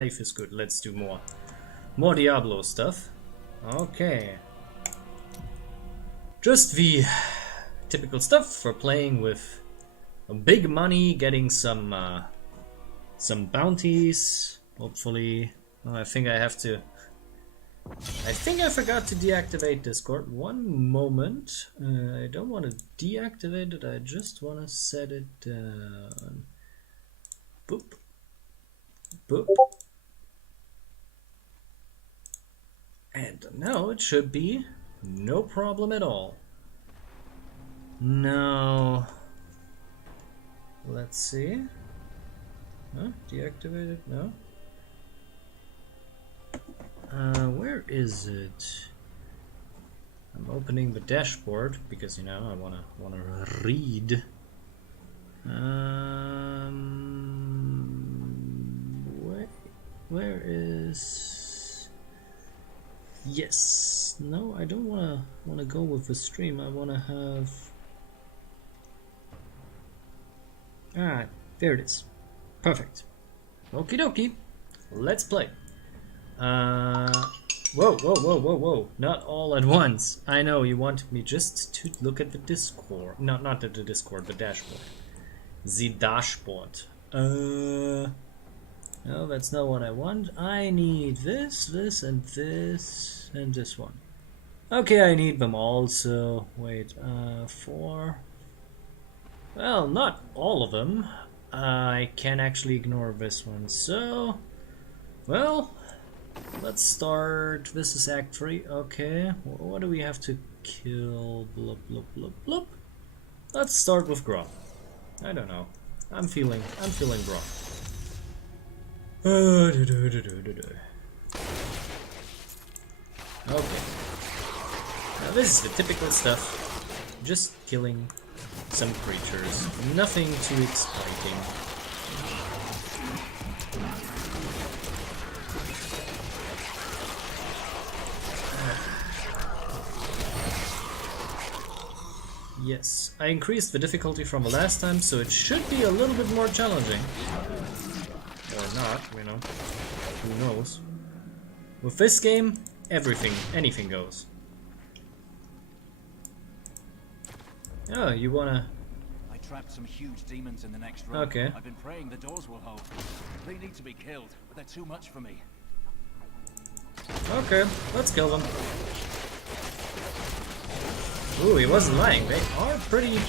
Life is good. Let's do more Diablo stuff. Okay. Just the typical stuff for playing with big money, getting some bounties. Hopefully, oh, I think I forgot to deactivate Discord. One moment. I don't want to deactivate it. I just want to set it down. Boop. Boop. And now it should be no problem at all. No. Let's see. Huh? Deactivated? No. Where is it? I'm opening the dashboard because I wanna read. Where is? Yes. No, I don't wanna go with the stream. I wanna have. Ah, there it is. Perfect. Okie dokie. Let's play. Whoa. Not all at once. I know, you wanted me just to look at the Discord. No, not at the Discord, the dashboard. The dashboard. No, that's not what I want. I need this, and this, and this one. Okay, I need them all, so wait, 4. Well, not all of them. I can actually ignore this one, so... Well, let's start. This is Act 3, okay. What do we have to kill? Blup, blup, blup, blup. Let's start with Grot. I don't know. I'm feeling Grot. Okay. Now this is the typical stuff. Just killing some creatures. Nothing too exciting. Yes, I increased the difficulty from the last time, so it should be a little bit more challenging. Or not, who knows. With this game, anything goes. Oh, you wanna... I trapped some huge demons in the next room. Okay. I've been praying the doors will hold. They need to be killed, but they're too much for me. Okay, let's kill them. Ooh, he wasn't lying. They are pretty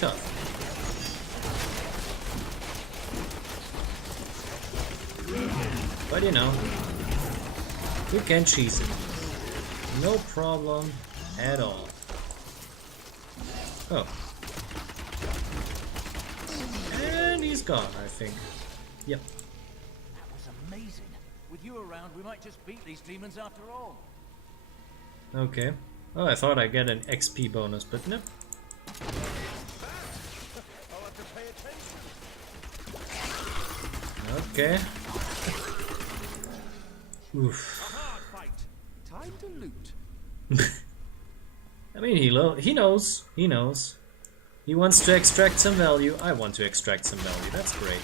tough. But you can cheese it. No problem at all. Oh. And he's gone, I think. Yep. That was amazing. With you around, we might just beat these demons after all. Okay. Oh, I thought I'd get an XP bonus, but nope. I'll have to pay attention. Okay. Oof. A hard fight. Time to loot. I mean, he knows. He knows. He wants to extract some value. I want to extract some value. That's great.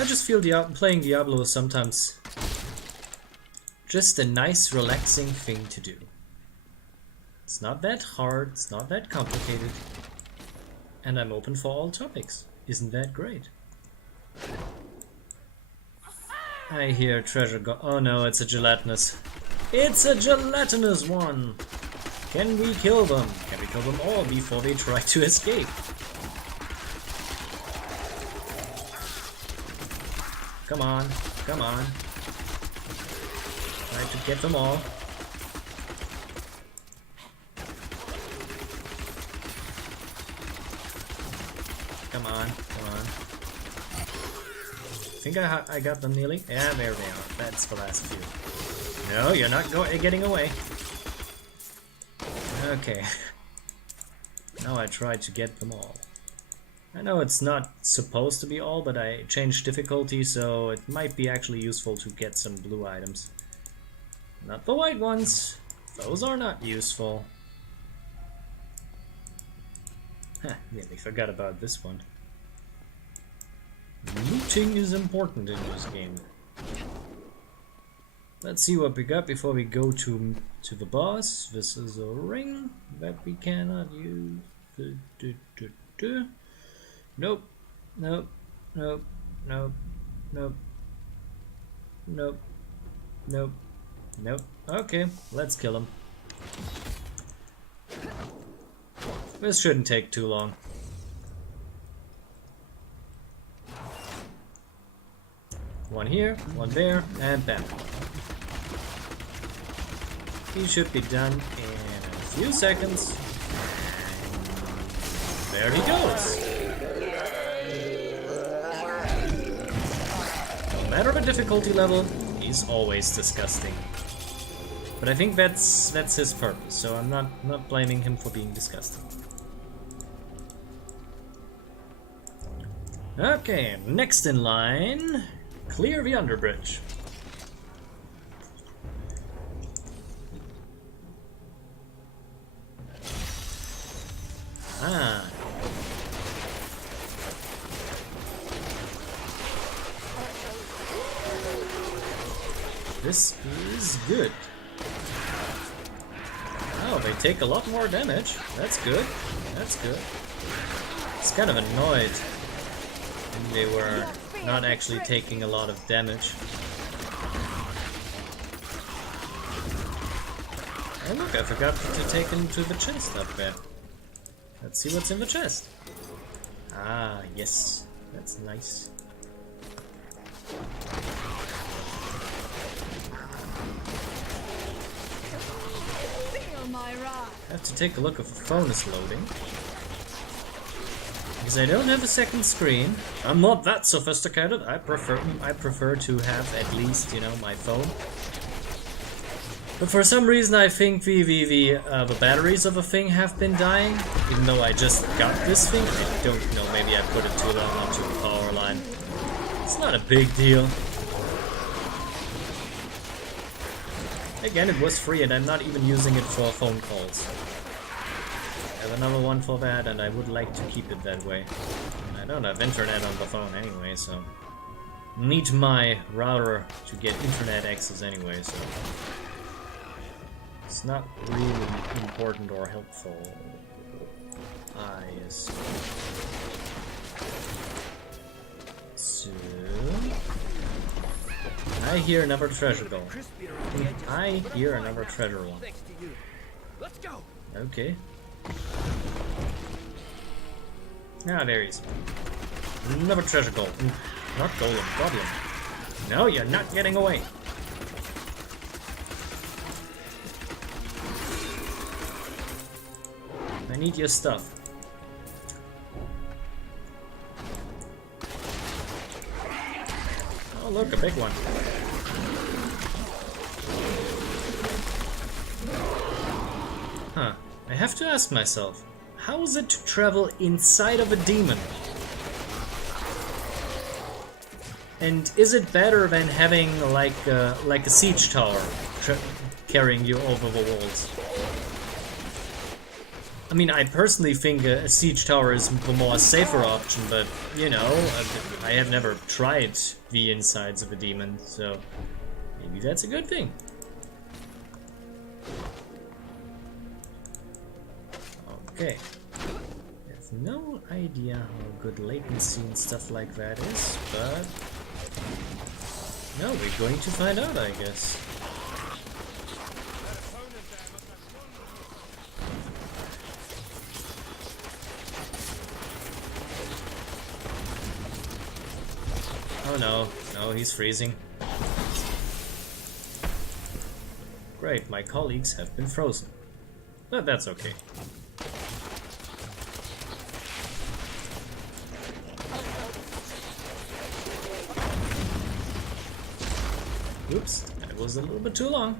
I just feel playing Diablo is sometimes just a nice, relaxing thing to do. It's not that hard. It's not that complicated. And I'm open for all topics. Isn't that great? I hear treasure oh no, it's a gelatinous. It's a gelatinous one! Can we kill them? Can we kill them all before they try to escape? Come on, come on. Try to get them all. Come on, come on. I think I got them nearly. Yeah, there they are. That's the last few. No, you're not getting away. Okay. Now I tried to get them all. I know it's not supposed to be all, but I changed difficulty, so it might be actually useful to get some blue items. Not the white ones. Those are not useful. Nearly forgot about this one. looting is important in this game. Let's see what we got before we go to the boss. This is a ring that we cannot use. Nope. Nope. Nope. Nope. Nope. Nope. Nope. Nope. Okay, let's kill him. This shouldn't take too long. One here, one there, and bam. He should be done in a few seconds. There he goes. No matter the difficulty level, he's always disgusting. But I think that's his purpose, so I'm not blaming him for being disgusting. Okay, next in line, clear the underbridge. Ah. This is good. Oh, they take a lot more damage. That's good. That's good. It's kind of annoyed. And they were not actually taking a lot of damage. Oh look, I forgot to take him to the chest up there. Let's see what's in the chest. Ah, yes. That's nice. I have to take a look if the phone is loading. Because I don't have a second screen. I'm not that sophisticated. I prefer to have at least, you know, my phone. But for some reason I think the batteries of a thing have been dying. Even though I just got this thing. I don't know, maybe I put it too long onto the power line. It's not a big deal. Again, it was free and I'm not even using it for phone calls. I have another one for that and I would like to keep it that way. I don't have internet on the phone anyway, so... need my router to get internet access anyway, so... it's not really important or helpful. Yes. So... I hear another treasure goal. I hear another treasure one. Let's go. Okay. Ah, there he is. Another treasure goal. Not golem, goblin. No, you're not getting away. I need your stuff. Oh look, a big one. Huh. I have to ask myself, how is it to travel inside of a demon? And is it better than having like a siege tower carrying you over the walls? I mean, I personally think a siege tower is the more safer option, but, you know, I have never tried the insides of a demon, so maybe that's a good thing. Okay. I have no idea how good latency and stuff like that is, but... no, we're going to find out, I guess. Oh no, no, he's freezing. Great, my colleagues have been frozen. But that's okay. Oops, that was a little bit too long.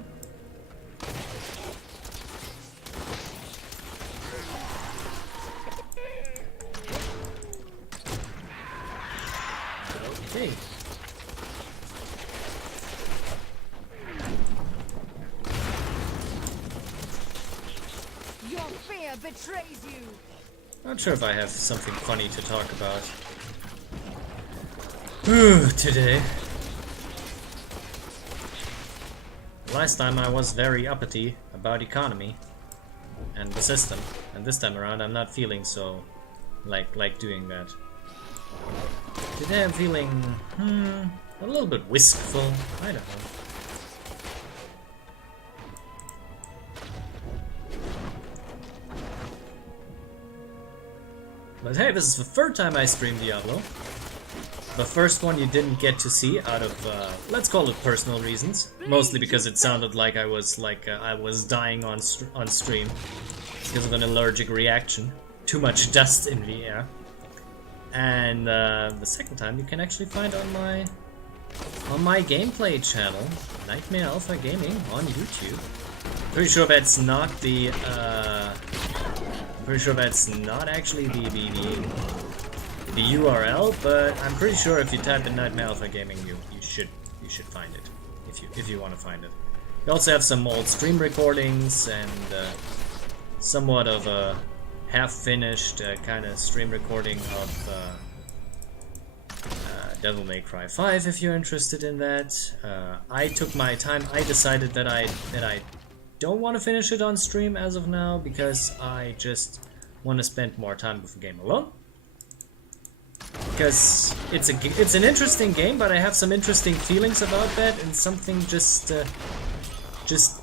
Okay. Your fear betrays you. Not sure if I have something funny to talk about. Today. Last time I was very uppity about economy and the system, and this time around I'm not feeling so like doing that. Today I'm feeling a little bit wistful. I don't know. But hey, this is the third time I stream Diablo. The first one you didn't get to see out of, let's call it personal reasons. Mostly because it sounded like I was dying on stream because of an allergic reaction. Too much dust in the air. And the second time you can actually find on my gameplay channel, KnightmareAlpha Gaming on YouTube. Pretty sure that's not the pretty sure that's not actually the URL, but I'm pretty sure if you type in KnightmareAlpha Gaming, you should find it if you want to find it. We also have some old stream recordings and somewhat of a half-finished kind of stream recording of Devil May Cry 5 if you're interested in that. I took my time. I decided that I don't want to finish it on stream as of now because I just want to spend more time with the game alone. Because it's an interesting game, but I have some interesting feelings about that, and something just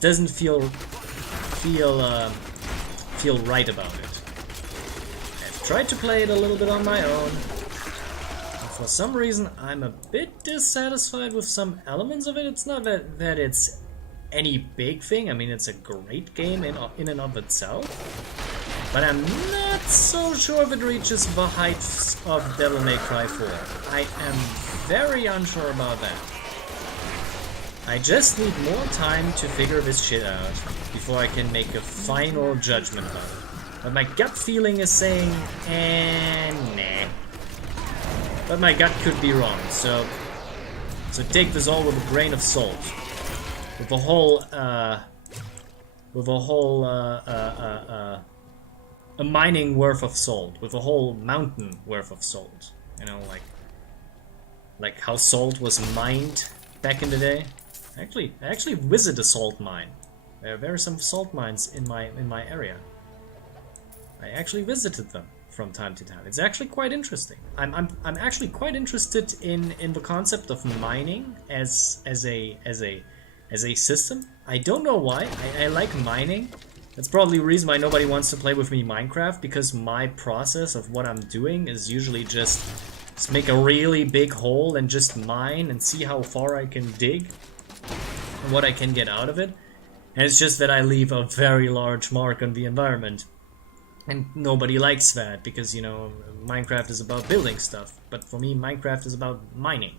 doesn't feel right about it. I've tried to play it a little bit on my own, and for some reason I'm a bit dissatisfied with some elements of it. It's not that it's any big thing. I mean, it's a great game in and of itself, but I'm not so sure if it reaches the heights of Devil May Cry 4. I am very unsure about that. I just need more time to figure this shit out before I can make a final judgment about it. But my gut feeling is saying, nah. But my gut could be wrong, so take this all with a grain of salt. With a whole, a mining worth of salt, with a whole mountain worth of salt. You know, like how salt was mined back in the day. I actually visited a salt mine. There are some salt mines in my area. I actually visited them from time to time. It's actually quite interesting. I'm actually quite interested in the concept of mining as a system. I don't know why. I like mining. That's probably the reason why nobody wants to play with me Minecraft, because my process of what I'm doing is usually just make a really big hole and just mine and see how far I can dig and what I can get out of it. And it's just that I leave a very large mark on the environment. And nobody likes that because, you know, Minecraft is about building stuff. But for me, Minecraft is about mining.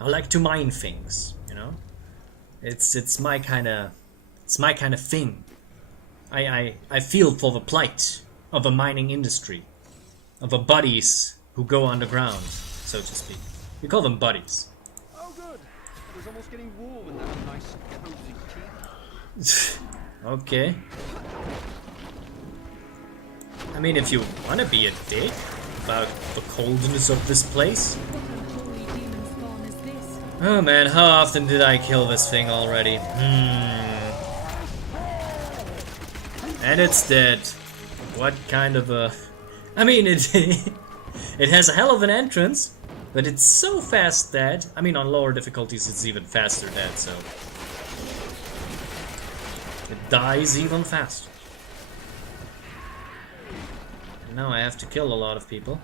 I like to mine things, you know? It's my kind of thing. I feel for the plight of a mining industry, of the buddies who go underground, so to speak. We call them buddies. Oh, good. It was almost getting warm in that nice cozy cheek. Okay. I mean, if you want to be a dick about the coldness of this place. Oh man, how often did I kill this thing already? And it's dead. What kind of a... I mean, it has a hell of an entrance, but it's so fast dead. I mean, on lower difficulties it's even faster dead, so... It dies even faster. And now I have to kill a lot of people.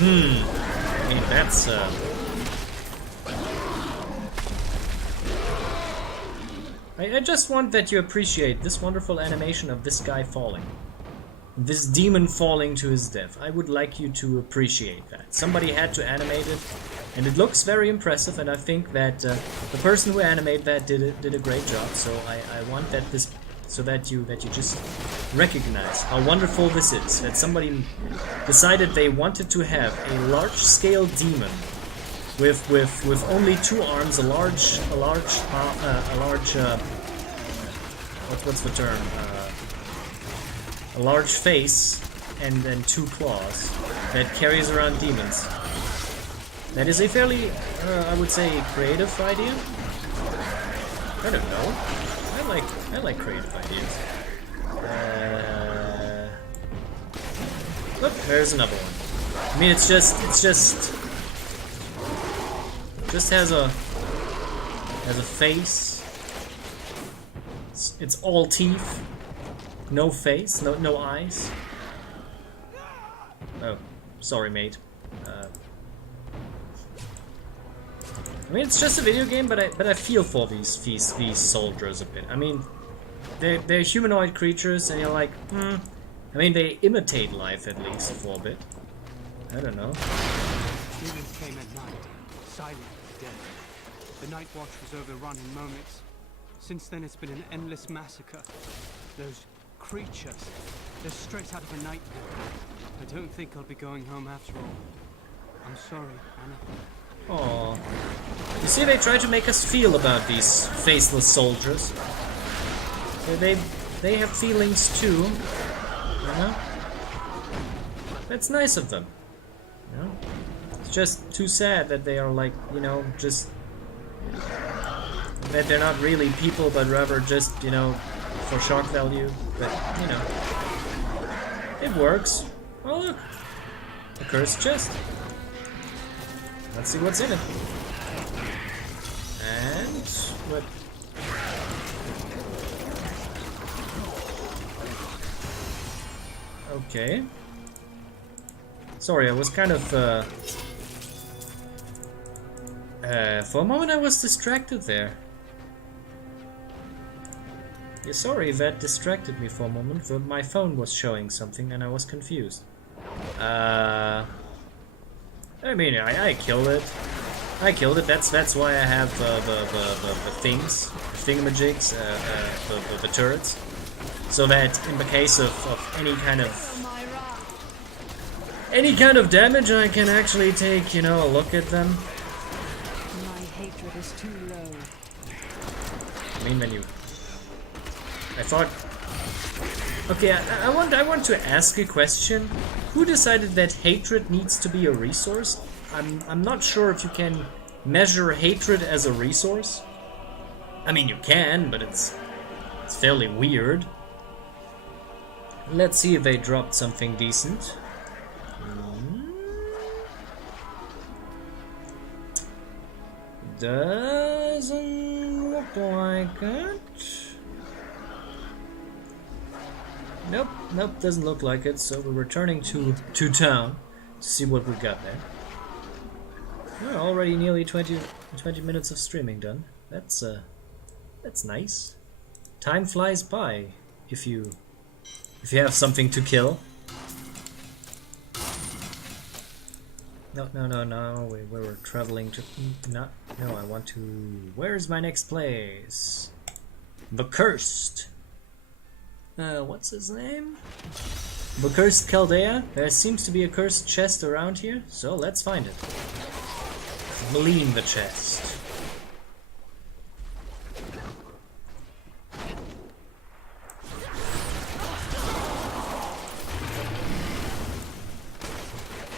I mean, that's, I just want that you appreciate this wonderful animation of this guy falling. This demon falling to his death. I would like you to appreciate that. Somebody had to animate it, and it looks very impressive, and I think that the person who animated that did a great job, so I want that so that you just recognize how wonderful this is, that somebody decided they wanted to have a large-scale demon with only two arms, what's the term? A large face and then 2 claws that carries around demons. That is a fairly, I would say, creative idea. I don't know. I like creative ideas. Look, there's another one. I mean, it's just has a face. It's all teeth, no face, no eyes. Oh, sorry, mate. I mean, it's just a video game, but I feel for these soldiers a bit. I mean, they're humanoid creatures, and you're like, I mean, they imitate life at least for a bit. I don't know. Humans came at night, silent and dead. The night watch was overrun in moments. Since then, it's been an endless massacre. Those creatures, they're straight out of a nightmare. I don't think I'll be going home after all. I'm sorry, Anna. Aww. You see, they try to make us feel about these faceless soldiers. They have feelings too, you know? That's nice of them, you know? It's just too sad that they are like, you know, just... that they're not really people, but rather just, you know, for shock value. But, you know, it works. Oh look, a cursed chest. Let's see what's in it. And what? Okay. Sorry, I was kind of for a moment I was distracted there. Yeah, sorry, that distracted me for a moment. My phone was showing something and I was confused. I mean, I killed it. I killed it. That's why I have the things, thingamajigs, the turrets, so that in the case of any kind of damage, I can actually take, you know, a look at them. My hatred is too low. I mean, when you, I thought. Okay, I want to ask a question. Who decided that hatred needs to be a resource? I'm not sure if you can measure hatred as a resource. I mean, you can, but it's fairly weird. Let's see if they dropped something decent. Doesn't look like it. Nope, doesn't look like it, so we're returning to town to see what we got there. We're already nearly 20 minutes of streaming done. That's nice. Time flies by if you have something to kill. No, we were traveling to... No, I want to... Where's my next place? The Cursed. What's his name? The Cursed Chaldea. There seems to be a cursed chest around here, so let's find it. Glean the chest.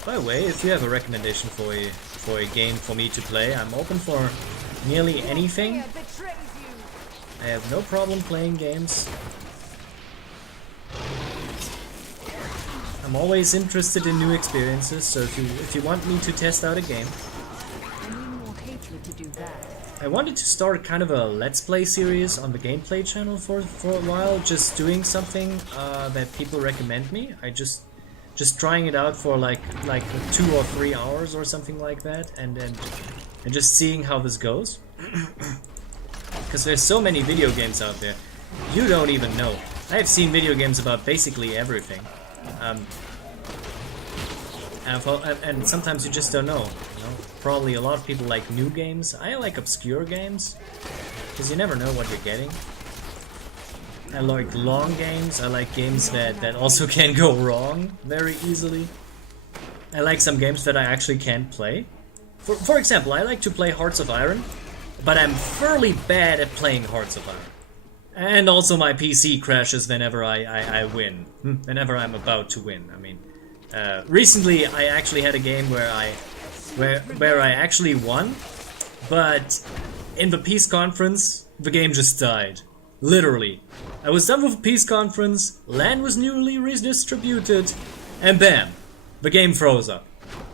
By the way, if you have a recommendation for a game for me to play, I'm open for nearly anything. I have no problem playing games. I'm always interested in new experiences, so if you want me to test out a game, I wanted to start kind of a Let's Play series on the gameplay channel for a while, just doing something that people recommend me. I just trying it out for like 2 or 3 hours or something like that, and just seeing how this goes. Because there's so many video games out there, you don't even know. I have seen video games about basically everything. And sometimes you just don't know, you know. Probably a lot of people like new games. I like obscure games, because you never know what you're getting. I like long games. I like games that also can go wrong very easily. I like some games that I actually can't play. For example, I like to play Hearts of Iron, but I'm fairly bad at playing Hearts of Iron. And also my PC crashes whenever I win. Whenever I'm about to win. I mean, recently I actually had a game where I actually won, but in the peace conference the game just died. Literally. I was done with the peace conference, land was newly redistributed, and bam! The game froze up.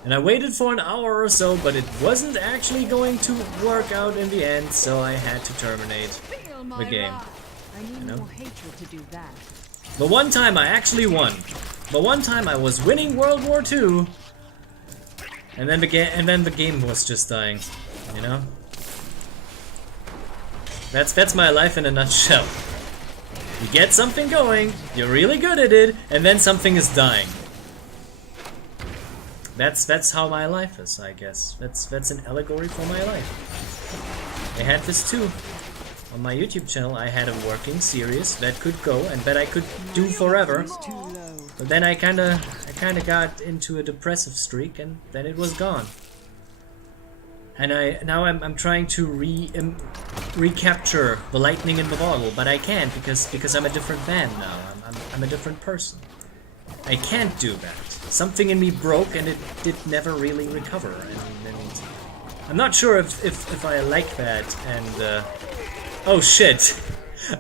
And I waited for an hour or so, but it wasn't actually going to work out in the end, so I had to terminate Feel the my game. wrath. I need know? more hatred to do that. The one time I actually won. The one time I was winning World War II, and then the game was just dying. You know? That's my life in a nutshell. You get something going, you're really good at it, and then something is dying. That's how my life is, I guess. That's an allegory for my life. I had this too. On my YouTube channel I had a working series that could go and that I could do forever. Too low. But then I kinda got into a depressive streak and then it was gone. And now I'm trying to recapture the lightning in the bottle, but I can't because I'm a different man now. I'm a different person. I can't do that. Something in me broke and it did never really recover. And I'm not sure if I like that. And oh shit!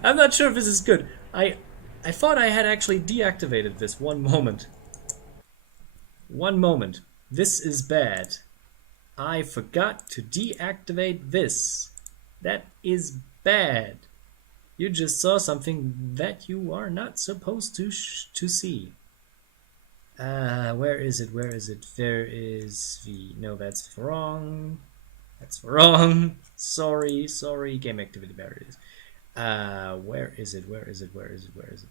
I'm not sure if this is good. I thought I had actually deactivated this one moment. One moment. This is bad. I forgot to deactivate this. That is bad. You just saw something that you are not supposed to see. Where is it? Where is it? There is the... No, that's wrong. That's wrong. Sorry. Game activity, there it is. Where is it? Where is it? Where is it? Where is it?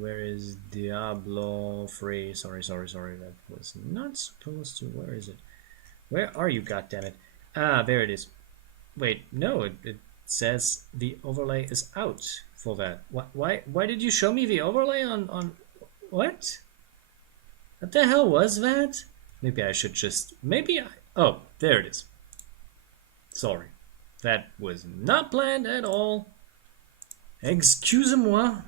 Where is Diablo 3? Sorry. That was not supposed to. Where is it? Where are you, goddammit? There it is. Wait, no, it says the overlay is out for that. Why did you show me the overlay on what? What the hell was that? Maybe I should just oh, there it is. Sorry. That was not planned at all. Excusez-moi.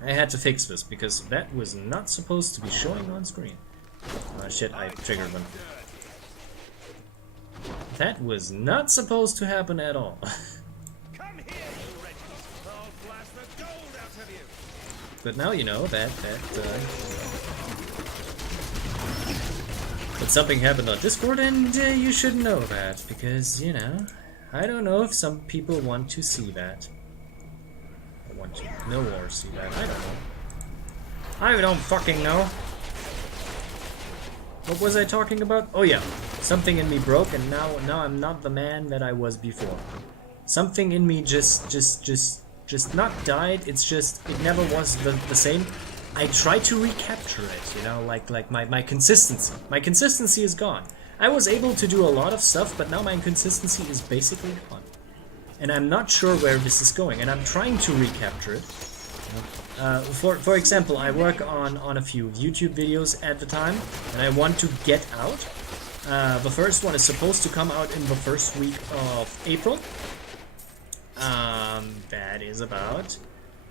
I had to fix this because that was not supposed to be showing on screen. Oh shit, I triggered them. That was not supposed to happen at all. Come here, you wretches! I'll blast the gold out of you! But now you know that something happened on Discord, and you should know that because you know I don't know if some people want to see that. I want to know or see that. I don't know. I don't fucking know. What was I talking about? Oh yeah, something in me broke, and now I'm not the man that I was before. Something in me just not died. It's just it never was the same. I tried to recapture it, you know, like my consistency. My consistency is gone. I was able to do a lot of stuff, but now my consistency is basically gone. And I'm not sure where this is going, and I'm trying to recapture it. For example, I work on a few YouTube videos at the time, and I want to get out. The first one is supposed to come out in the first week of April. That is about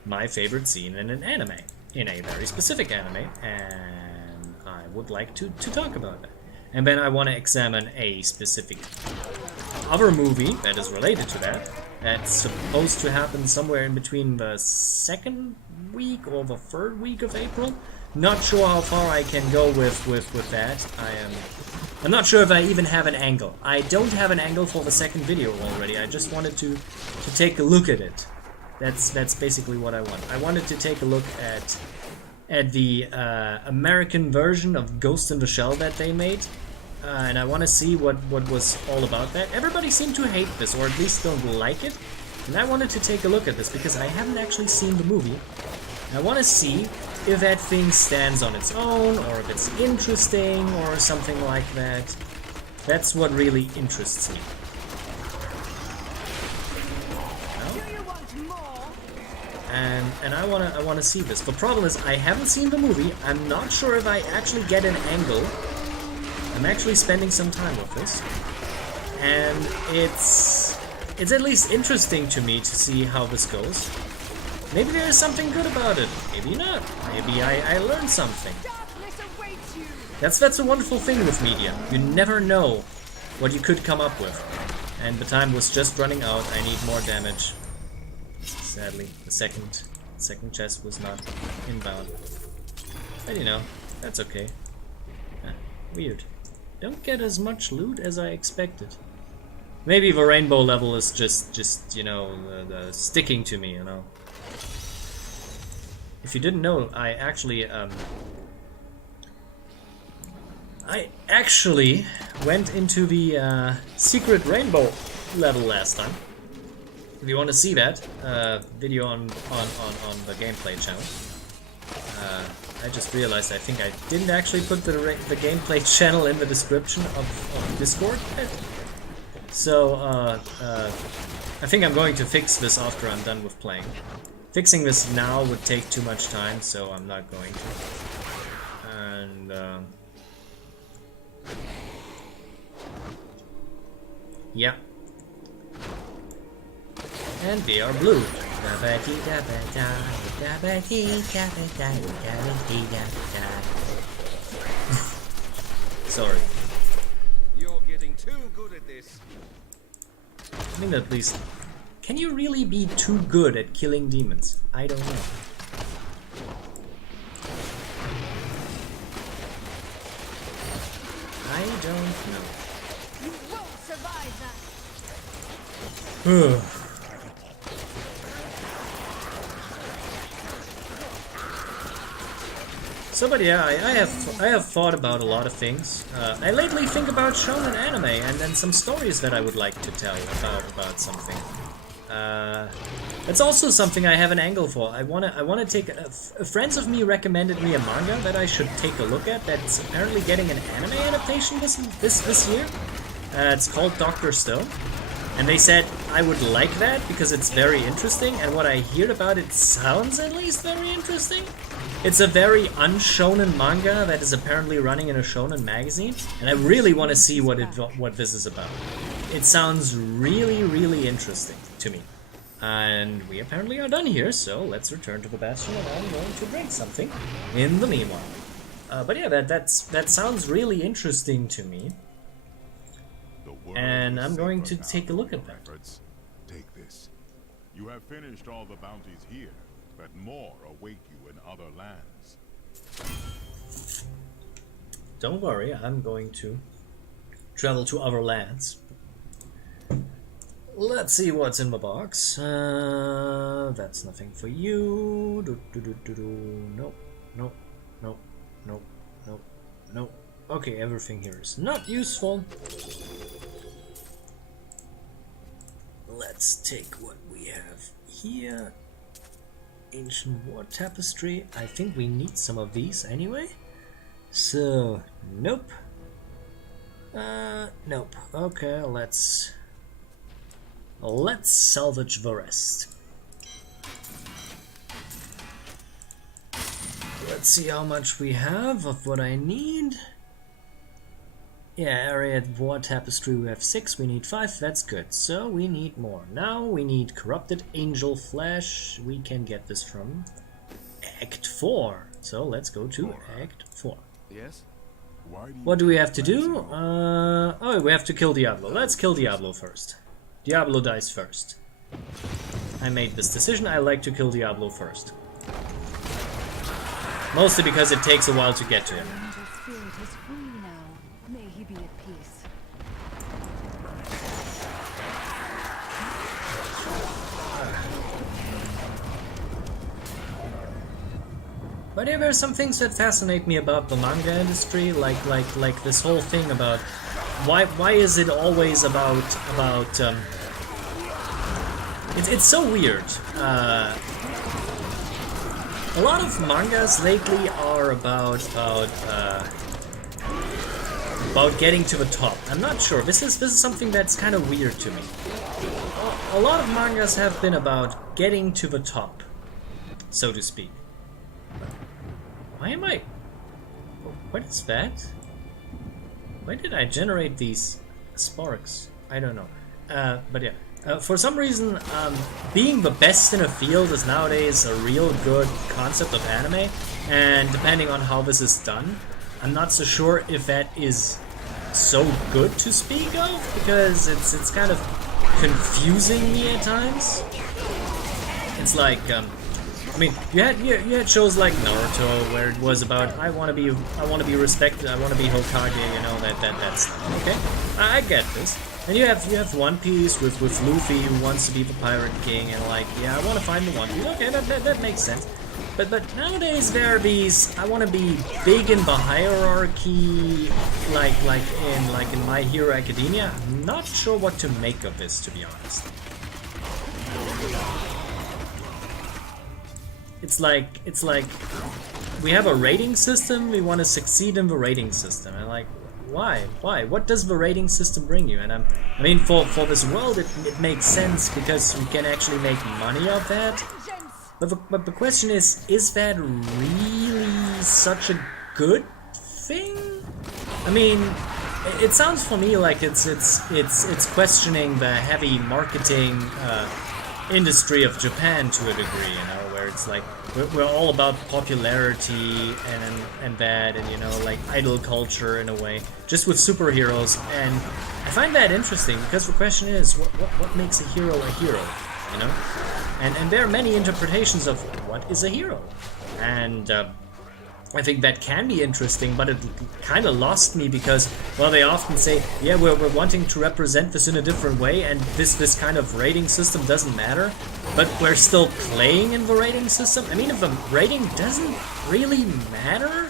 my favorite scene in an anime, in a very specific anime, and I would like to talk about that. And then I want to examine a specific other movie that is related to that. That's supposed to happen somewhere in between the second week or the third week of April. Not sure how far I can go with that. I'm not sure if I even have an angle. I don't have an angle for the second video already. I just wanted to take a look at it. That's basically what I want. I wanted to take a look at the American version of Ghost in the Shell that they made. And I want to see what was all about that. Everybody seemed to hate this, or at least don't like it. And I wanted to take a look at this because I haven't actually seen the movie. And I want to see if that thing stands on its own, or if it's interesting, or something like that. That's what really interests me. And I wanna see this. The problem is I haven't seen the movie. I'm not sure if I actually get an angle. I'm actually spending some time with this, and it's it's at least interesting to me to see how this goes. Maybe there is something good about it. Maybe not. Maybe I learned something. That's a wonderful thing with media. You never know what you could come up with. And the time was just running out. I need more damage. Sadly, the second chest was not inbound. But you know, that's okay. Weird. Don't get as much loot as I expected. Maybe the rainbow level is just you know, the sticking to me, you know. If you didn't know, I actually went into the secret rainbow level last time. If you want to see that video on the gameplay channel, I just realized I think I didn't actually put the gameplay channel in the description of Discord. So I think I'm going to fix this after I'm done with playing. Fixing this now would take too much time, so I'm not going to. And yeah. And they are blue. Sorry. You're getting too good at this. I mean, at least, can you really be too good at killing demons? I don't know. I don't know. You won't survive that. So, but yeah, I have thought about a lot of things. I lately think about shonen anime and then some stories that I would like to tell about something. That's also something I have an angle for. I wanna take friends of me recommended me a manga that I should take a look at. That's apparently getting an anime adaptation this year. It's called Dr. Stone. And they said I would like that because it's very interesting, and what I hear about it sounds at least very interesting. It's a very unshonen manga that is apparently running in a shonen magazine, and I really want to see what this is about. It sounds really, really interesting to me. And we apparently are done here, so let's return to the Bastion, and I'm going to drink something in the meanwhile. But yeah, that sounds really interesting to me. And I'm going to take a look at that. Take this. You have finished all the bounties here, but more await you in other lands. Don't worry, I'm going to travel to other lands. Let's see what's in the box. That's nothing for you. Nope, nope, nope, nope, nope, nope. Okay, everything here is not useful. Let's take what we have here. Ancient war tapestry. I think we need some of these anyway. So, nope. Nope. Okay, let's salvage the rest. Let's see how much we have of what I need. Yeah, area war tapestry, we have 6, we need 5, that's good. So we need more. Now we need corrupted angel flesh. We can get this from Act 4. So let's go to Act 4. Yes? What do we have to do? Oh, we have to kill Diablo. Let's kill Diablo first. Diablo dies first. I made this decision, I like to kill Diablo first. Mostly because it takes a while to get to him. Angel spirit is free now. May he be at peace. But yeah, there are some things that fascinate me about the manga industry, like this whole thing about why is it always about it's so weird. A lot of mangas lately are about getting to the top. I'm not sure. This is something that's kind of weird to me. A lot of mangas have been about getting to the top, so to speak. Why am I... What is that? Why did I generate these sparks? I don't know. But yeah. For some reason, being the best in a field is nowadays a real good concept of anime, and depending on how this is done, I'm not so sure if that is so good to speak of, because it's kind of confusing me at times. It's like, I mean, you had shows like Naruto where it was about I want to be respected, I want to be Hokage, you know, that's okay. I get this. And you have One Piece with Luffy who wants to be the Pirate King, and like, yeah, I want to find the One Piece. Okay, that makes sense. But nowadays there are these I want to be big in the hierarchy, like in My Hero Academia. I'm not sure what to make of this, to be honest. It's like we have a rating system. We want to succeed in the rating system, and like. Why? What does the rating system bring you? And I mean, for this world, it makes sense because we can actually make money off that. But the question is that really such a good thing? I mean, it sounds for me like it's questioning the heavy marketing industry of Japan to a degree, you know, where it's like we're all about popularity and that, and you know, like idol culture in a way, just with superheroes. And I find that interesting because the question is, what makes a hero, you know? And there are many interpretations of what is a hero, and I think that can be interesting, but it kind of lost me because, well, they often say, yeah, we're wanting to represent this in a different way, and this kind of rating system doesn't matter, but we're still playing in the rating system. I mean, if the rating doesn't really matter,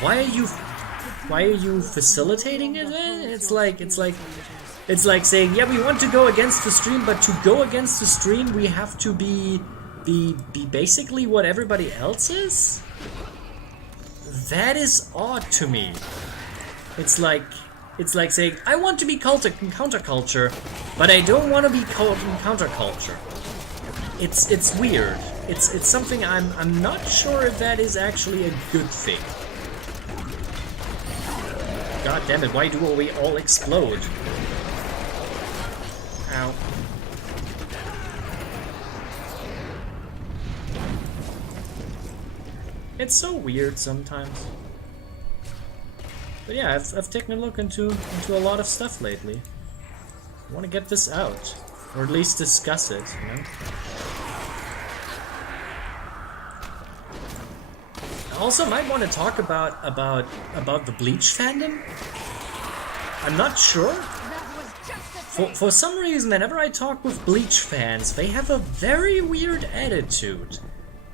why are you facilitating it? It's like saying, yeah, we want to go against the stream, but to go against the stream, we have to be basically what everybody else is. That is odd to me. It's like saying, I want to be counterculture, but I don't want to be counterculture. It's weird. It's something I'm not sure if that is actually a good thing. God damn it, why do we all explode? Ow. It's so weird sometimes. But yeah, I've taken a look into a lot of stuff lately. I want to get this out, or at least discuss it, you know? I also might want to talk about the Bleach fandom. I'm not sure. For some reason, whenever I talk with Bleach fans, they have a very weird attitude.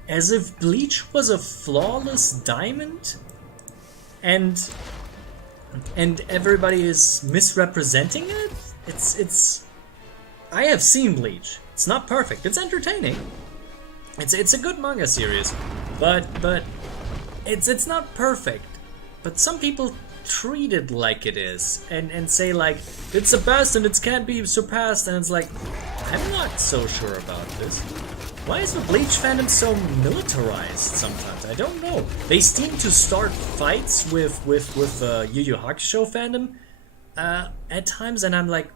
As if Bleach was a flawless diamond, and everybody is misrepresenting it. It's. I have seen Bleach. It's not perfect. It's entertaining. It's a good manga series, but it's not perfect. But some people treat it like it is, and say like it's the best and it can't be surpassed. And it's like, I'm not so sure about this. Why is the Bleach fandom so militarized sometimes? I don't know. They seem to start fights with Yu Yu Hakusho fandom at times, and I'm like,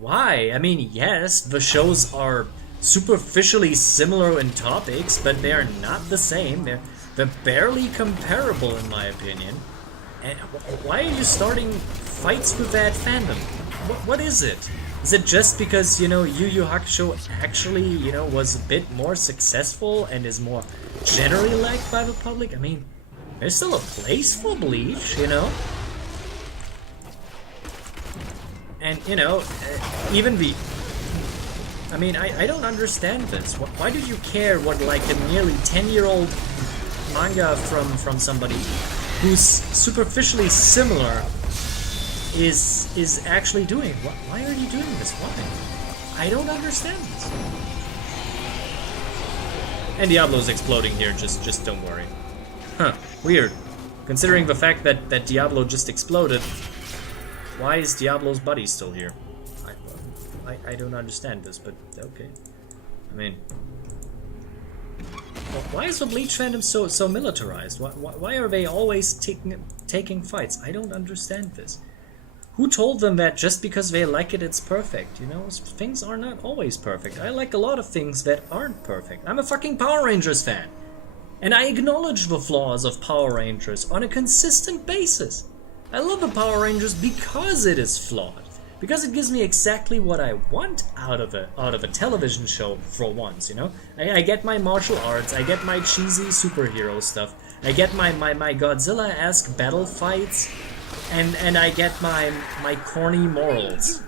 why? I mean, yes, the shows are superficially similar in topics, but they are not the same. They're barely comparable in my opinion. And why are you starting fights with that fandom? What is it? Is it just because, you know, Yu Yu Hakusho actually, you know, was a bit more successful and is more generally liked by the public? I mean, there's still a place for Bleach, you know? And, you know, even the... I mean, I don't understand this. Why do you care what, like, a nearly 10-year-old manga from somebody who's superficially similar is actually doing? Why are you doing this? Why? I don't understand this. And Diablo's exploding here, just don't worry. Huh, weird. Considering the fact that Diablo just exploded, why is Diablo's buddy still here? I don't understand this, but okay. I mean... Why is the Bleach fandom so militarized? Why are they always taking fights? I don't understand this. Who told them that just because they like it, it's perfect? You know, things are not always perfect. I like a lot of things that aren't perfect. I'm a fucking Power Rangers fan. And I acknowledge the flaws of Power Rangers on a consistent basis. I love the Power Rangers because it is flawed. Because it gives me exactly what I want out of a television show for once, you know? I get my martial arts, I get my cheesy superhero stuff, I get my Godzilla-esque battle fights, and I get my corny morals.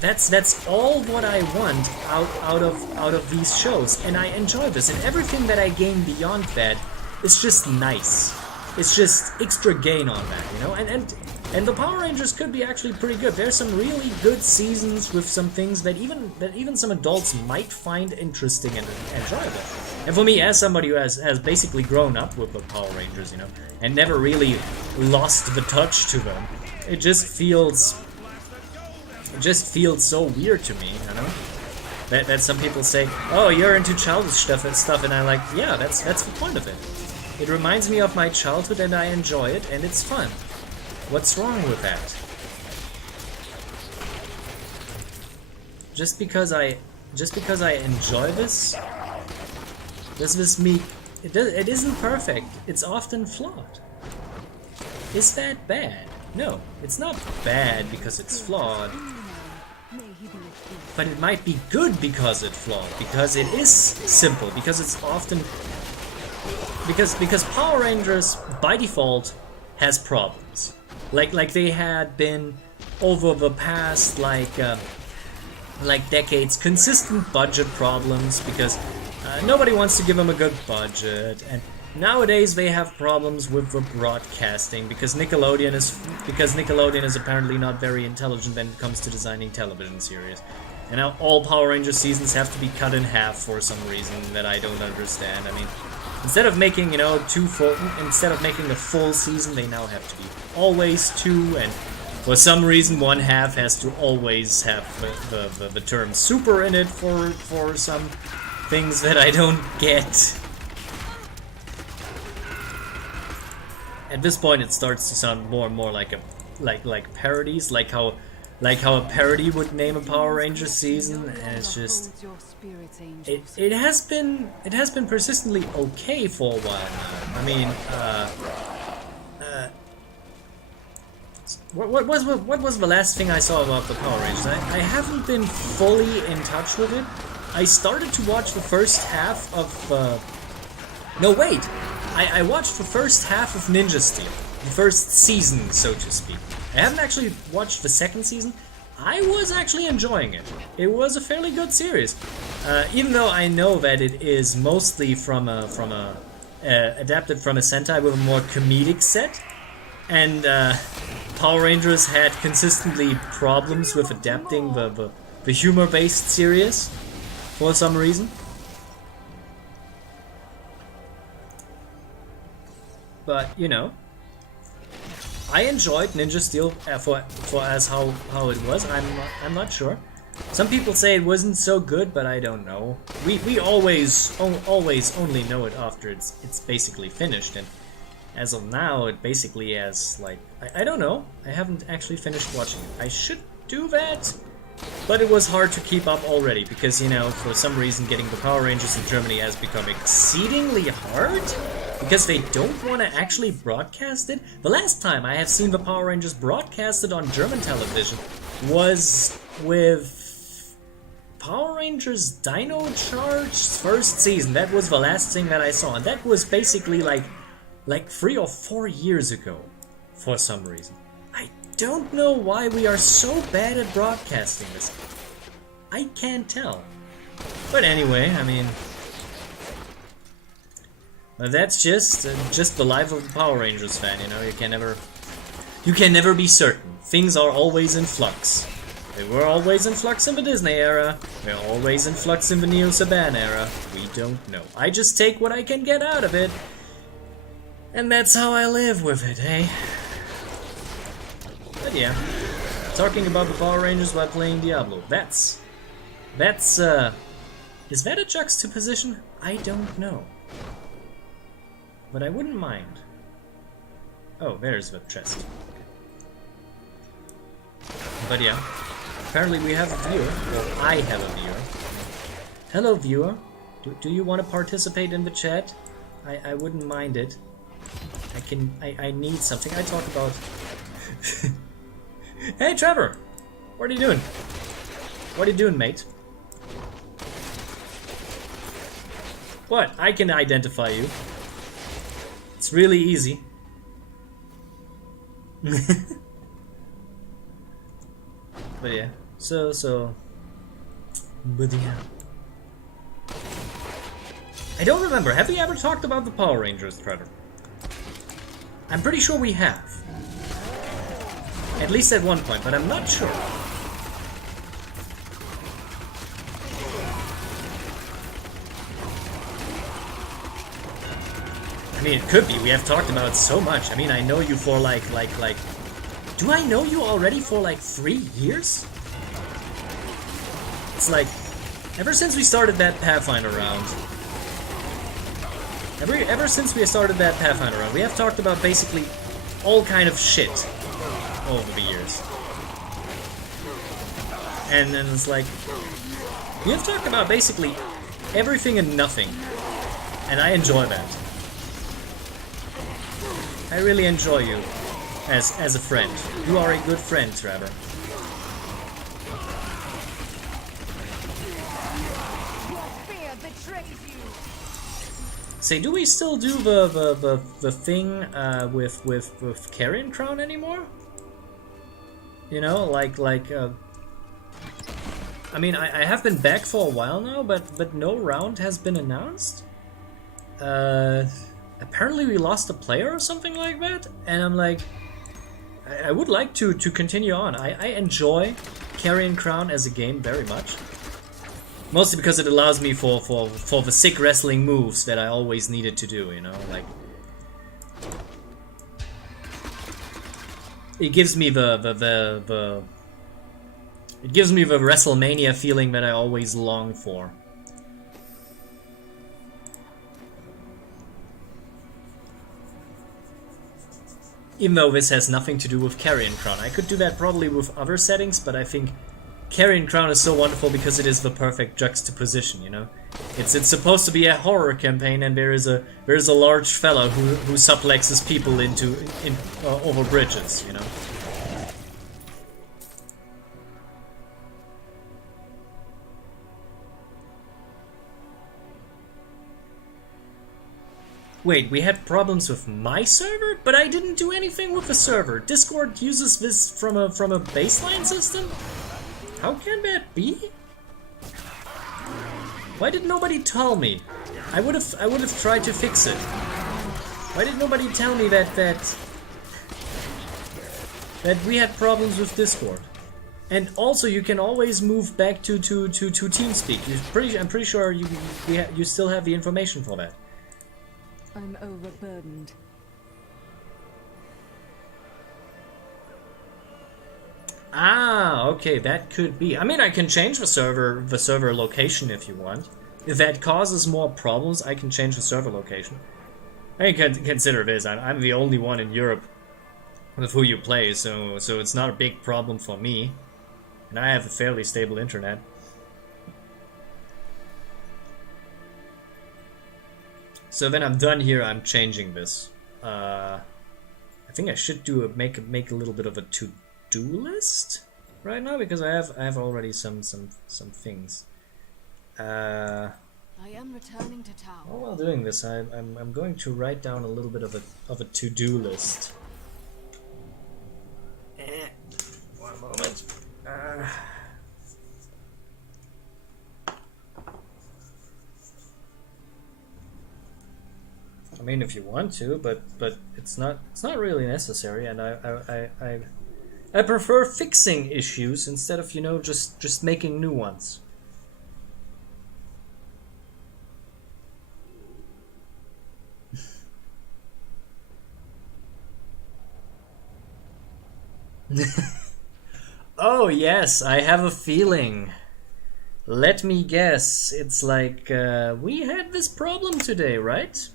That's all what I want out of these shows, and I enjoy this. And everything that I gain beyond that is just nice. It's just extra gain on that, you know. And the Power Rangers could be actually pretty good. There's some really good seasons with some things that even some adults might find interesting and enjoyable. And for me, as somebody who has basically grown up with the Power Rangers, you know, and never really lost the touch to them, it just feels so weird to me, you know. That some people say, "Oh, you're into childish stuff," and I'm like, yeah, that's the point of it. It reminds me of my childhood, and I enjoy it, and it's fun. What's wrong with that? Just because I enjoy this, does this mean it isn't perfect? It's often flawed. Is that bad? No, it's not bad because it's flawed. But it might be good because it's flawed, because it is simple, because it's often because Power Rangers by default has problems. Like they had been over the past like decades, consistent budget problems because nobody wants to give them a good budget, and nowadays they have problems with the broadcasting because Nickelodeon is apparently not very intelligent when it comes to designing television series. And now all Power Rangers seasons have to be cut in half for some reason that I don't understand. I mean, instead of making, you know, instead of making a full season, they now have to be always two, and for some reason one half has to always have the term super in it for some things that I don't get. At this point it starts to sound more and more like parodies, like how a parody would name a Power Rangers season, and it's just it has been persistently okay for a while now. I mean, what was the last thing I saw about the Power Rangers? I haven't been fully in touch with it. I started to watch the first half of no wait, I watched the first half of Ninja Steel, the first season, so to speak. I haven't actually watched the second season. I was actually enjoying it. It was a fairly good series, even though I know that it is mostly adapted from a Sentai with a more comedic set, and Power Rangers had consistently problems with adapting the humor-based series for some reason. But you know, I enjoyed Ninja Steel for as how it was. I'm not sure. Some people say it wasn't so good, but I don't know. We always only know it after it's basically finished, and as of now it basically has like I don't know. I haven't actually finished watching it. I should do that, but it was hard to keep up already because, you know, for some reason getting the Power Rangers in Germany has become exceedingly hard. Because they don't want to actually broadcast it. The last time I have seen the Power Rangers broadcasted on German television was with Power Rangers Dino Charge's first season. That was the last thing that I saw, and that was basically like 3 or 4 years ago for some reason. I don't know why we are so bad at broadcasting this. I can't tell. But anyway, I mean, that's just the life of the Power Rangers fan, you know. You can never be certain. Things are always in flux. They were always in flux in the Disney era. They're always in flux in the Neo-Saban era. We don't know. I just take what I can get out of it, and that's how I live with it, eh? But yeah, talking about the Power Rangers while playing Diablo. That's is that a juxtaposition? I don't know. But I wouldn't mind. Oh, there's the chest. But yeah, apparently we have a viewer. Well, I have a viewer. Hello, viewer. Do you want to participate in the chat? I wouldn't mind it. I need something. I talk about... Hey, Trevor! What are you doing? What are you doing, mate? What? I can identify you. It's really easy. But yeah, but yeah. I don't remember, have we ever talked about the Power Rangers, Trevor? I'm pretty sure we have. At least at one point, but I'm not sure. I mean, it could be, we have talked about it so much. I mean, I know you for like... Do I know you already for like 3 years? It's like, ever since we started that Pathfinder round. Ever since we started that Pathfinder round, we have talked about basically all kind of shit over the years. And then it's like, we have talked about basically everything and nothing. And I enjoy that. I really enjoy you as a friend. You are a good friend, Trevor. Your fear betrays you. Say, do we still do the thing with Carrion Crown anymore? You know, I mean, I have been back for a while now, but no round has been announced. Apparently we lost a player or something like that, and I'm like, I would like to continue on. I enjoy Carrion Crown as a game very much. Mostly because it allows me for the sick wrestling moves that I always needed to do, you know, like... It gives me it gives me the WrestleMania feeling that I always long for. Even though this has nothing to do with Carrion Crown. I could do that probably with other settings, but I think Carrion Crown is so wonderful because it is the perfect juxtaposition, you know? It's supposed to be a horror campaign, and there is a large fella who suplexes people over bridges, you know? Wait, we had problems with my server? But I didn't do anything with the server. Discord uses this from a baseline system? How can that be? Why did nobody tell me? I would have tried to fix it. Why did nobody tell me that we had problems with Discord? And also, you can always move back to TeamSpeak. I'm pretty sure you still have the information for that. I'm overburdened. Ah, okay, that could be. I mean, I can change the server location if you want. If that causes more problems, I can change the server location. I can consider this. I'm the only one in Europe with who you play, so it's not a big problem for me. And I have a fairly stable internet. So when I'm done here, I'm changing this. I think I should make a little bit of a to-do list right now, because I have already some things. I am returning to town. While doing this, I'm going to write down a little bit of a to-do list. One moment. I mean, if you want to, but it's not really necessary, and I prefer fixing issues instead of, you know, just making new ones. Oh yes, I have a feeling. Let me guess. It's like we had this problem today, right?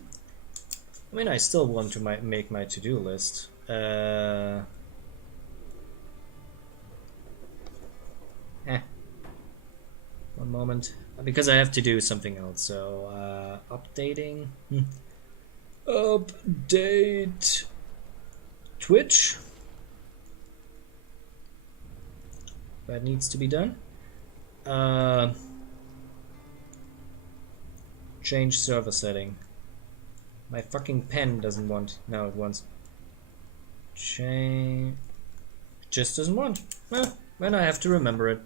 I mean, I still want to make my to-do list. One moment. Because I have to do something else. So, updating. Update Twitch. That needs to be done. Change server setting. My fucking pen doesn't want. Now it wants. Change. Just doesn't want. Well, then I have to remember it.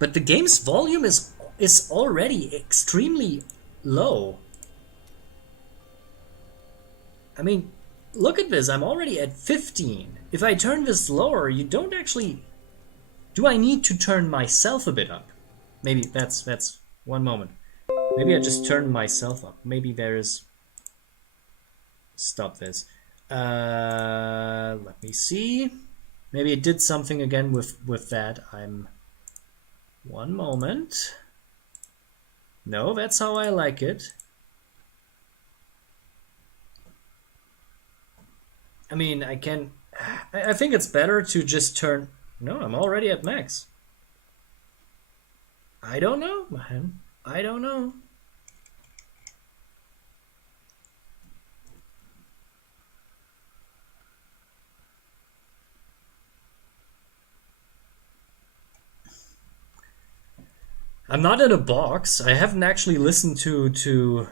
But the game's volume is already extremely low. I mean, look at this. I'm already at 15. If I turn this lower, you don't actually. Do I need to turn myself a bit up? Maybe that's one moment. Maybe I just turn myself up. Maybe there is. Stop this. Let me see. Maybe it did something again with that. One moment. No, that's how I like it. I mean, I think it's better to just turn. No, I'm already at max. I don't know, man. I don't know. I'm not in a box. I haven't actually listened to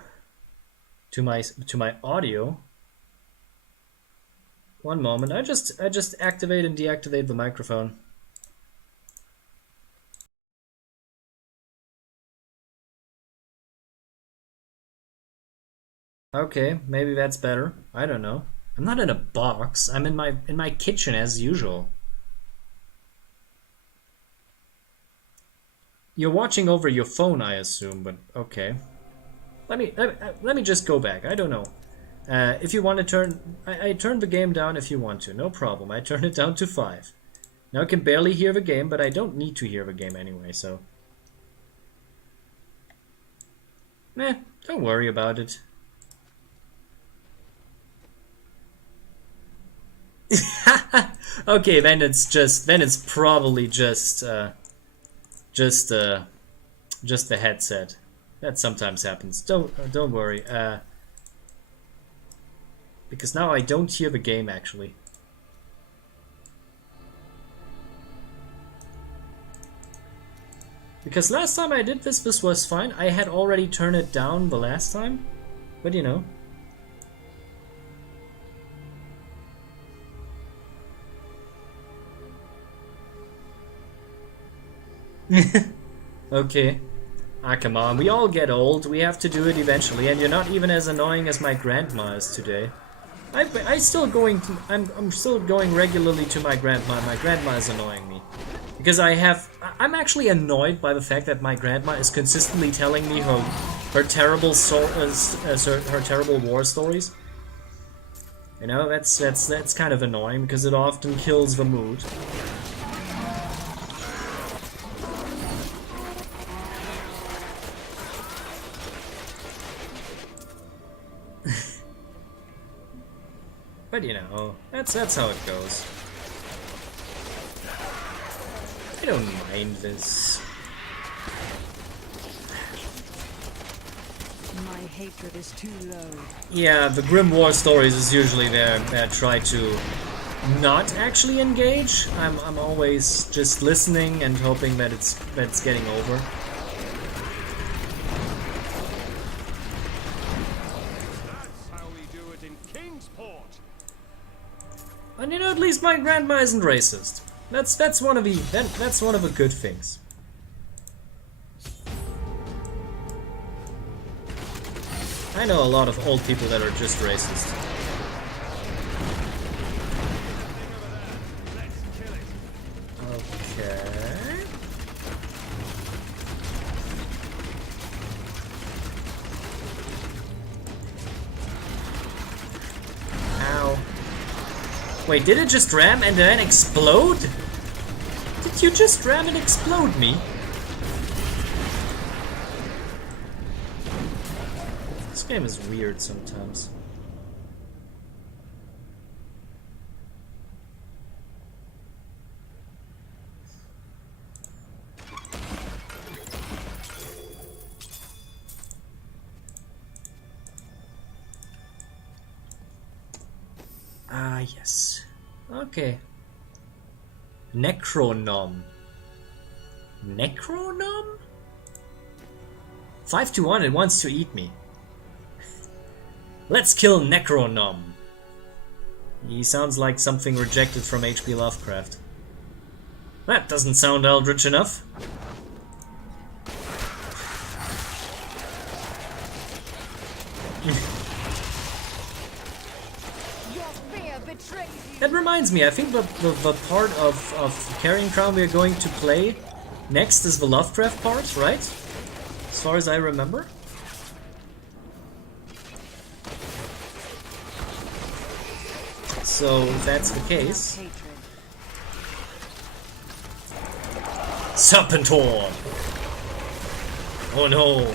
my audio. One moment. I just activate and deactivate the microphone. Okay, maybe that's better. I don't know. I'm not in a box. I'm in my kitchen as usual. You're watching over your phone, I assume, but okay. Let me just go back. I don't know. If you want to turn... I turned the game down if you want to. No problem. I turned it down to 5. Now I can barely hear the game, but I don't need to hear the game anyway, so... don't worry about it. Okay, then it's probably just the headset. That sometimes happens. Don't worry. Because now I don't hear the game actually. Because last time I did this was fine. I had already turned it down the last time, but you know. Okay. Ah, come on. We all get old. We have to do it eventually, and you're not even as annoying as my grandma is today. I'm still going regularly to my grandma. My grandma is annoying me because I'm actually annoyed by the fact that my grandma is consistently telling me her terrible her terrible war stories. You know, that's kind of annoying because it often kills the mood. But you know, that's how it goes. I don't mind this. My hatred is too low. Yeah, the Grim War stories is usually there that try to not actually engage. I'm always just listening and hoping that it's getting over. And you know, at least my grandma isn't racist. That's one of the good things. I know a lot of old people that are just racist. Okay. Ow. Wait, did it just ram and then explode? Did you just ram and explode me? This game is weird sometimes. Ah, yes. Okay. Necronom. Necronom? 5-1, it wants to eat me. Let's kill Necronom. He sounds like something rejected from H.P. Lovecraft. That doesn't sound eldritch enough. Your fear betrays you. That reminds me, I think the part of Carrying Crown we are going to play next is the Lovecraft part, right? As far as I remember. So, if that's the case... Hatred. Serpentor! Oh no!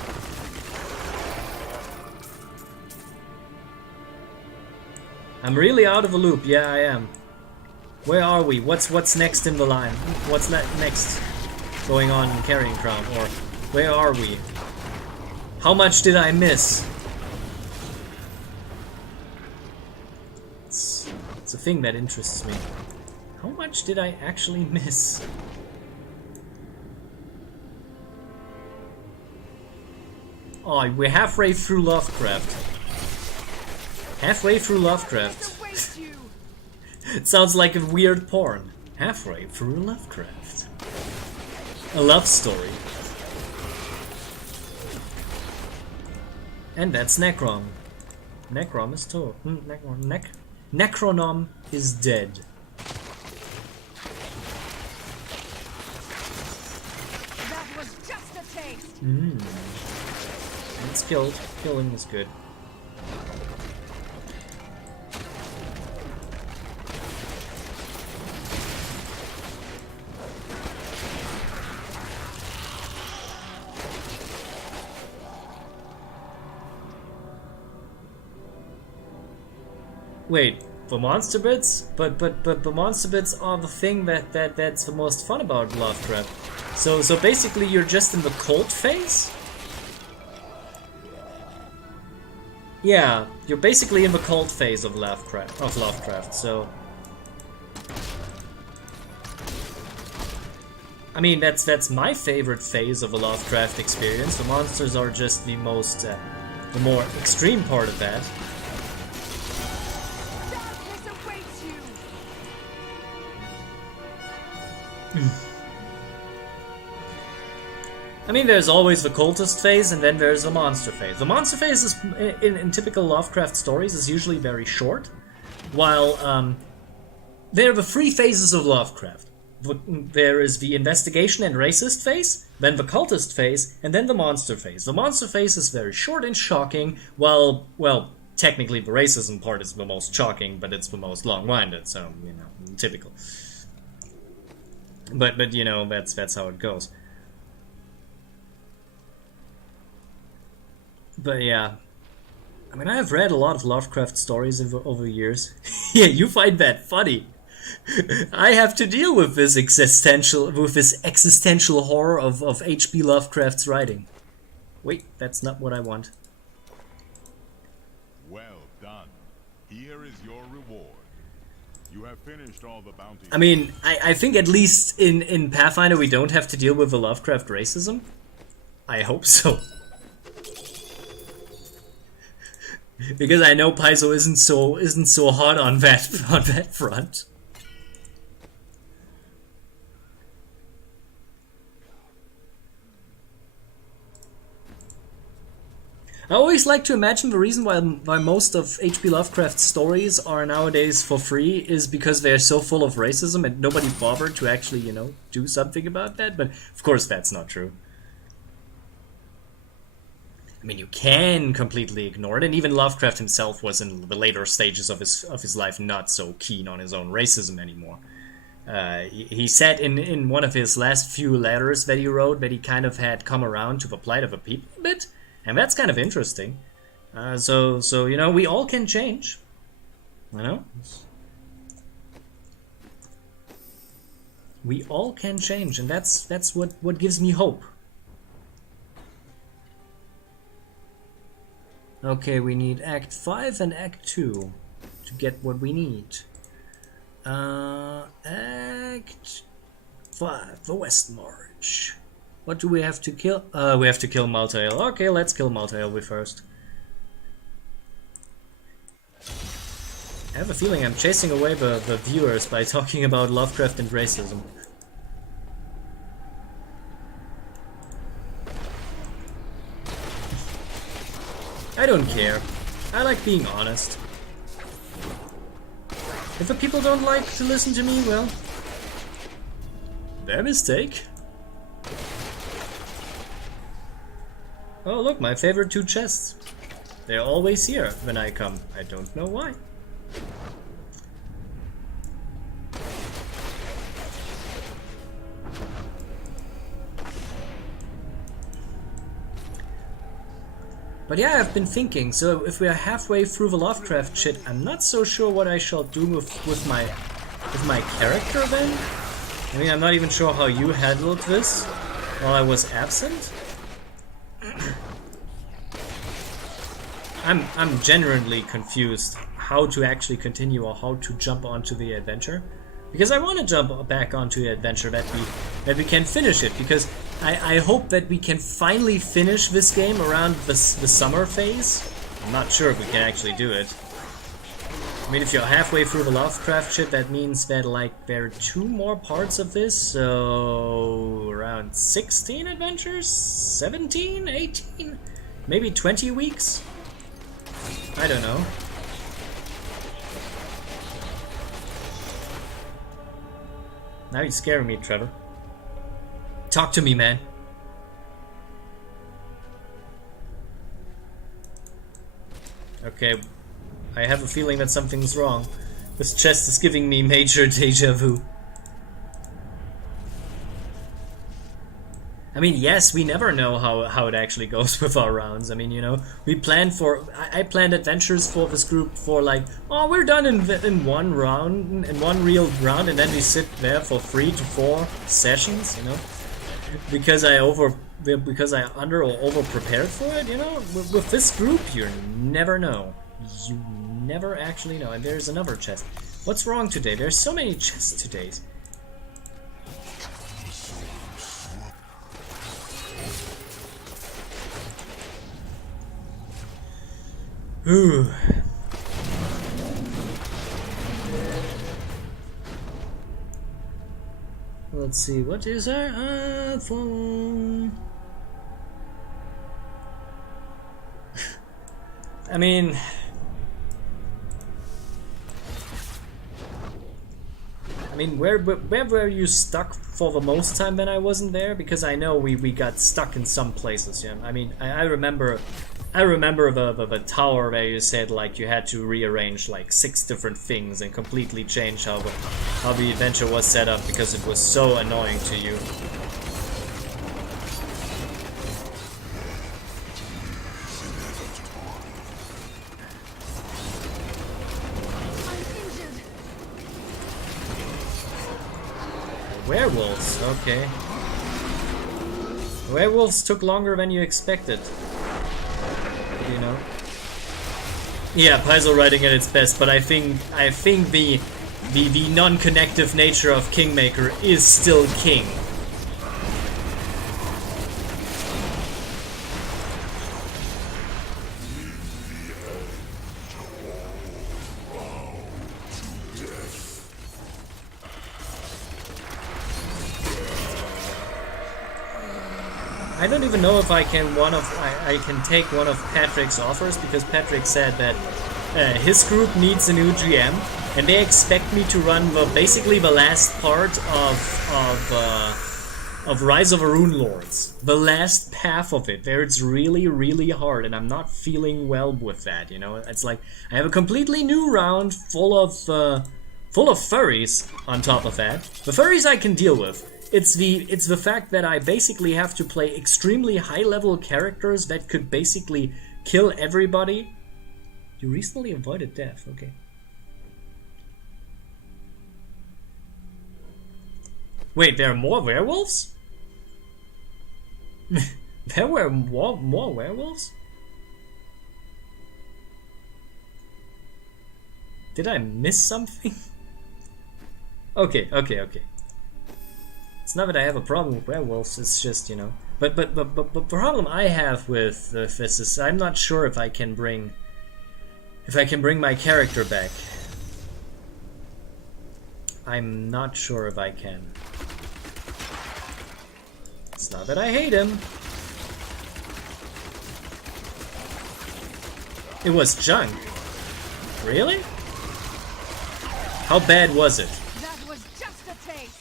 I'm really out of the loop, yeah I am. Where are we? What's next in the line? What's next going on in Carrying Crown? Or where are we? How much did I miss? It's a thing that interests me. How much did I actually miss? Oh, we're halfway through Lovecraft. Halfway through Lovecraft. Awaits you. It sounds like a weird porn. Halfway through Lovecraft. A love story. And that's Necrom. Necrom is too. Necronom is dead. That was just a taste. It's killed. Killing is good. Wait, the monster bits? But the monster bits are the thing that's the most fun about Lovecraft. So basically you're just in the cult phase? Yeah, you're basically in the cult phase of Lovecraft, so I mean that's my favorite phase of a Lovecraft experience. The monsters are just the most the more extreme part of that. Darkness awaits you. I mean, there's always the cultist phase, and then there's the monster phase. The monster phase is, in typical Lovecraft stories, is usually very short, while there are the three phases of Lovecraft. There is the investigation and racist phase, then the cultist phase, and then the monster phase. The monster phase is very short and shocking, while, well, technically the racism part is the most shocking, but it's the most long-winded, so, you know, typical. But you know, that's how it goes. But yeah, I mean, I've read a lot of Lovecraft stories over the years. Yeah, you find that funny. I have to deal with this existential horror of H.P. Lovecraft's writing. Wait, that's not what I want. Well done. Here is your reward. You have finished all the bounties. I mean, I think at least in Pathfinder we don't have to deal with the Lovecraft racism. I hope so. Because I know Paizo isn't so hot on that front. I always like to imagine the reason why most of H.P. Lovecraft's stories are nowadays for free is because they're so full of racism and nobody bothered to actually, you know, do something about that. But of course that's not true. I mean, you can completely ignore it, and even Lovecraft himself was in the later stages of his life not so keen on his own racism anymore. He said in one of his last few letters that he wrote that he kind of had come around to the plight of the people a bit, and that's kind of interesting. So you know, we all can change. You know? We all can change, and that's what gives me hope. Okay, we need Act 5 and Act 2 to get what we need. Act 5, the West March. What do we have to kill? We have to kill Maltael. Okay, let's kill Maltael first. I have a feeling I'm chasing away the viewers by talking about Lovecraft and racism. I don't care. I like being honest. If the people don't like to listen to me, well, their mistake. Oh look, my favorite 2 chests. They're always here when I come. I don't know why. But yeah, I've been thinking, so if we are halfway through the Lovecraft shit, I'm not so sure what I shall do with my character then. I mean, I'm not even sure how you handled this while I was absent. I'm genuinely confused how to actually continue or how to jump onto the adventure. Because I want to jump back onto the adventure that we can finish it, because I hope that we can finally finish this game around the summer phase. I'm not sure if we can actually do it. I mean, if you're halfway through the Lovecraft shit, that means that like there are 2 more parts of this, so around 16 adventures? 17? 18? Maybe 20 weeks? I don't know. Now you're scaring me, Trevor. Talk to me, man. Okay, I have a feeling that something's wrong. This chest is giving me major deja vu. I mean, yes, we never know how it actually goes with our rounds. I mean, you know, we planned for... I planned adventures for this group for like, oh, we're done in one round, in one real round, and then we sit there for 3 to 4 sessions, you know? Because I under or over prepared for it, you know? With this group, you never know. You never actually know. And there's another chest. What's wrong today? There's so many chests today. Ooh. Let's see, what is our phone? I mean, where were you stuck for the most time when I wasn't there? Because I know we got stuck in some places. Yeah, I mean, I remember the tower where you said like you had to rearrange like 6 different things and completely change how the adventure was set up because it was so annoying to you. Werewolves, okay. Werewolves took longer than you expected. You know? Yeah, Paizo writing at its best, but I think the non-connective nature of Kingmaker is still king. I don't even know if I can take one of Patrick's offers, because Patrick said that his group needs a new GM and they expect me to run basically the last part of Rise of the Rune Lords, the last path of it, where it's really, really hard, and I'm not feeling well with that. You know, it's like I have a completely new round full of furries on top of that. The furries I can deal with. It's the fact that I basically have to play extremely high-level characters that could basically kill everybody. You recently avoided death, okay. Wait, there are more werewolves? There were more werewolves? Did I miss something? Okay, okay, okay. It's not that I have a problem with werewolves, it's just, you know. But the problem I have with this is I'm not sure if I can bring my character back. I'm not sure if I can. It's not that I hate him. It was junk. Really? How bad was it? That was just a taste.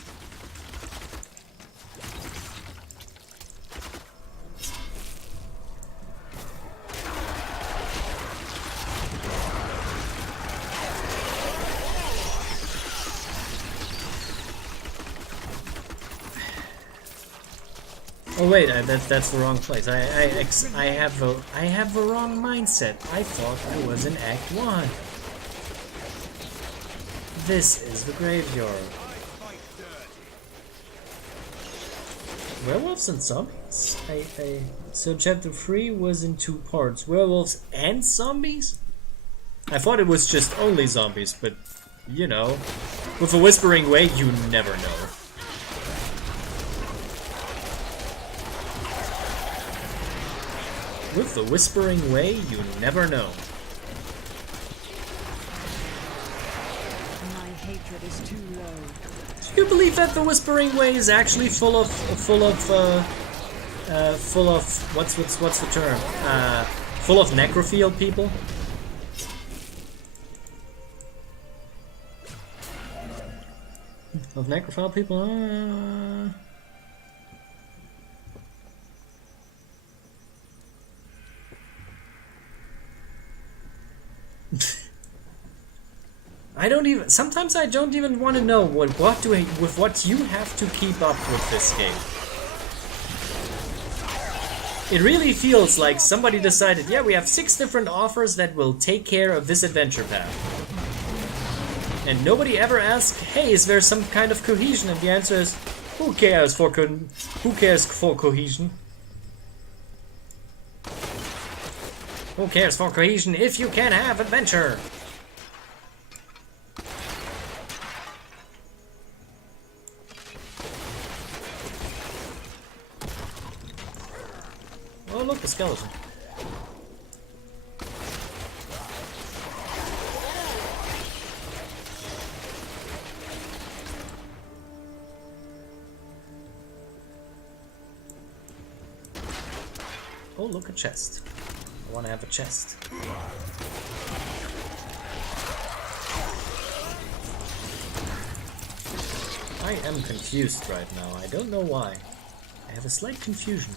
Oh wait, that's the wrong place. I have the wrong mindset. I thought I was in Act 1. This is the graveyard. Werewolves and zombies? So chapter 3 was in 2 parts. Werewolves and zombies? I thought it was just only zombies, but you know, with a Whispering Way, you never know. With the Whispering Way, you never know. My hatred is too low. Do you believe that the Whispering Way is actually full of what's the term? Full of necrophile people? Of necrophile people? I don't even. Sometimes I don't even want to know with what you have to keep up with this game. It really feels like somebody decided, yeah, we have 6 different offers that will take care of this adventure path. And nobody ever asked, hey, is there some kind of cohesion? And the answer is, who cares for cohesion? Who cares for cohesion if you can have adventure? Oh, look, the skeleton. Oh, look, a chest. I want to have a chest. I am confused right now. I don't know why. I have a slight confusion.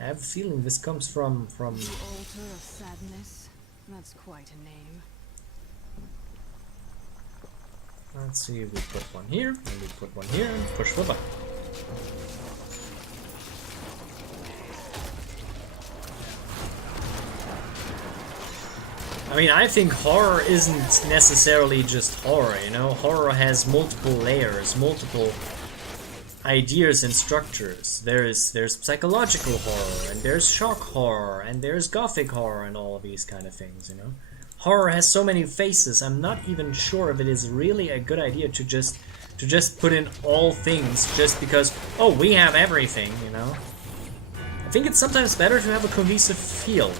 I have a feeling this comes from... The Altar of Sadness. That's quite a name. Let's see, we put one here, and we put one here, and push the button. I mean, I think horror isn't necessarily just horror, you know? Horror has multiple layers, multiple ideas and structures. There's psychological horror, and there's shock horror, and there's gothic horror, and all of these kind of things, you know? Horror has so many faces, I'm not even sure if it is really a good idea to just put in all things just because, oh, we have everything, you know? I think it's sometimes better to have a cohesive feel.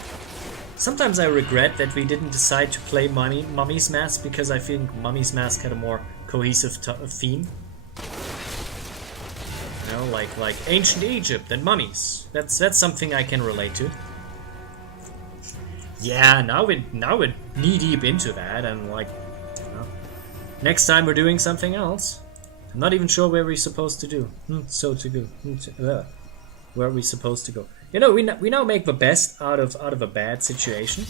Sometimes I regret that we didn't decide to play Mummy's Mask because I think Mummy's Mask had a more cohesive theme. You know, like ancient Egypt and mummies. That's something I can relate to. Yeah, now we're knee deep into that, and like, you know, next time we're doing something else. I'm not even sure where we're supposed to do. Where are we supposed to go? You know, we now make the best out of a bad situation.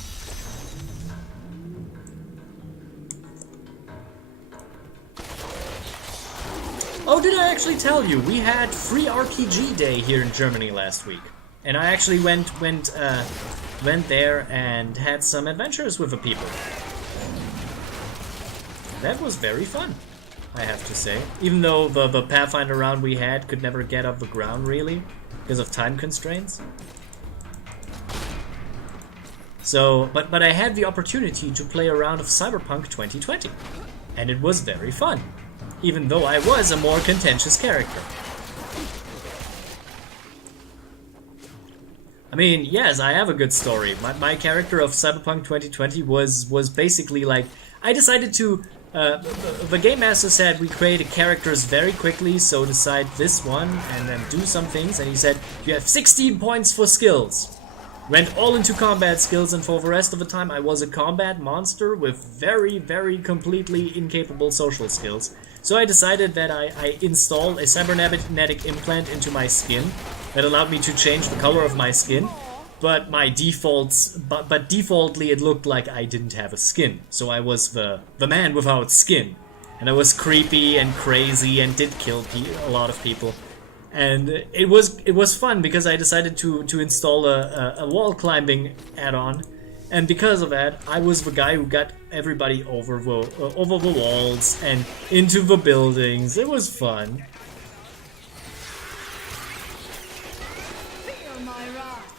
Oh, did I actually tell you we had free RPG day here in Germany last week, and I actually went there and had some adventures with the people. That was very fun, I have to say. Even though the Pathfinder round we had could never get off the ground really because of time constraints. So, but I had the opportunity to play a round of Cyberpunk 2020, and it was very fun. even though I was a more contentious character. I mean, yes, I have a good story. My character of Cyberpunk 2020 was basically like, I decided to, the Game Master said we create characters very quickly, so decide this one and then do some things, and he said, you have 16 points for skills. Went all into combat skills, and for the rest of the time I was a combat monster with very, very completely incapable social skills. So I decided that I installed a cybernetic implant into my skin that allowed me to change the color of my skin, but my defaults, but defaultly it looked like I didn't have a skin. So I was the man without skin, and I was creepy and crazy and did kill a lot of people. And it was fun because I decided to install a wall climbing add-on, and because of that, I was the guy who got everybody over the walls and into the buildings. It was fun.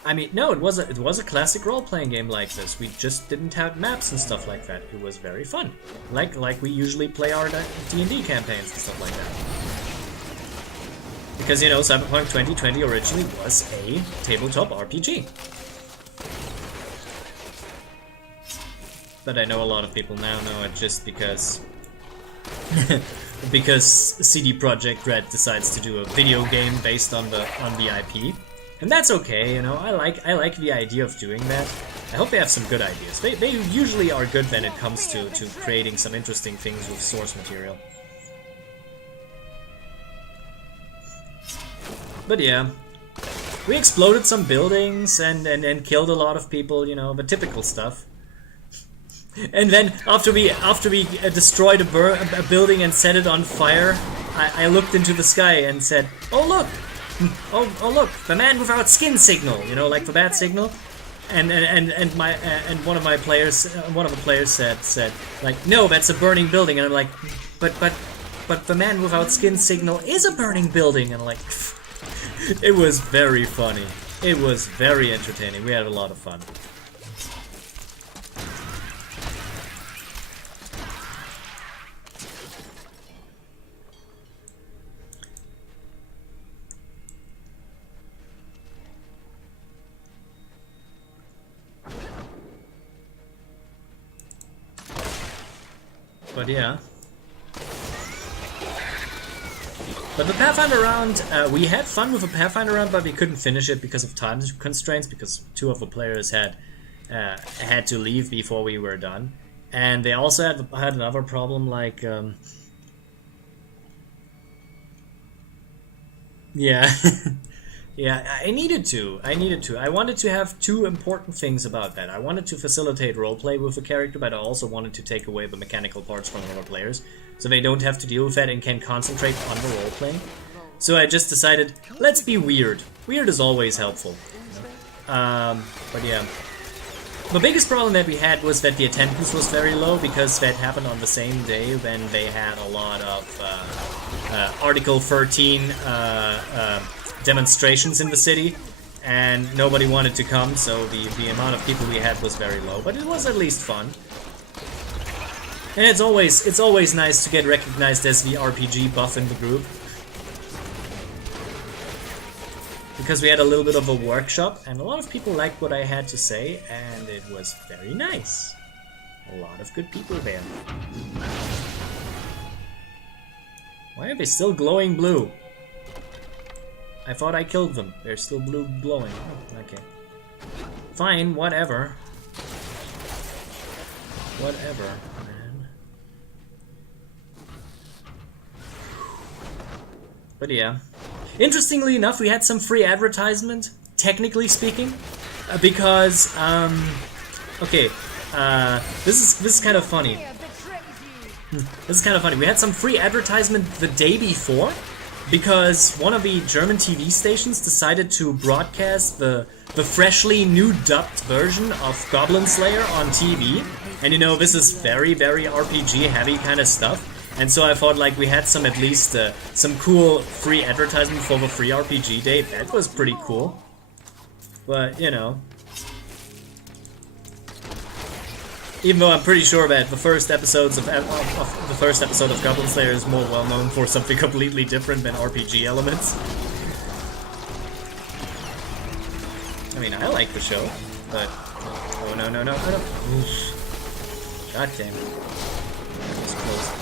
I mean, no, it was a classic role-playing game like this. We just didn't have maps and stuff like that. It was very fun, like we usually play our D&D campaigns and stuff like that. Because, you know, Cyberpunk 2020 originally was a tabletop RPG. But I know a lot of people now know it just because because CD Projekt Red decides to do a video game based on the IP. And that's okay, you know, I like the idea of doing that. I hope they have some good ideas. They usually are good when it comes to creating some interesting things with source material. But yeah, we exploded some buildings and killed a lot of people, you know, the typical stuff. And then after we destroyed a building and set it on fire, I looked into the sky and said, "Oh look, oh look, the man without skin signal," you know, like the bat signal. And one of the players said like, "No, that's a burning building." And I'm like, but the man without skin signal is a burning building. And like, it was very funny. It was very entertaining. We had a lot of fun. But yeah. But the Pathfinder round, we had fun with the Pathfinder round, but we couldn't finish it because of time constraints, because two of the players had to leave before we were done. And they also had another problem, like, yeah. Yeah, I needed to. I wanted to have two important things about that. I wanted to facilitate roleplay with the character, but I also wanted to take away the mechanical parts from other players, so they don't have to deal with that and can concentrate on the roleplay. So I just decided, let's be weird. Weird is always helpful. But yeah. The biggest problem that we had was that the attendance was very low, because that happened on the same day when they had a lot of Article 13 demonstrations in the city, and nobody wanted to come, so the amount of people we had was very low, but it was at least fun. And it's always nice to get recognized as the RPG buff in the group, because we had a little bit of a workshop and a lot of people liked what I had to say, and it was very nice. A lot of good people there. Why are they still glowing blue? I thought I killed them. They're still blue glowing. Oh, okay. Fine, whatever. Whatever, man. But yeah. Interestingly enough, we had some free advertisement, technically speaking, because, okay, this is kind of funny. This is kind of funny. We had some free advertisement the day before, because one of the German TV stations decided to broadcast the freshly new dubbed version of Goblin Slayer on TV. And you know, this is very, very RPG heavy kind of stuff. And so I thought, like, we had some, at least, some cool free advertisement for the free RPG day. That was pretty cool. But, you know. Even though I'm pretty sure that the first episodes of the first episode of Goblin Slayer is more well known for something completely different than RPG elements. I mean, I like the show, but oh no no no no! Oof. God damn it! That was close.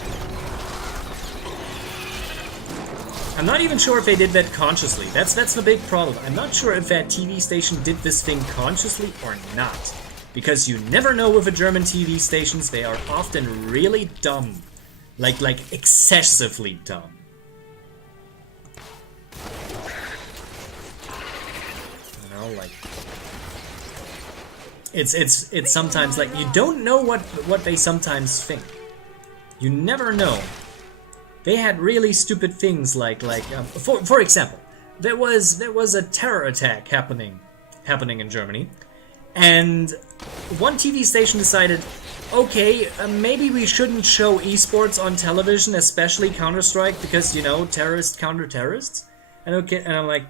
I'm not even sure if they did that consciously. That's the big problem. I'm not sure if that TV station did this thing consciously or not. Because you never know with the German TV stations, they are often really dumb. Like excessively dumb. You know, like... It's sometimes like, you don't know what they sometimes think. You never know. They had really stupid things like for example, there was a terror attack happening in Germany, and one TV station decided, okay, maybe we shouldn't show esports on television, especially Counter-Strike, because, you know, terrorists counter terrorists. And okay, and I'm like,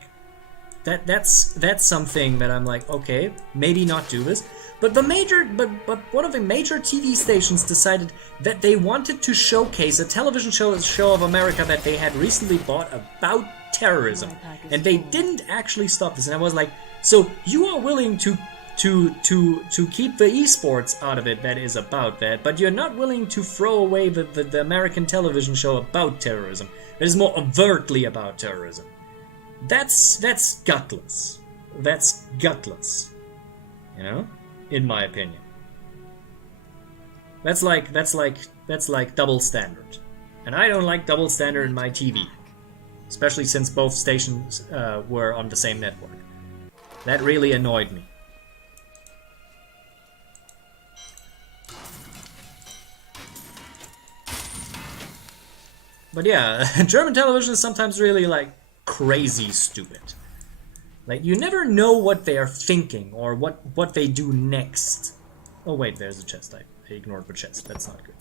that's something that I'm like, okay, maybe not do this. But one of the major TV stations decided that they wanted to showcase a television show of America that they had recently bought about terrorism, and they didn't actually stop this. And I was like, so you are willing to keep the esports out of it that is about that, but you're not willing to throw away the American television show about terrorism that is more overtly about terrorism. That's gutless. That's gutless. You know? In my opinion. That's like double standard. And I don't like double standard in my TV. Especially since both stations were on the same network. That really annoyed me. But yeah, German television is sometimes really like crazy stupid. Like, you never know what they are thinking or what they do next. Oh wait, there's a chest. I ignored the chest. That's not good.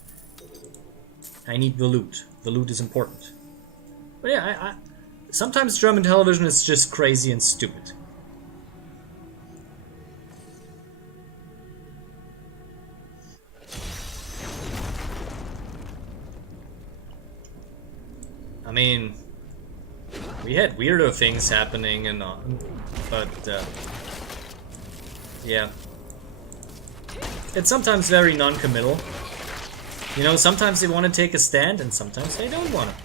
I need the loot. The loot is important. But yeah, sometimes German television is just crazy and stupid. I mean, we had weirder things happening and but yeah, it's sometimes very non-committal. You know, sometimes they want to take a stand and sometimes they don't want to.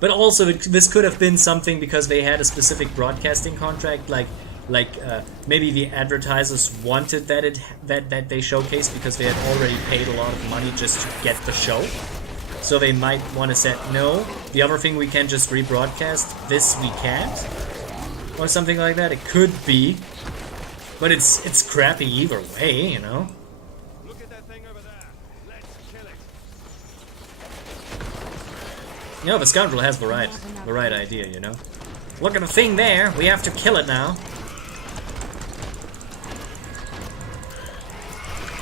But also, this could have been something because they had a specific broadcasting contract, like maybe the advertisers wanted that they showcase because they had already paid a lot of money just to get the show. So they might want to say, no, the other thing we can just rebroadcast, this we can't. Or something like that. It could be. But it's crappy either way, you know? Look at that thing over there. Let's kill it. You know, the scoundrel has the right idea, you know? Look at the thing there, we have to kill it now.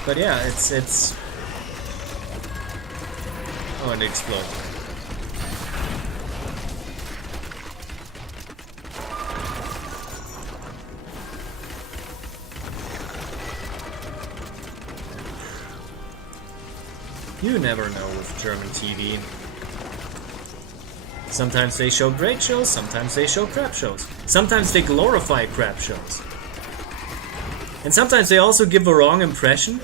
But yeah, it's oh, and it exploded. You never know with German TV. Sometimes they show great shows, sometimes they show crap shows. Sometimes they glorify crap shows. And sometimes they also give the wrong impression.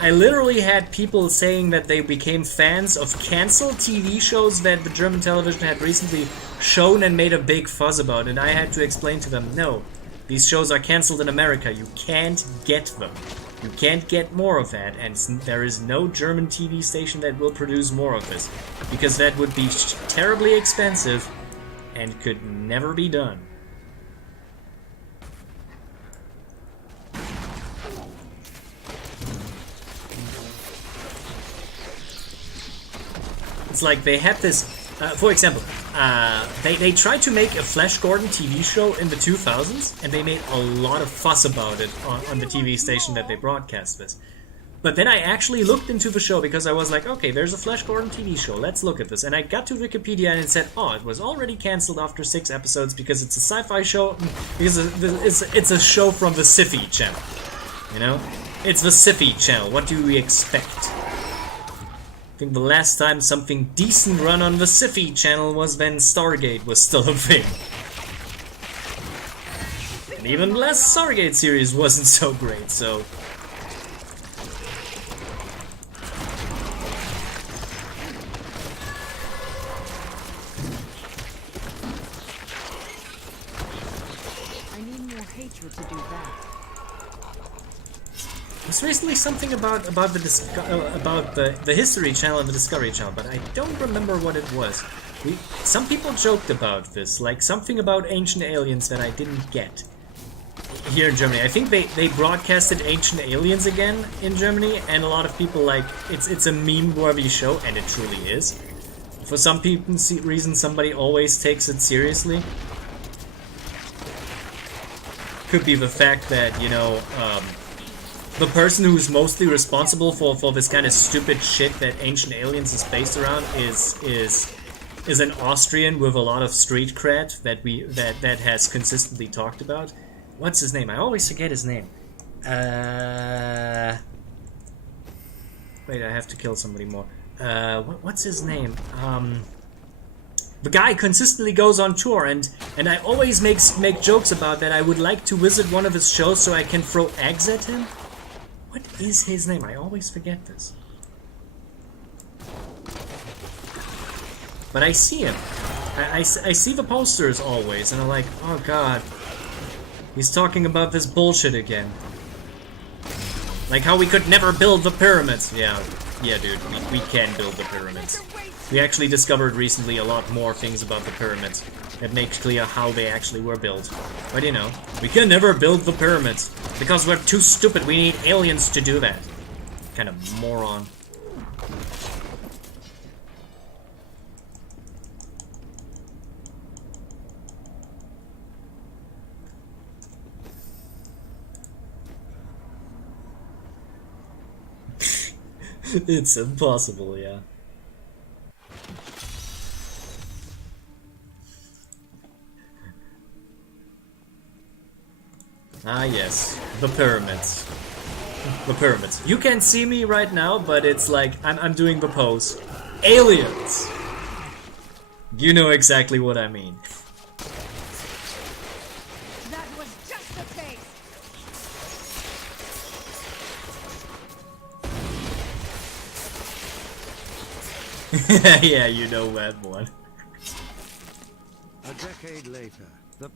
I literally had people saying that they became fans of cancelled TV shows that the German television had recently shown and made a big fuss about, and I had to explain to them, no, these shows are cancelled in America, you can't get them. You can't get more of that, and there is no German TV station that will produce more of this, because that would be terribly expensive and could never be done. It's like they had this, for example, they tried to make a Flash Gordon TV show in the 2000s, and they made a lot of fuss about it on the TV station that they broadcast this. But then I actually looked into the show because I was like, okay, there's a Flash Gordon TV show, let's look at this. And I got to Wikipedia and it said, oh, it was already cancelled after 6 episodes because it's a sci-fi show, because it's a show from the Sci-Fi channel, you know? It's the Siffy channel. What do we expect? I think the last time something decent run on the Siffy channel was when Stargate was still a thing. And even the last Stargate series wasn't so great, so... I need more hatred to do that. There's recently something about the History channel and the Discovery channel, but I don't remember what it was. Some people joked about this, like something about ancient aliens that I didn't get here in Germany. I think they broadcasted Ancient Aliens again in Germany, and a lot of people like it's a meme-worthy show, and it truly is. For some reason, somebody always takes it seriously. Could be the fact that, you know, the person who's mostly responsible for this kind of stupid shit that Ancient Aliens is based around is an Austrian with a lot of street cred that has consistently talked about. What's his name? I always forget his name. Wait, I have to kill somebody more. What's his name? The guy consistently goes on tour, and I always make jokes about that. I would like to visit one of his shows so I can throw eggs at him. What is his name? I always forget this. But I see him. I see the posters always, and I'm like, oh god. He's talking about this bullshit again. Like how we could never build the pyramids. Yeah, dude, we can build the pyramids. We actually discovered recently a lot more things about the pyramids that makes clear how they actually were built. But you know, we can never build the pyramids because we're too stupid. We need aliens to do that. Kind of moron. It's impossible, yeah. Ah yes, the pyramids. The pyramids. You can't see me right now, but it's like I'm doing the pose. Aliens! You know exactly what I mean. That was just a taste. Yeah, you know that one. A decade later, the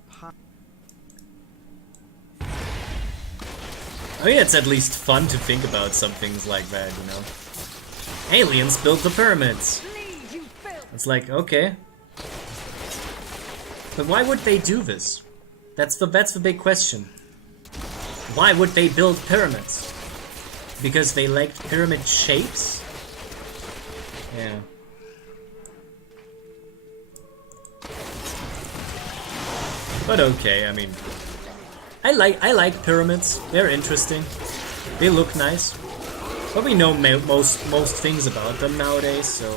Oh yeah, it's at least fun to think about some things like that, you know. Aliens built the pyramids. Leave, you filth. It's like, okay. But why would they do this? That's the big question. Why would they build pyramids? Because they liked pyramid shapes? Yeah. But okay, I mean, I like pyramids. They're interesting. They look nice. But we know most things about them nowadays, so.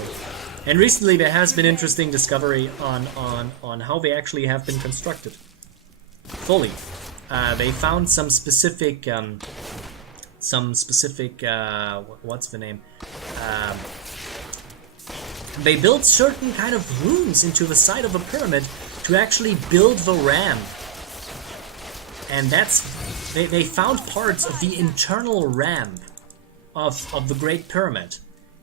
And recently there has been interesting discovery on how they actually have been constructed. Fully. They found some specific what's the name? They built certain kind of rooms into the side of a pyramid to actually build the ramp. And that's... They found parts of the internal ramp of the Great Pyramid.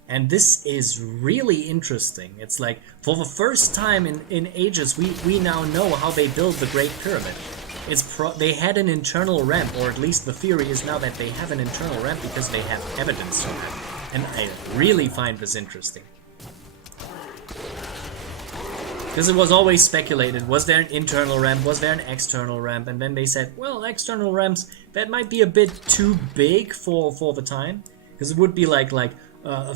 And this is really interesting. It's like, for the first time in ages, we now know how they built the Great Pyramid. They had an internal ramp, or at least the theory is now that they have an internal ramp because they have evidence for it. And I really find this interesting. Because it was always speculated, was there an internal ramp, was there an external ramp, and then they said, well, external ramps, that might be a bit too big for the time, because it would be like a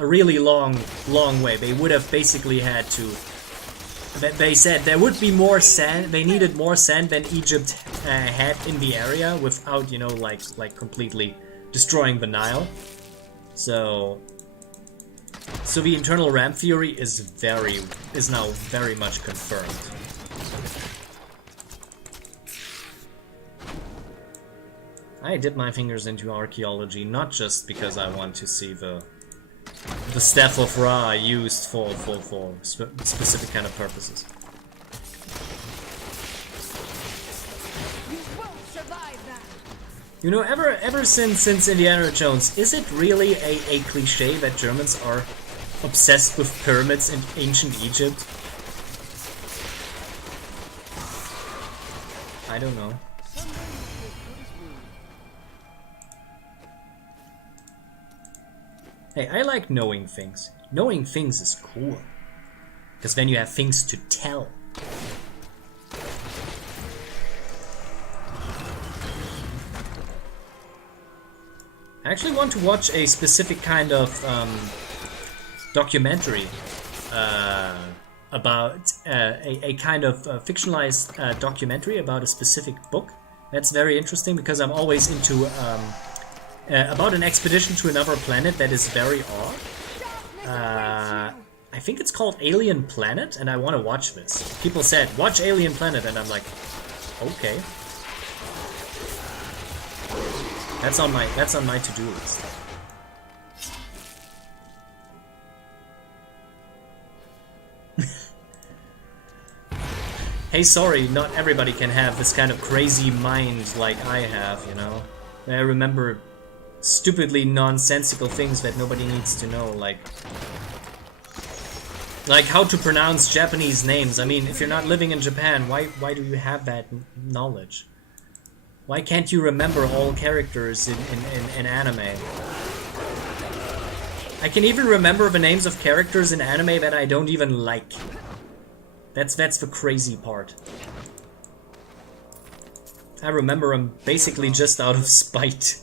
really long way. They would have basically had to, they said there would be more sand, they needed more sand than Egypt had in the area without, you know, like completely destroying the Nile. So the internal ramp theory is now very much confirmed. I dip my fingers into archaeology, not just because I want to see the Staff of Ra used for specific kind of purposes. You won't survive that. You know, ever since Indiana Jones, is it really a cliche that Germans are obsessed with pyramids in ancient Egypt? I don't know. Hey, I like knowing things. Knowing things is cool. Because then you have things to tell. I actually want to watch a specific kind of documentary about a kind of fictionalized documentary about a specific book. That's very interesting because I'm always into about an expedition to another planet that is very odd. I think it's called Alien Planet, and I want to watch this. People said, watch Alien Planet, and I'm like, okay. That's on my to-do list. Hey, sorry, not everybody can have this kind of crazy mind like I have, you know? I remember stupidly nonsensical things that nobody needs to know, like how to pronounce Japanese names. I mean, if you're not living in Japan, why do you have that knowledge? Why can't you remember all characters in anime? I can even remember the names of characters in anime that I don't even like. That's the crazy part. I remember them basically just out of spite.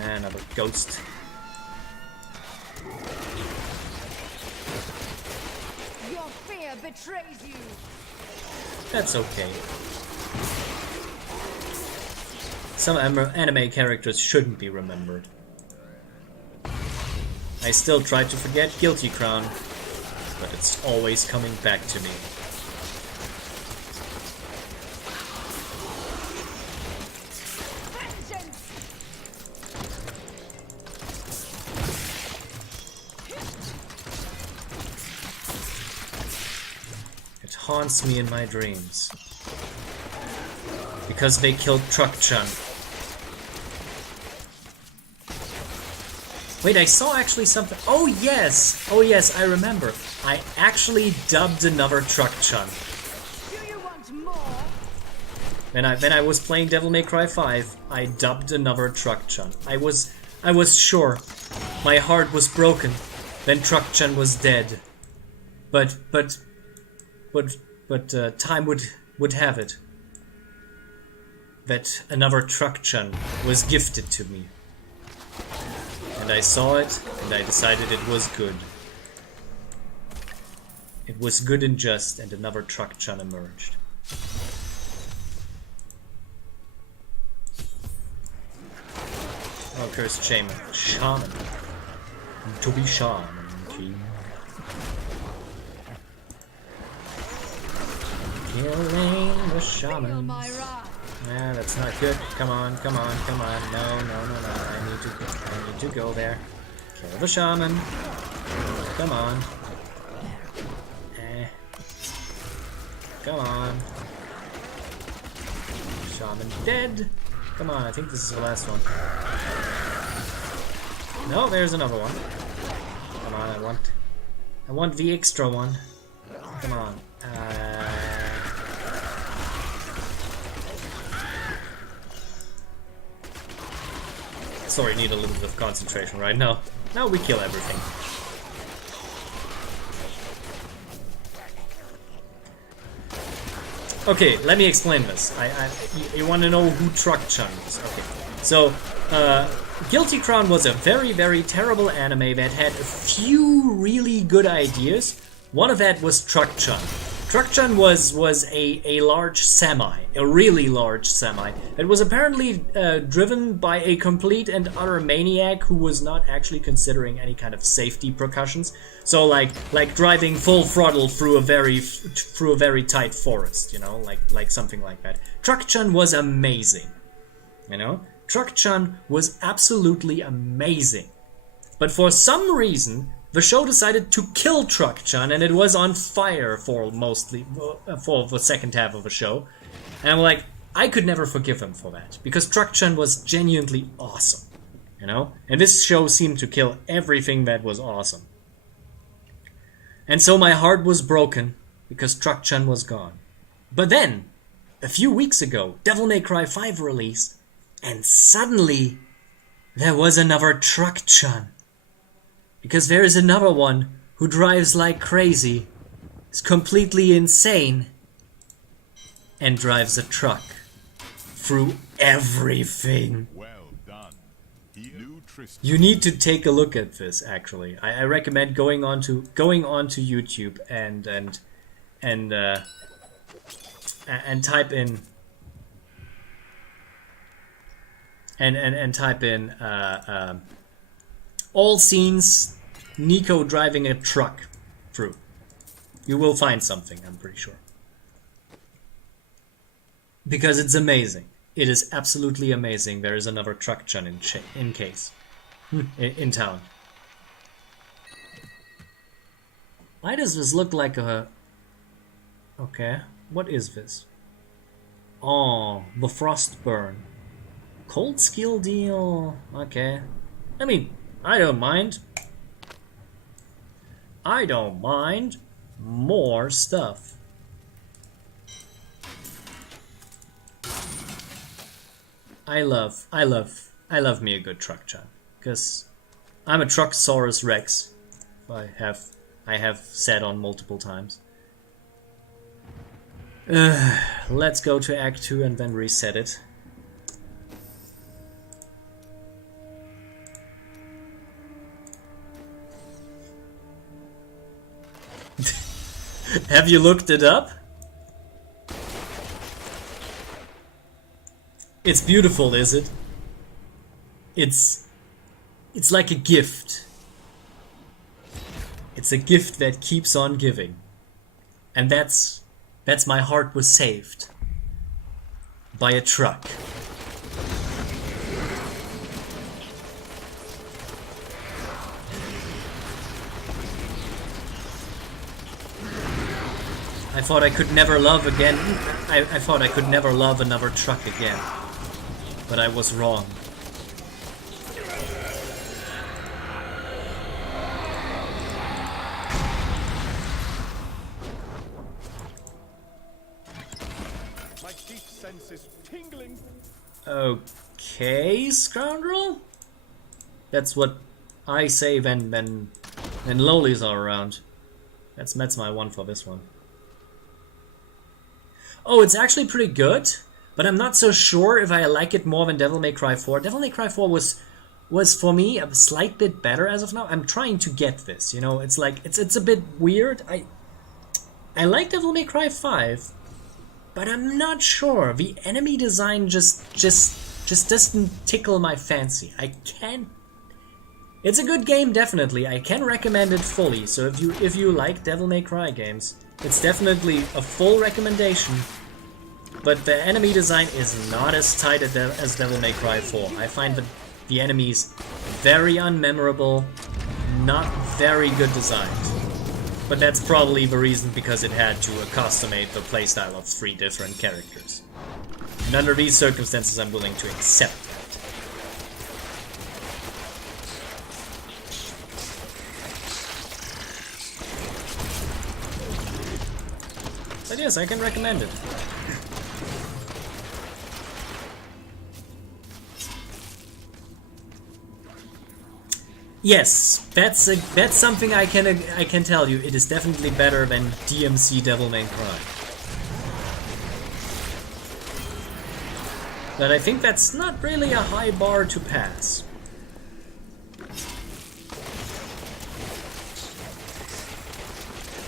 Another ghost. Your fear betrays you. That's okay. Some anime characters shouldn't be remembered. I still try to forget Guilty Crown, but it's always coming back to me. It haunts me in my dreams. Because they killed Truck-chan. Wait, I saw actually something. Oh yes! Oh yes, I remember. I actually dubbed another Truck-chan. Do you want more? When I was playing Devil May Cry 5, I dubbed another Truck-chan. I was sure. My heart was broken. Then Truck-chan was dead. But time would have it that another Truck-chan was gifted to me. And I saw it, and I decided it was good. It was good and just, and another Truck-chan emerged. Oh, cursed shaman. Shaman. To be shaman, king. Killing the shaman. Yeah, that's not good. Come on, come on, come on. No. I need to go there. Kill the shaman. Come on. Come on. Shaman dead. Come on, I think this is the last one. No, there's another one. Come on, I want the extra one. Come on. Sorry, need a little bit of concentration right now. Now we kill everything. Okay, let me explain this. You want to know who Truck-chan is? Okay, so Guilty Crown was a very, very terrible anime that had a few really good ideas. One of that was Truck-chan. Truck-chan was a large semi, a really large semi. It was apparently driven by a complete and utter maniac who was not actually considering any kind of safety precautions. So like driving full throttle through a very tight forest, you know, like something like that. Truck-chan was amazing, you know. Truck-chan was absolutely amazing. But for some reason, the show decided to kill Truck-chan, and it was on fire for the second half of the show. And I'm like, I could never forgive him for that, because Truck-chan was genuinely awesome, you know? And this show seemed to kill everything that was awesome. And so my heart was broken, because Truck-chan was gone. But then, a few weeks ago, Devil May Cry 5 released, and suddenly, there was another Truck-chan. Because there is another one who drives like crazy, is completely insane, and drives a truck through everything. Well done. You need to take a look at this. Actually, I recommend going on to YouTube and type in and type in all scenes Nico driving a truck through. You will find something, I'm pretty sure. Because it's amazing. It is absolutely amazing. There is another Truck-chan in town. Why does this look like a... Okay, what is this? Oh, the Frostburn. Cold skill deal. Okay. I mean, I don't mind. I don't mind. More stuff. I love me a good Truck-chan, because I'm a Trucksaurus Rex. I have said on multiple times. Let's go to Act 2 and then reset it. Have you looked it up? It's beautiful, is it? It's like a gift. It's a gift that keeps on giving. And that's my heart was saved by a truck. I thought I could never love again. I thought I could never love another truck again. But I was wrong. My chief sense is tingling. Okay, scoundrel? That's what I say when lolis are around. That's my one for this one. Oh, it's actually pretty good, but I'm not so sure if I like it more than Devil May Cry 4. Devil May Cry 4 was for me a slight bit better as of now. I'm trying to get this, you know. It's like it's a bit weird. I like Devil May Cry 5, but I'm not sure. The enemy design just doesn't tickle my fancy. I can't. It's a good game, definitely. I can recommend it fully. So if you like Devil May Cry games, it's definitely a full recommendation. But the enemy design is not as tight as Devil May Cry 4. I find the enemies very unmemorable, not very good designed. But that's probably the reason, because it had to customate the playstyle of 3 different characters. And under these circumstances, I'm willing to accept that. But yes, I can recommend it. Yes, that's something I can tell you. It is definitely better than DMC Devil May Cry. But I think that's not really a high bar to pass.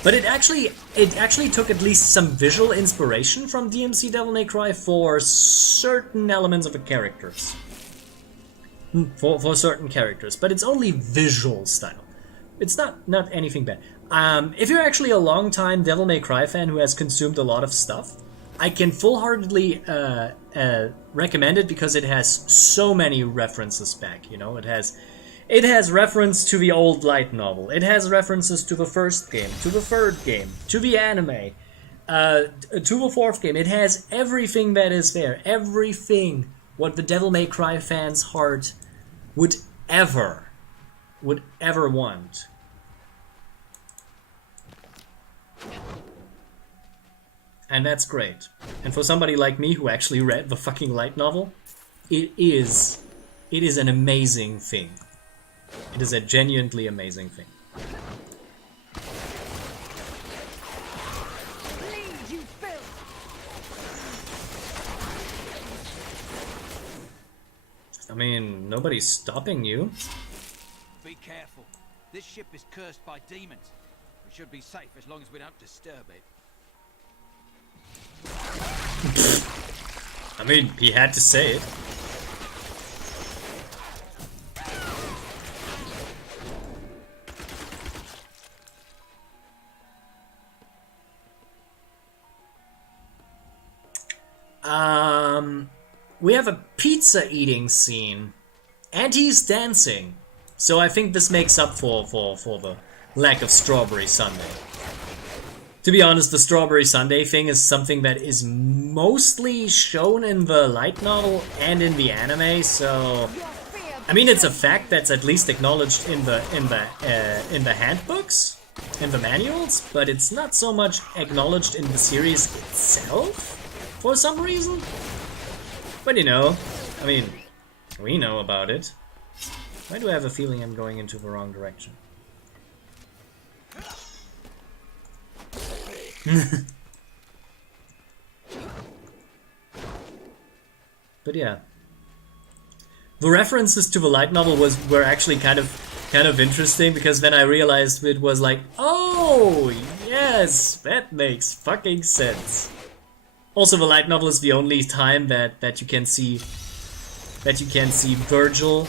But it actually took at least some visual inspiration from DMC Devil May Cry for certain elements of the characters. For certain characters, but it's only visual style. It's not anything bad. If you're actually a long-time Devil May Cry fan who has consumed a lot of stuff, I can full-heartedly recommend it because it has so many references back. You know, it has reference to the old light novel. It has references to the first game, to the third game, to the anime, to the fourth game. It has everything that is there. Everything what the Devil May Cry fans' heart would ever want. And that's great. And for somebody like me who actually read the fucking light novel, it is an amazing thing. It is a genuinely amazing thing. Bleed, you filth! I mean, nobody's stopping you. Be careful. This ship is cursed by demons. We should be safe as long as we don't disturb it. I mean, he had to say it. We have a pizza eating scene, and he's dancing. So I think this makes up for the lack of strawberry sundae. To be honest, the strawberry sundae thing is something that is mostly shown in the light novel and in the anime. So, I mean, it's a fact that's at least acknowledged in the handbooks, in the manuals, but it's not so much acknowledged in the series itself for some reason. But you know, I mean, we know about it. Why do I have a feeling I'm going into the wrong direction? But yeah, the references to the light novel were actually kind of interesting, because then I realized it was like, oh yes, that makes fucking sense. Also, the light novel is the only time that you can see Virgil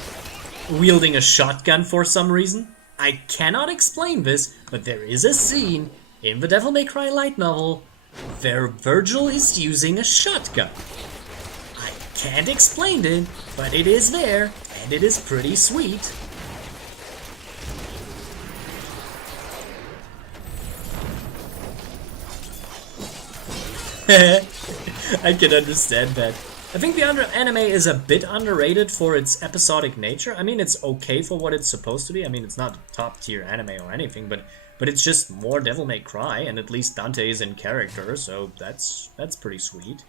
wielding a shotgun for some reason. I cannot explain this, but there is a scene in the Devil May Cry light novel where Virgil is using a shotgun. I can't explain it, but it is there, and it is pretty sweet. I can understand that. I think the anime is a bit underrated for its episodic nature. I mean, it's okay for what it's supposed to be. I mean, it's not top tier anime or anything, but it's just more Devil May Cry, and at least Dante is in character, so that's pretty sweet.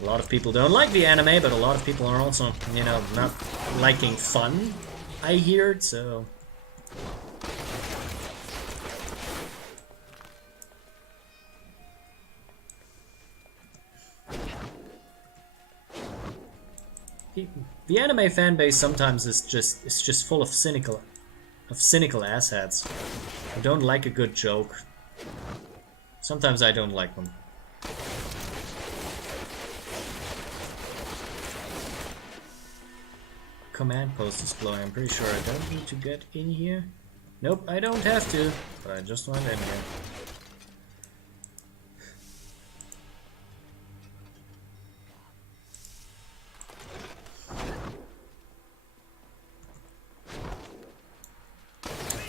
A lot of people don't like the anime, but a lot of people are also, you know, not liking fun, I hear, so... The anime fan base sometimes is just full of cynical asshats who don't like a good joke. Sometimes I don't like them. Command post is glowing. I'm pretty sure I don't need to get in here. Nope, I don't have to, but I just went in here.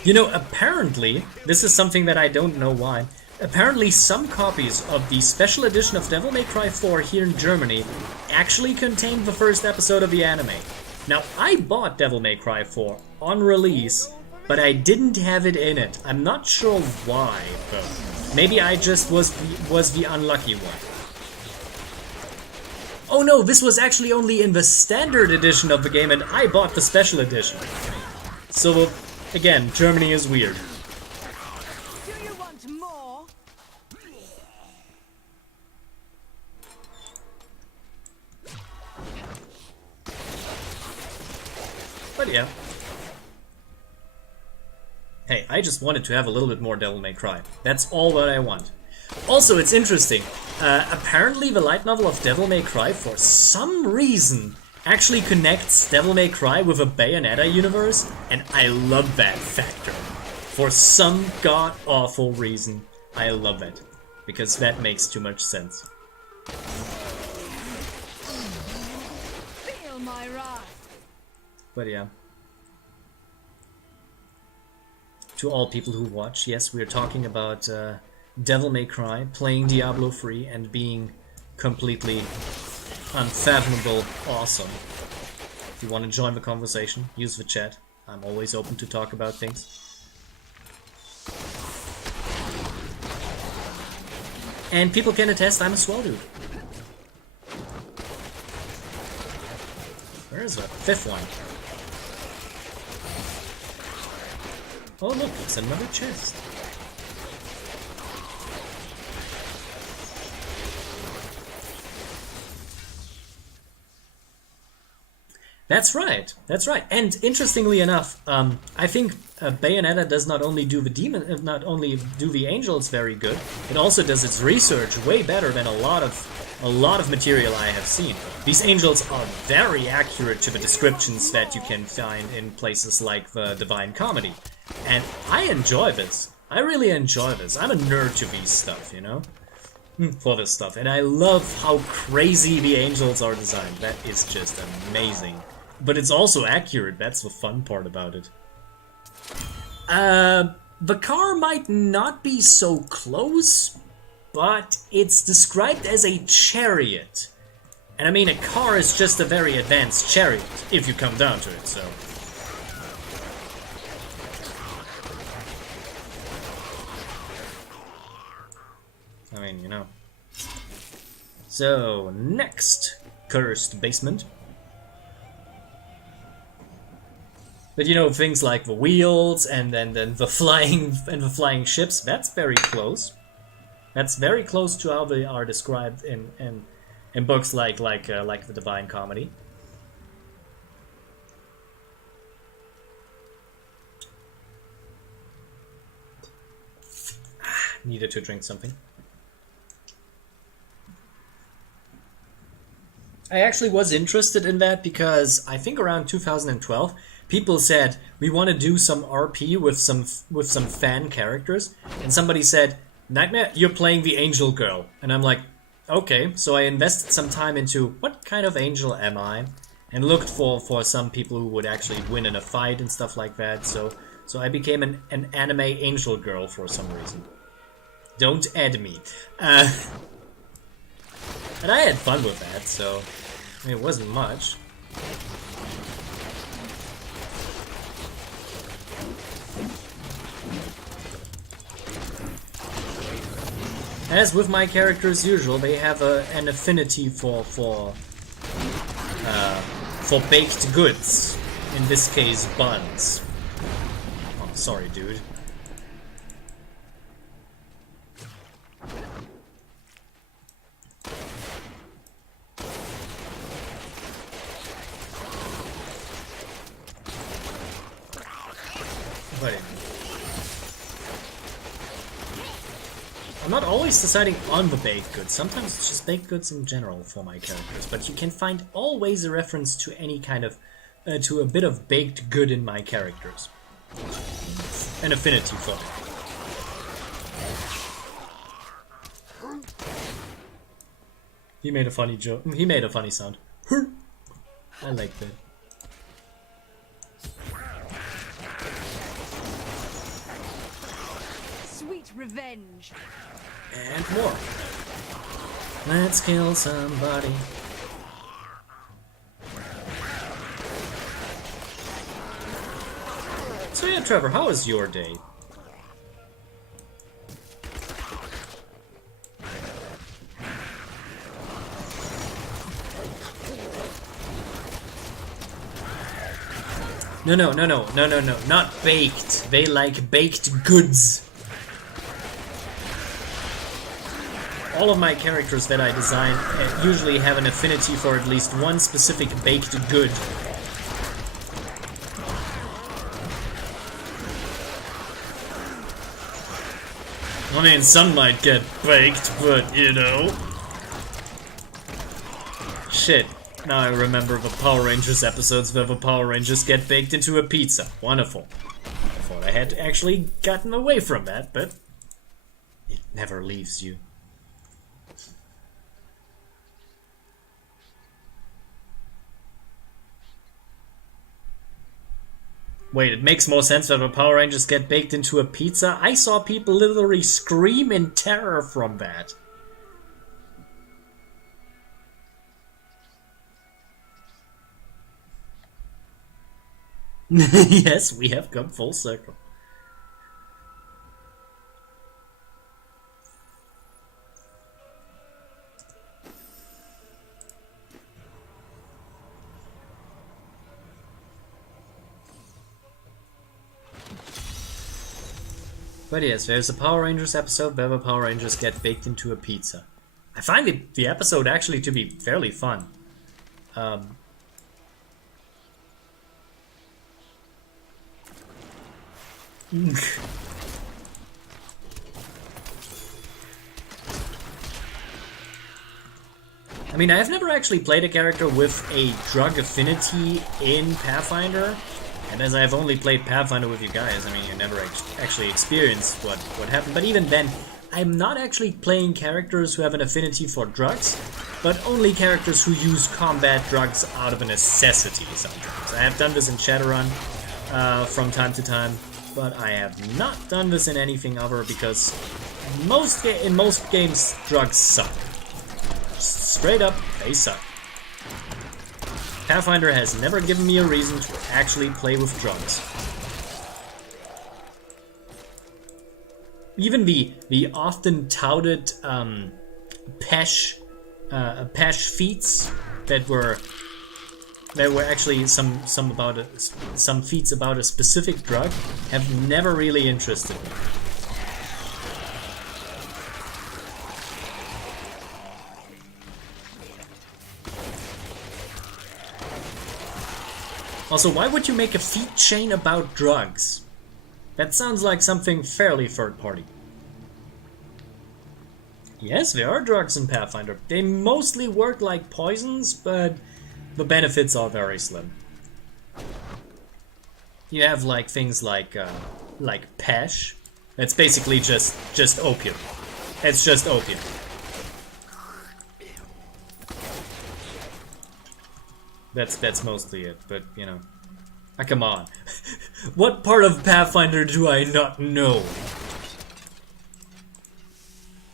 You know, apparently, this is something that I don't know why, apparently some copies of the special edition of Devil May Cry 4 here in Germany actually contain the first episode of the anime. Now, I bought Devil May Cry 4 on release, but I didn't have it in it. I'm not sure why, though. Maybe I just was the unlucky one. Oh no, this was actually only in the standard edition of the game, and I bought the special edition. So... again, Germany is weird. Do you want more? But yeah. Hey, I just wanted to have a little bit more Devil May Cry. That's all that I want. Also, it's interesting. Apparently the light novel of Devil May Cry, for some reason, actually connects Devil May Cry with a Bayonetta universe, and I love that factor. For some god-awful reason, I love it. Because that makes too much sense. Feel my wrath. But yeah. To all people who watch, yes, we are talking about Devil May Cry, playing Diablo 3 and being completely unfathomable awesome. If you want to join the conversation, use the chat. I'm always open to talk about things. And people can attest I'm a swell dude. Where's the fifth one? Oh look, it's another chest. That's right, that's right. And interestingly enough, I think Bayonetta does not only do the angels very good, it also does its research way better than a lot of material I have seen. These angels are very accurate to the descriptions that you can find in places like the Divine Comedy. And I enjoy this. I really enjoy this. I'm a nerd to these stuff, you know? For this stuff. And I love how crazy the angels are designed. That is just amazing. But it's also accurate. That's the fun part about it. The car might not be so close, but it's described as a chariot. And I mean, a car is just a very advanced chariot, if you come down to it, so... I mean, you know. So, next cursed basement. But you know, things like the wheels and then the flying ships, that's very close. That's very close to how they are described in books like the Divine Comedy. Needed to drink something. I actually was interested in that because I think around 2012 people said we want to do some RP with some fan characters, and somebody said, Nightmare, you're playing the angel girl, and I'm like, okay. So I invested some time into what kind of angel am I, and looked for some people who would actually win in a fight and stuff like that. So I became an anime angel girl for some reason. Don't add me. And I had fun with that, so I mean, it wasn't much. As with my characters usual, they have an affinity for baked goods. In this case, buns. Oh, sorry, dude. But I'm not always deciding on the baked goods. Sometimes it's just baked goods in general for my characters. But you can find always a reference to any kind of to a bit of baked good in my characters. An affinity for it. He made a funny joke. He made a funny sound. I like that. Sweet revenge. And more. Let's kill somebody. So yeah, Trevor, how was your day? No, not baked. They like baked goods. All of my characters that I design usually have an affinity for at least one specific baked good. I mean, some might get baked, but you know. Shit. Now I remember the Power Rangers episodes where the Power Rangers get baked into a pizza. Wonderful. I thought I had actually gotten away from that, but it never leaves you. Wait, it makes more sense that the Power Rangers get baked into a pizza? I saw people literally scream in terror from that. Yes, we have come full circle. But yes, there's a Power Rangers episode where the Power Rangers get baked into a pizza. I find the episode actually to be fairly fun. I mean, I've never actually played a character with a drug affinity in Pathfinder, and as I've only played Pathfinder with you guys, I mean, you never actually experienced what happened. But even then, I'm not actually playing characters who have an affinity for drugs, but only characters who use combat drugs out of a necessity sometimes. I have done this in Shadowrun from time to time, but I have not done this in anything other because in most games, drugs suck. Straight up, they suck. Pathfinder has never given me a reason to actually play with drugs. Even the often touted Pesh feats that were actually some feats about a specific drug have never really interested me. Also, why would you make a feat chain about drugs? That sounds like something fairly third party. Yes, there are drugs in Pathfinder. They mostly work like poisons, but the benefits are very slim. You have like things like Pesh. That's basically just opium. It's just opium. That's mostly it, but you know. Come on. What part of Pathfinder do I not know?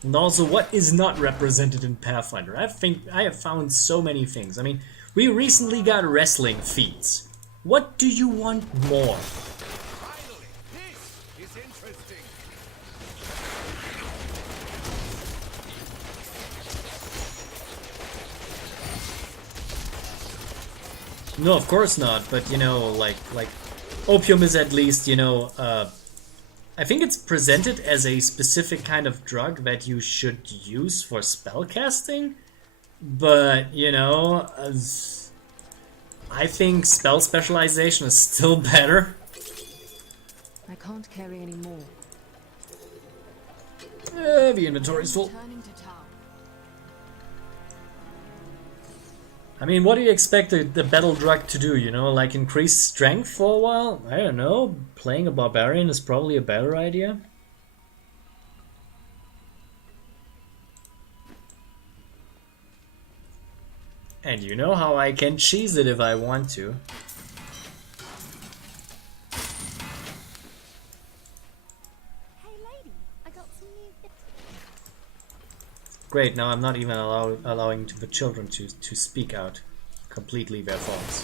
And also, what is not represented in Pathfinder? I have found so many things. I mean, we recently got wrestling feats. What do you want more? Finally, this is interesting. No, of course not, but you know, like opium is at least, you know, I think it's presented as a specific kind of drug that you should use for spellcasting, but, you know, I think spell specialization is still better. I can't carry any more. The inventory's full. Returning to town. I mean, what do you expect the battle drug to do, you know? Like increase strength for a while? I don't know. Playing a barbarian is probably a better idea. And you know how I can cheese it if I want to. Hey lady, I got some new. Great, now I'm not even allowing the children to speak out completely their thoughts.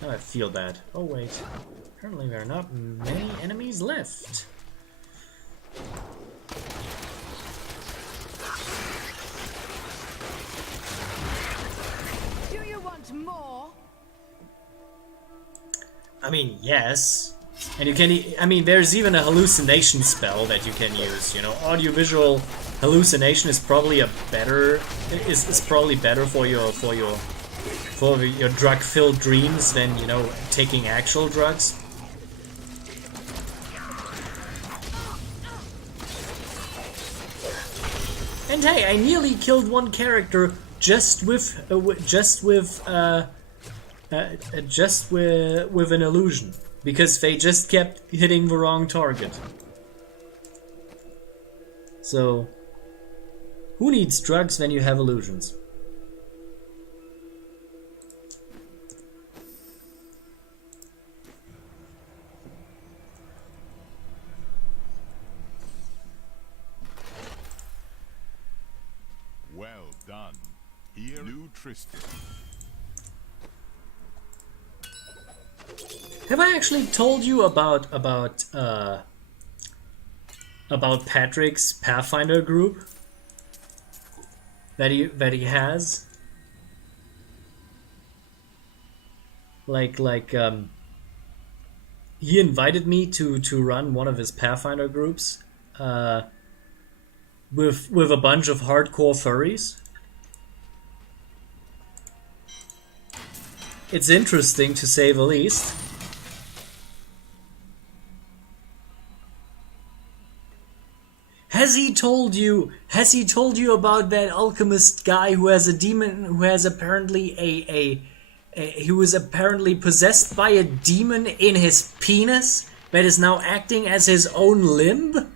Now I feel bad. Oh wait, apparently there are not many enemies left. Do you want more? I mean, yes. And you can, I mean, there's even a hallucination spell that you can use, you know. Audiovisual hallucination is probably a better, is probably better for your drug-filled dreams than, you know, taking actual drugs. And hey, I nearly killed one character just with an illusion, because they just kept hitting the wrong target. So, who needs drugs when you have illusions? Well done. Here, new Tristan. Have I actually told you about Patrick's Pathfinder group that he has? He invited me to run one of his Pathfinder groups with a bunch of hardcore furries. It's interesting, to say the least. Has he told you about that alchemist guy who has a demon, who has apparently he was apparently possessed by a demon in his penis that is now acting as his own limb?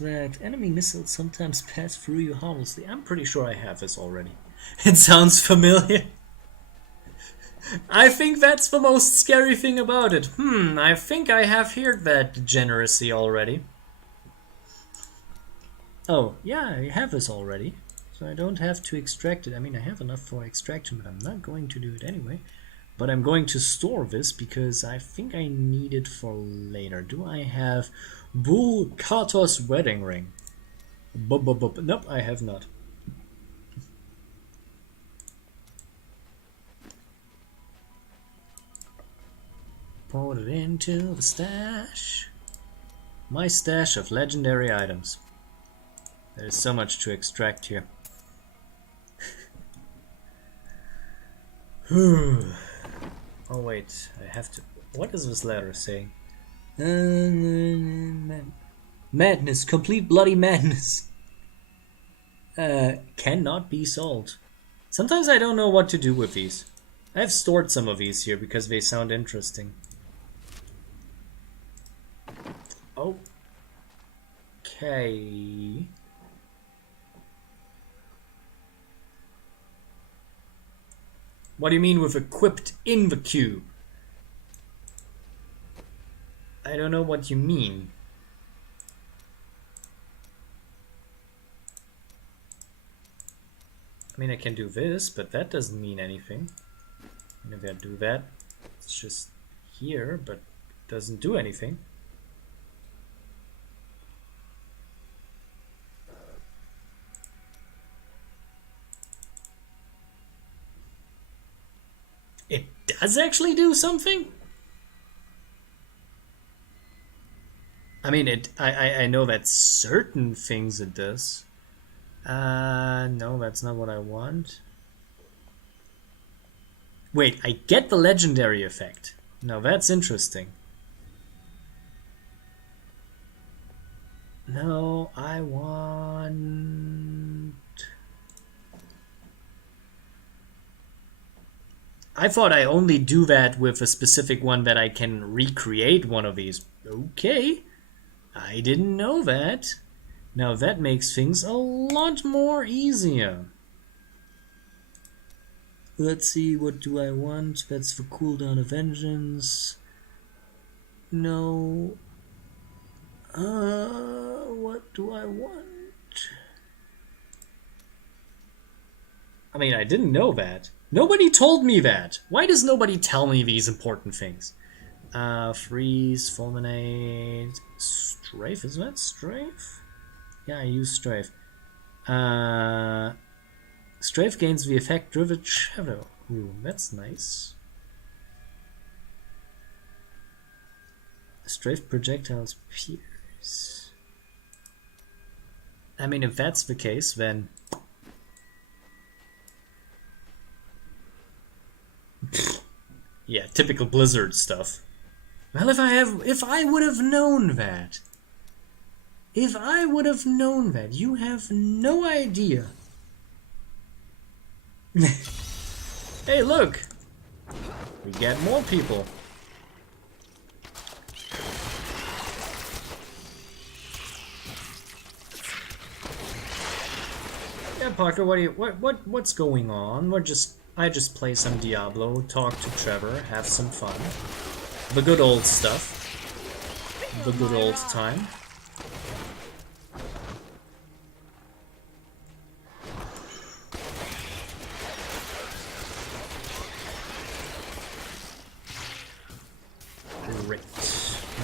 That enemy missiles sometimes pass through you harmlessly. I'm pretty sure I have this already. It sounds familiar. I think that's the most scary thing about it. I think I have heard that degeneracy already. Oh, yeah, I have this already. So I don't have to extract it. I mean, I have enough for extraction, but I'm not going to do it anyway. But I'm going to store this because I think I need it for later. Do I have Bull Katos wedding ring? Nope, I have not. Put it into the stash. My stash of legendary items. There's so much to extract here. Oh wait, I have to... What is this letter saying? Madness, complete bloody madness. Cannot be sold. Sometimes I don't know what to do with these. I've stored some of these here because they sound interesting. Okay. What do you mean with equipped in the cube? I don't know what you mean. I mean, I can do this, but that doesn't mean anything. And if I do that, it's just here, but it doesn't do anything. It does actually do something? I mean, I know that certain things it does. No, that's not what I want. Wait, I get the legendary effect. Now that's interesting. No, I want... I thought I only do that with a specific one that I can recreate one of these. Okay. I didn't know that. Now that makes things a lot more easier. Let's see, what do I want? That's for cooldown of vengeance. No. What do I want? I mean, I didn't know that. Nobody told me that. Why does nobody tell me these important things? Freeze, fulminate, strafe. Is that strafe? Yeah, I use strafe. Strafe gains the effect Driven Shadow. Ooh, that's nice. Strafe projectiles pierce. I mean, if that's the case, then... yeah, typical Blizzard stuff. Well, if I would have known that... If I would have known that, you have no idea. Hey, look! We get more people. Yeah, Parker, what's going on? I just play some Diablo, talk to Trevor, have some fun. The good old stuff. The good old time. Great.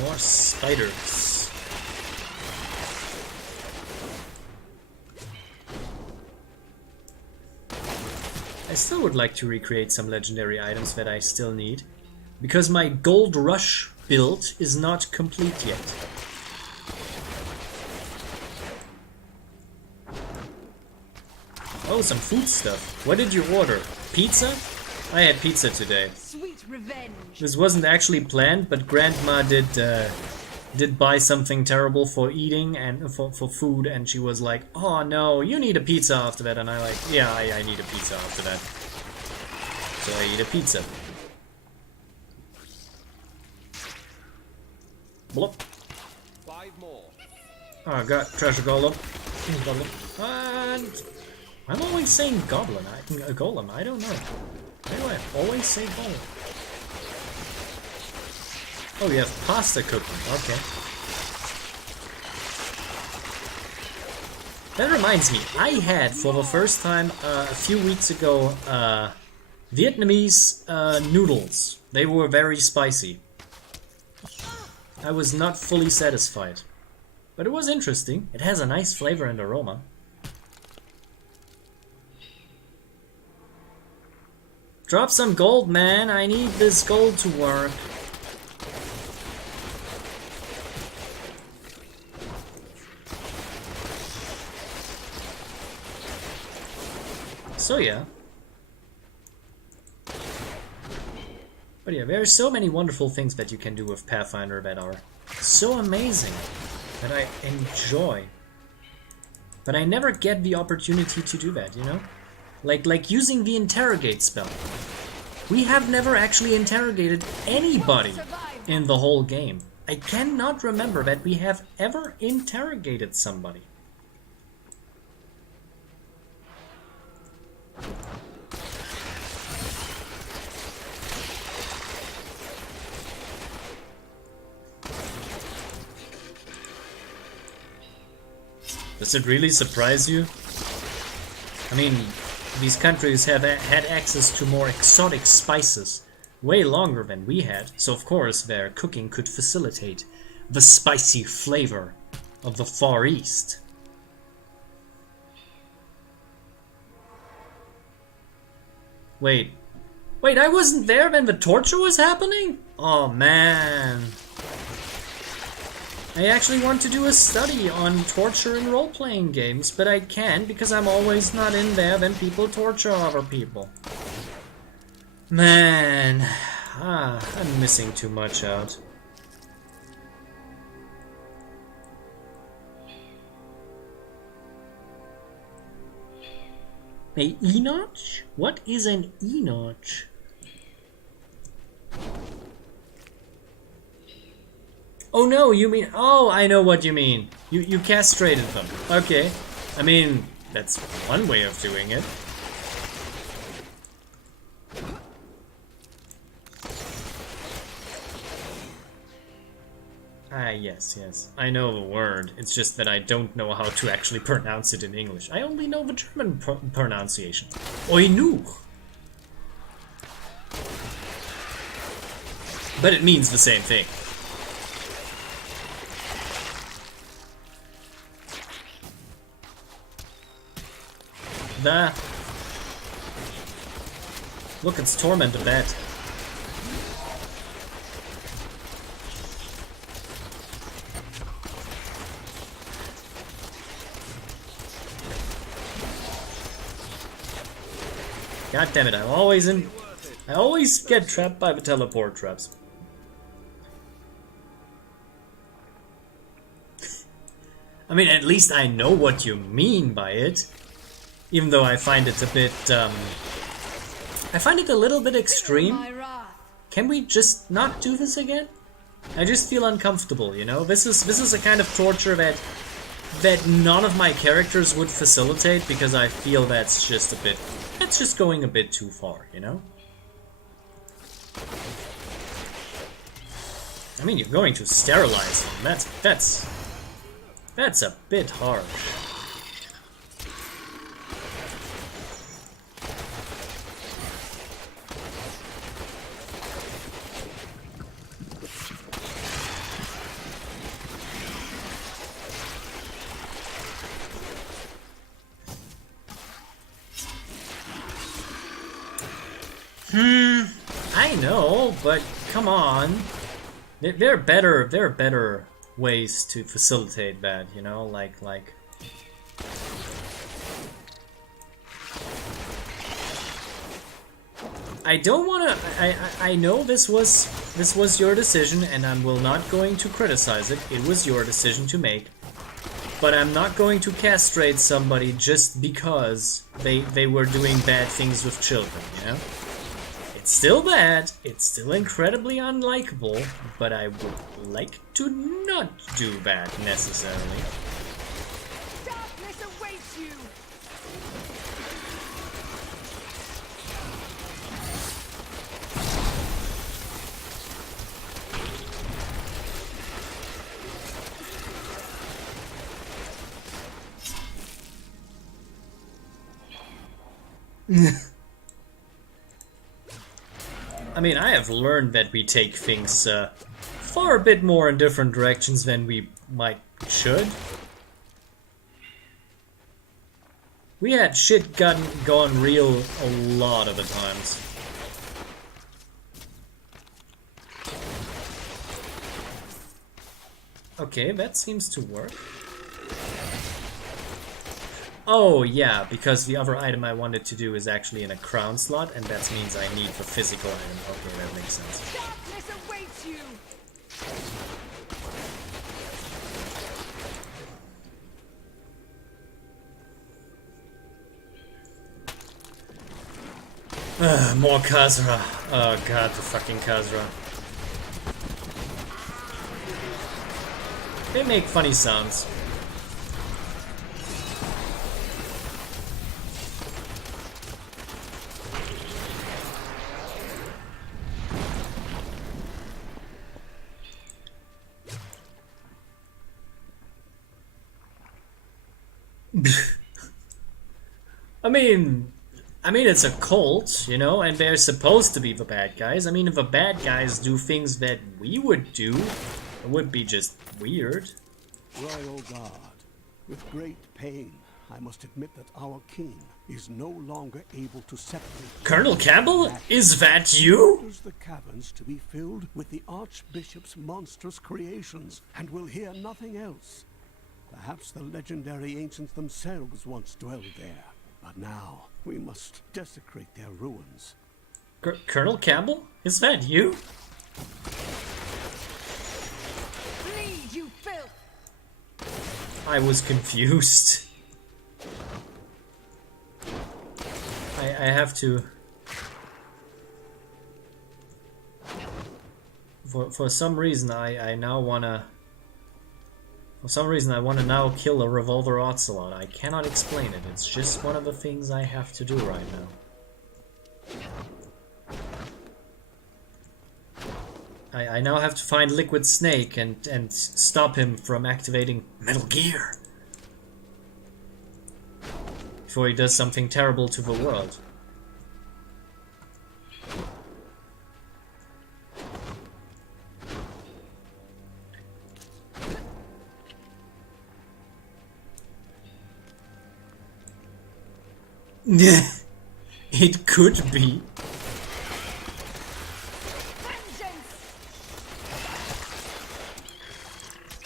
More spiders. I still would like to recreate some legendary items that I still need, because my Gold Rush build is not complete yet. Oh, some food stuff. What did you order? Pizza? I had pizza today. Sweet revenge. This wasn't actually planned, but Grandma did buy something terrible for eating and for food, and she was like, "Oh no, you need a pizza after that," and I like, "Yeah, I need a pizza after that." So I eat a pizza. Blop. 5 more. Oh, I got treasure golem. And I'm always saying goblin. Golem. I don't know. Why do I always say golem? Oh, you have pasta cooking. Okay. That reminds me, I had for the first time a few weeks ago Vietnamese noodles. They were very spicy. I was not fully satisfied, but it was interesting. It has a nice flavor and aroma. Drop some gold, man. I need this gold to work. So yeah. But yeah, there are so many wonderful things that you can do with Pathfinder that are so amazing, that I enjoy. But I never get the opportunity to do that, you know? Like using the interrogate spell. We have never actually interrogated anybody in the whole game. I cannot remember that we have ever interrogated somebody. Does it really surprise you? I mean, these countries have had access to more exotic spices way longer than we had, so of course their cooking could facilitate the spicy flavor of the Far East. Wait, I wasn't there when the torture was happening? Oh man. I actually want to do a study on torture in role-playing games, but I can't because I'm always not in there when people torture other people. Man, I'm missing too much out. A E-notch? What is an E-notch? Oh no, you mean... Oh, I know what you mean. You castrated them. Okay. I mean, that's one way of doing it. Ah, yes. I know the word. It's just that I don't know how to actually pronounce it in English. I only know the German pronunciation. Eunuch. But it means the same thing. Look, it's Torment of that. God damn it, I always get trapped by the teleport traps. I mean, at least I know what you mean by it. Even though I find it a bit, I find it a little bit extreme. Can we just not do this again? I just feel uncomfortable, you know? This is a kind of torture that none of my characters would facilitate, because I feel that's just going a bit too far, you know? I mean, you're going to sterilize them. That's a bit harsh. I know, but come on. There are better ways to facilitate that, you know, like I don't wanna I know this was your decision, and I will not going to criticize it. It was your decision to make. But I'm not going to castrate somebody just because they were doing bad things with children, you know? It's still bad, it's still incredibly unlikable, but I would like to not do that necessarily. Darkness awaits you! I mean, I have learned that we take things far a bit more in different directions than we should. We had shit gone real a lot of the times. Okay, that seems to work. Oh yeah, because the other item I wanted to do is actually in a crown slot, and that means I need the physical item. Okay, that makes sense. Darkness awaits you! More Khazra. Oh god, the fucking Khazra. They make funny sounds. I mean, it's a cult, you know, and they're supposed to be the bad guys. I mean, if the bad guys do things that we would do, it would be just weird. Royal Guard, with great pain, I must admit that our king is no longer able to separate... Colonel Campbell? Is that you? Orders the caverns to be filled with the Archbishop's monstrous creations, and will hear nothing else. Perhaps the legendary ancients themselves once dwelled there, but now we must desecrate their ruins. Colonel Campbell? Is that you? Bleed, you filth! I was confused. I have to... For some reason, I now wanna... For some reason, I want to now kill a Revolver Ocelot. I cannot explain it. It's just one of the things I have to do right now. I now have to find Liquid Snake and stop him from activating Metal Gear before he does something terrible to the world. It could be.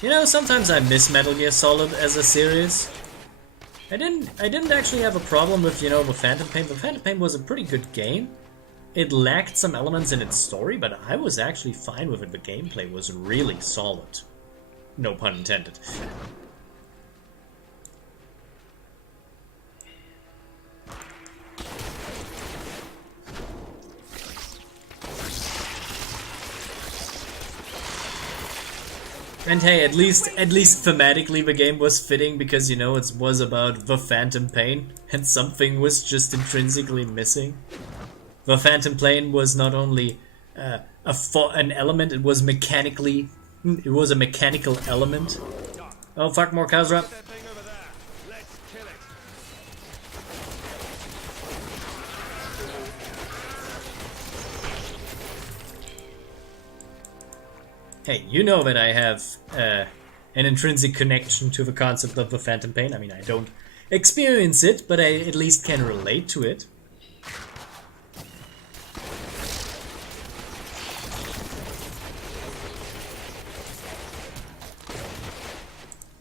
You know, sometimes I miss Metal Gear Solid as a series. I didn't actually have a problem with, you know, with Phantom Pain, but Phantom Pain was a pretty good game. It lacked some elements in its story, but I was actually fine with it. The gameplay was really solid. No pun intended. And hey, at least thematically the game was fitting because, you know, it was about the Phantom Pain and something was just intrinsically missing. The Phantom Pain was not only an element, it was a mechanical element. Oh fuck, more Khazra. That thing over there. Let's kill it. Hey, you know that I have an intrinsic connection to the concept of the Phantom Pain. I mean, I don't experience it, but I at least can relate to it.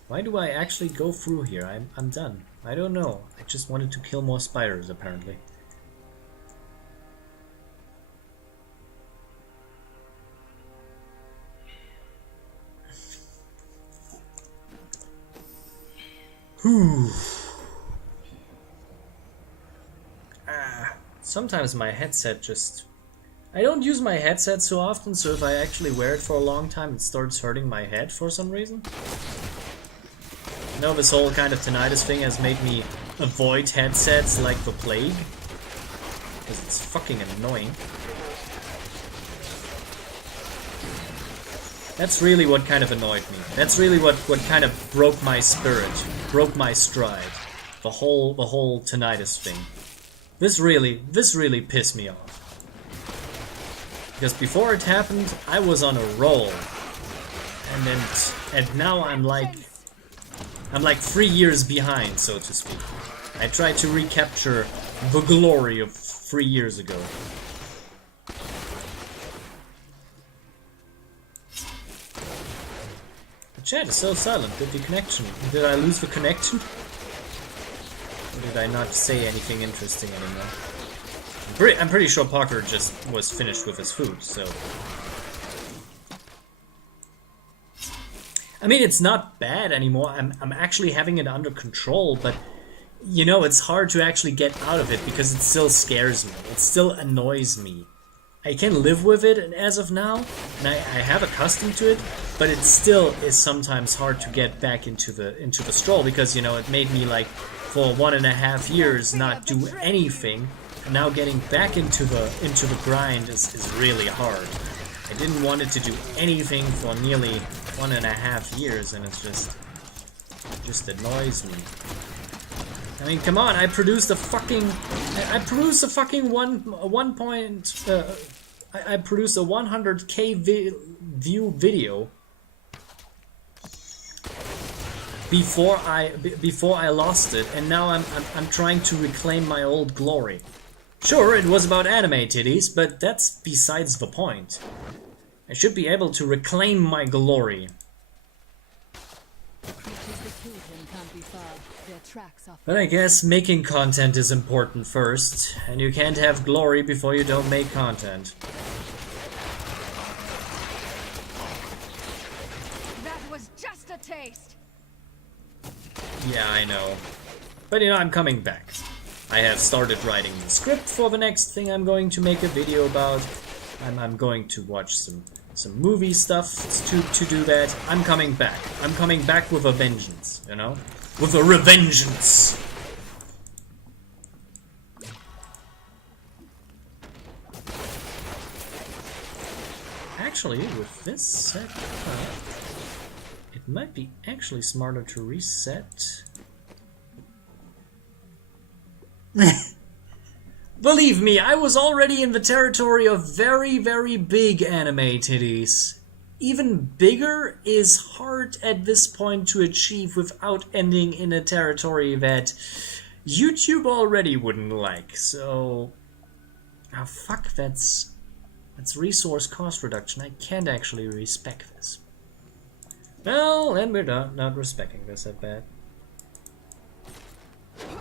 Why do I actually go through here? I'm done. I don't know. I just wanted to kill more spiders, apparently. Whew. Sometimes my headset just... I don't use my headset so often, so if I actually wear it for a long time, it starts hurting my head for some reason. You know, this whole kind of tinnitus thing has made me avoid headsets like the plague. Because it's fucking annoying. That's really what kind of annoyed me. That's really what kind of broke my spirit, broke my stride. The whole tinnitus thing. This really pissed me off. Because before it happened, I was on a roll. And now I'm like 3 years behind, so to speak. I tried to recapture the glory of 3 years ago. The chat is so silent. Did the connection? Did I lose the connection? Or did I not say anything interesting anymore? I'm pretty sure Parker just was finished with his food, so... I mean, it's not bad anymore. I'm actually having it under control, but... You know, it's hard to actually get out of it because it still scares me. It still annoys me. I can live with it as of now, and I have accustomed to it, but it still is sometimes hard to get back into the stroll because, you know, it made me, like, for 1.5 years not do anything, and now getting back into the grind is really hard. I didn't want it to do anything for nearly 1.5 years, and it just annoys me. I mean, come on! I produced a fucking 100K view video before I lost it, and now I'm trying to reclaim my old glory. Sure, it was about anime titties, but that's besides the point. I should be able to reclaim my glory. But I guess making content is important first, and you can't have glory before you don't make content. That was just a taste. Yeah, I know. But you know, I'm coming back. I have started writing the script for the next thing I'm going to make a video about. I'm going to watch some movie stuff to do that. I'm coming back. I'm coming back with a vengeance, you know? With a revengeance! Actually, with this set up, it might be actually smarter to reset. Believe me, I was already in the territory of very, very big anime titties. Even bigger is hard at this point to achieve without ending in a territory that YouTube already wouldn't like, so... Oh fuck, that's resource cost reduction. I can't actually respec this. Well, then we're not respecting this at bad.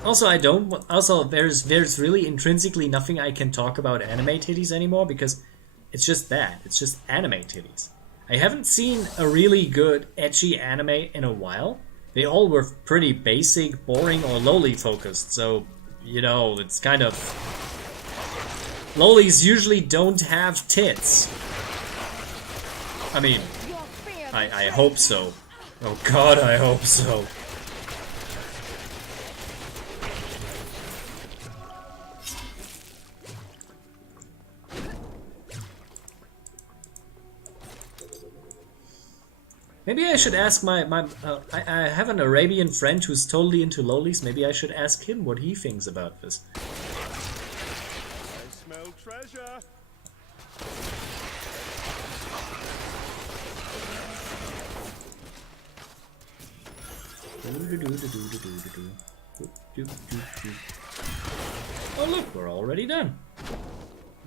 Also, I don't. Also, there's really intrinsically nothing I can talk about anime titties anymore because it's just that. It's just anime titties. I haven't seen a really good ecchi anime in a while. They all were pretty basic, boring, or loli focused. So, you know, it's kind of lolis usually don't have tits. I mean, I hope so. Oh God, I hope so. Maybe I should ask I have an Arabian friend who's totally into lolis. Maybe I should ask him what he thinks about this. I smell treasure. Oh look, we're already done.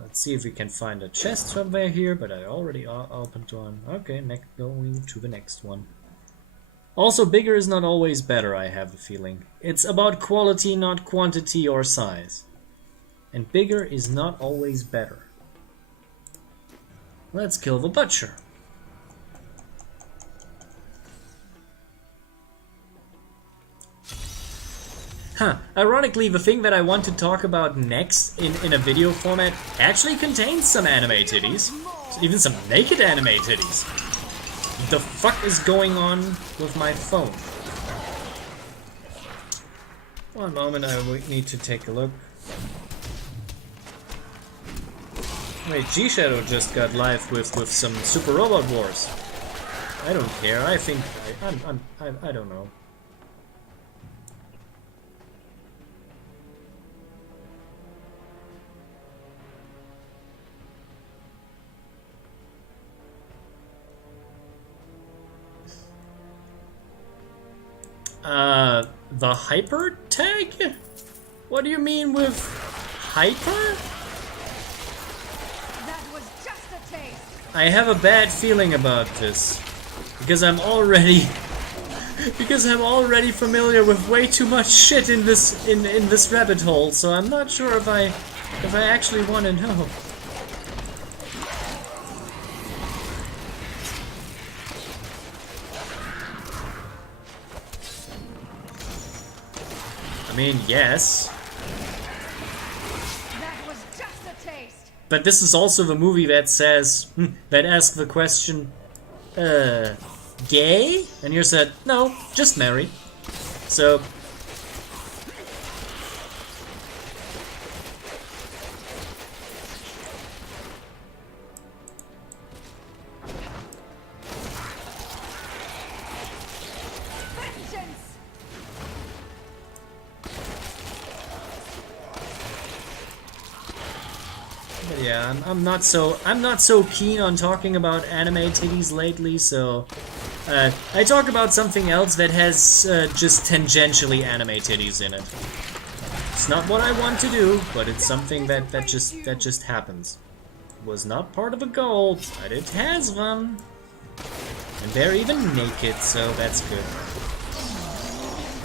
Let's see if we can find a chest somewhere here, but I already opened one. Okay, going to the next one. Also, bigger is not always better, I have a feeling. It's about quality, not quantity or size. And bigger is not always better. Let's kill the butcher. Huh. Ironically, the thing that I want to talk about next in a video format actually contains some anime titties. Even some naked anime titties. The fuck is going on with my phone? One moment, I need to take a look. Wait, G-Shadow just got live with some Super Robot Wars. I don't care, I think... I don't know. The hyper tag? What do you mean with hyper? That was just a taste. I have a bad feeling about this. Because I'm already familiar with way too much shit in this rabbit hole, so I'm not sure if I actually want to know. I mean, yes. That was just a taste. But this is also the movie that says, that asks the question, gay? And you said, no, just marry. So... Vengeance. But yeah, I'm not so keen on talking about anime titties lately, so I talk about something else that has just tangentially anime titties in it. It's not what I want to do, but it's something that just happens. It was not part of a goal, but it has them. And they're even naked, so that's good.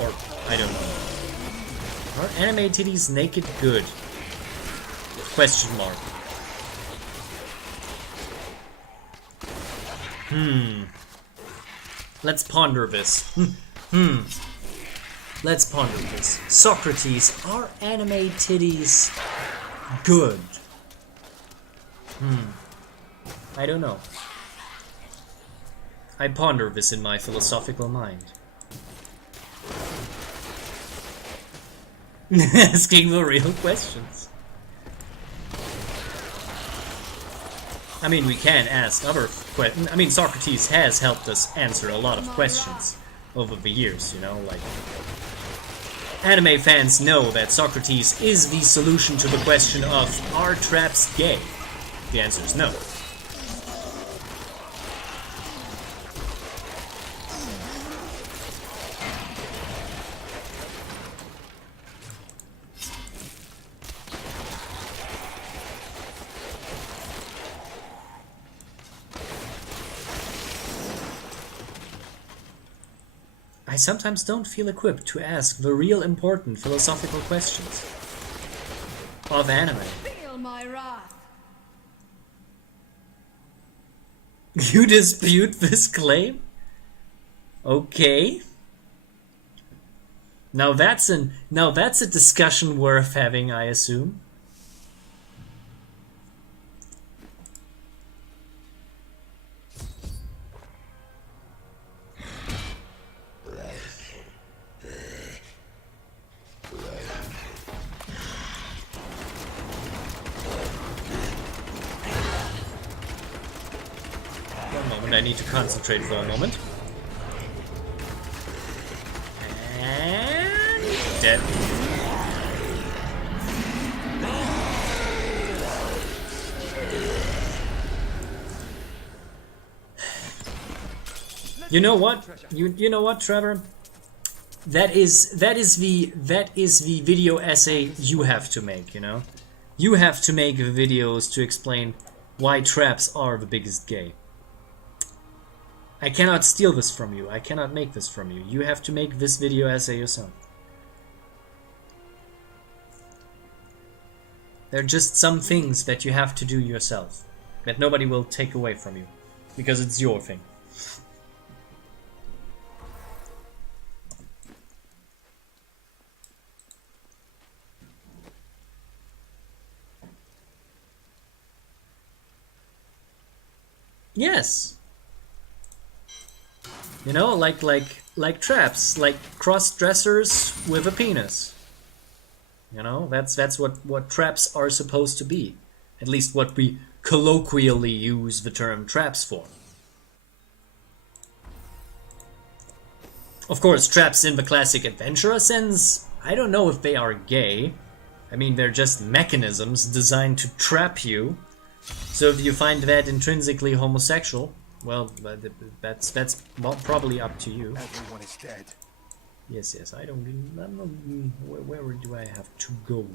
Or I don't know. Are anime titties naked good? Question mark. Let's ponder this. Let's ponder this. Socrates, are anime titties good? I don't know. I ponder this in my philosophical mind. Asking the real questions. I mean, we can ask other questions. I mean, Socrates has helped us answer a lot of questions over the years, you know, like... Anime fans know that Socrates is the solution to the question of, are traps gay? The answer is no. I sometimes don't feel equipped to ask the real important philosophical questions of anime. Feel my wrath. You dispute this claim? Okay. Now that's a discussion worth having, I assume. One moment, I need to concentrate for a moment. And dead. You know what? You know what, Trevor? That is the video essay you have to make, you know? You have to make videos to explain why traps are the biggest gay. I cannot steal this from you. I cannot make this from you. You have to make this video essay yourself. There are just some things that you have to do yourself, that nobody will take away from you, because it's your thing. Yes. You know, like traps, like cross-dressers with a penis. You know, that's what traps are supposed to be. At least what we colloquially use the term traps for. Of course, traps in the classic adventurer sense, I don't know if they are gay. I mean, they're just mechanisms designed to trap you. So if you find that intrinsically homosexual, well, that's probably up to you. Everyone is dead. Yes, I don't where do I have to go?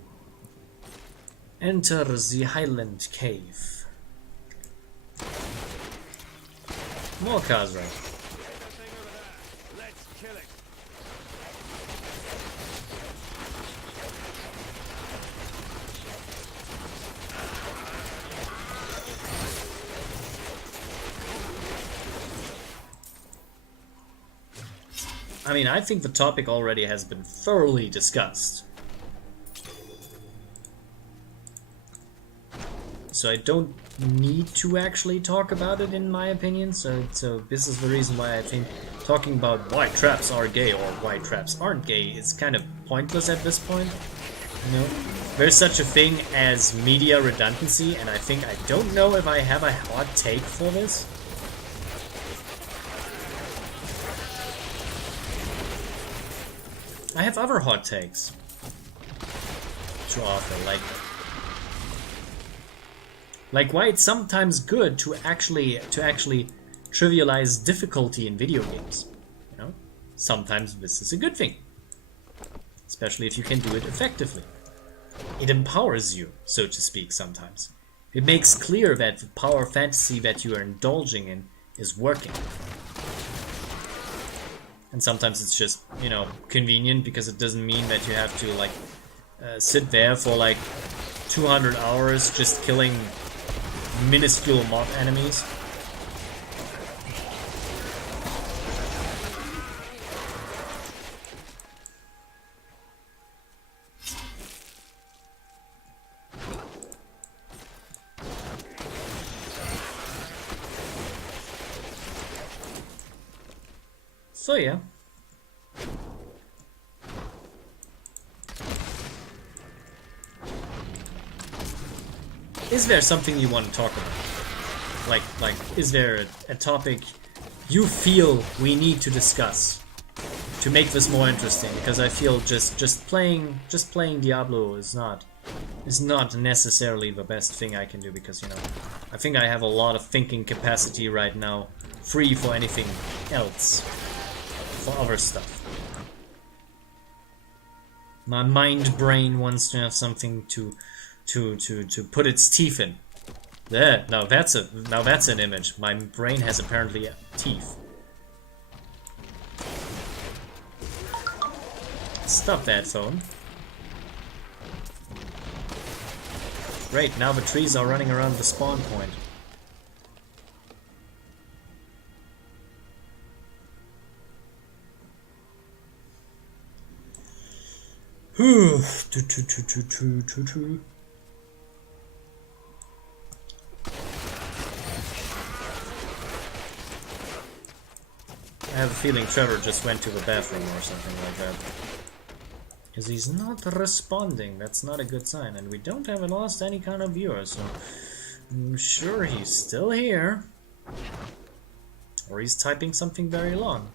Enter the Highland Cave. More cars, right? Let's kill it. I mean, I think the topic already has been thoroughly discussed. So I don't need to actually talk about it, in my opinion. So this is the reason why I think talking about why traps are gay or why traps aren't gay is kind of pointless at this point. You know, there's such a thing as media redundancy, and I don't know if I have a hot take for this. I have other hot takes to offer, like why it's sometimes good to actually trivialize difficulty in video games. You know, sometimes this is a good thing, especially if you can do it effectively. It empowers you, so to speak. Sometimes it makes clear that the power fantasy that you are indulging in is working. And sometimes it's just, you know, convenient because it doesn't mean that you have to, like, sit there for, like, 200 hours just killing minuscule mob enemies. So yeah. Is there something you want to talk about? Like, is there a topic you feel we need to discuss to make this more interesting? Because I feel just playing Diablo is not necessarily the best thing I can do, because, you know, I think I have a lot of thinking capacity right now, free for anything else. For other stuff. My mind brain wants to have something to put its teeth in. There, now that's an image. My brain has apparently teeth. Stop that phone. Great, now the trees are running around the spawn point. Whew. I have a feeling Trevor just went to the bathroom or something like that. Because he's not responding, that's not a good sign. And we don't have lost any kind of viewer, so I'm sure he's still here. Or he's typing something very long.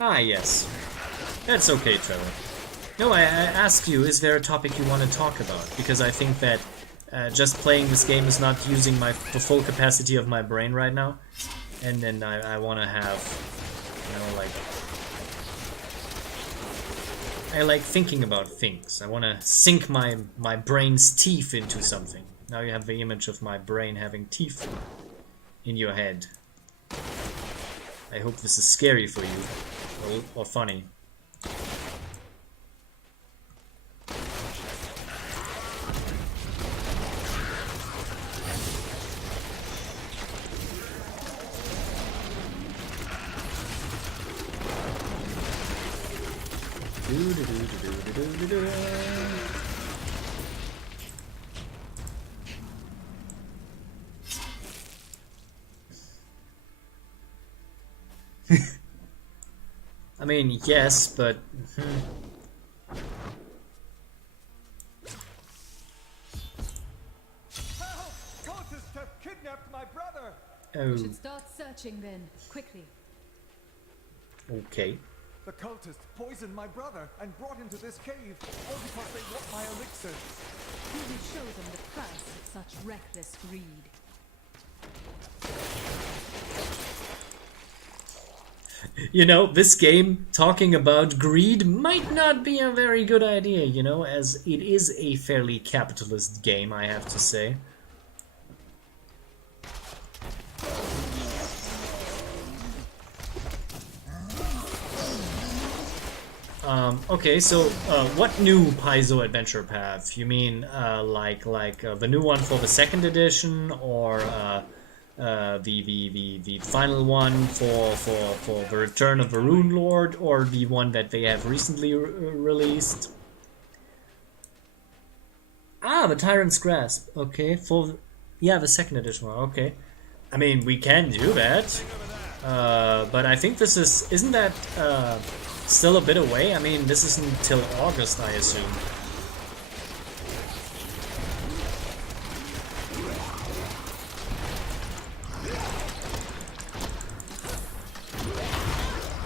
Ah, yes. That's okay, Trevor. No, I asked you, is there a topic you want to talk about? Because I think that just playing this game is not using the full capacity of my brain right now. And then I want to have, you know, like... I like thinking about things. I want to sink my brain's teeth into something. Now you have the image of my brain having teeth in your head. I hope this is scary for you. Or funny. I mean, yes, but... Cultists have kidnapped my brother! Oh, We should start searching then, quickly. okay. The cultists poisoned my brother and brought him to this cave, all because they want my elixir. Who will show them the price of such reckless greed? You know, this game, talking about greed, might not be a very good idea, you know, as it is a fairly capitalist game, I have to say. Okay, so what new Paizo adventure path? You mean like the new one for the 2nd edition, or the final one for the Return of the Rune Lord, or the one that they have recently released? Ah, the Tyrant's Grasp. Okay, yeah, the 2nd edition one. Okay, I mean, we can do that, but I think this isn't that still a bit away? I mean, this isn't until August, I assume.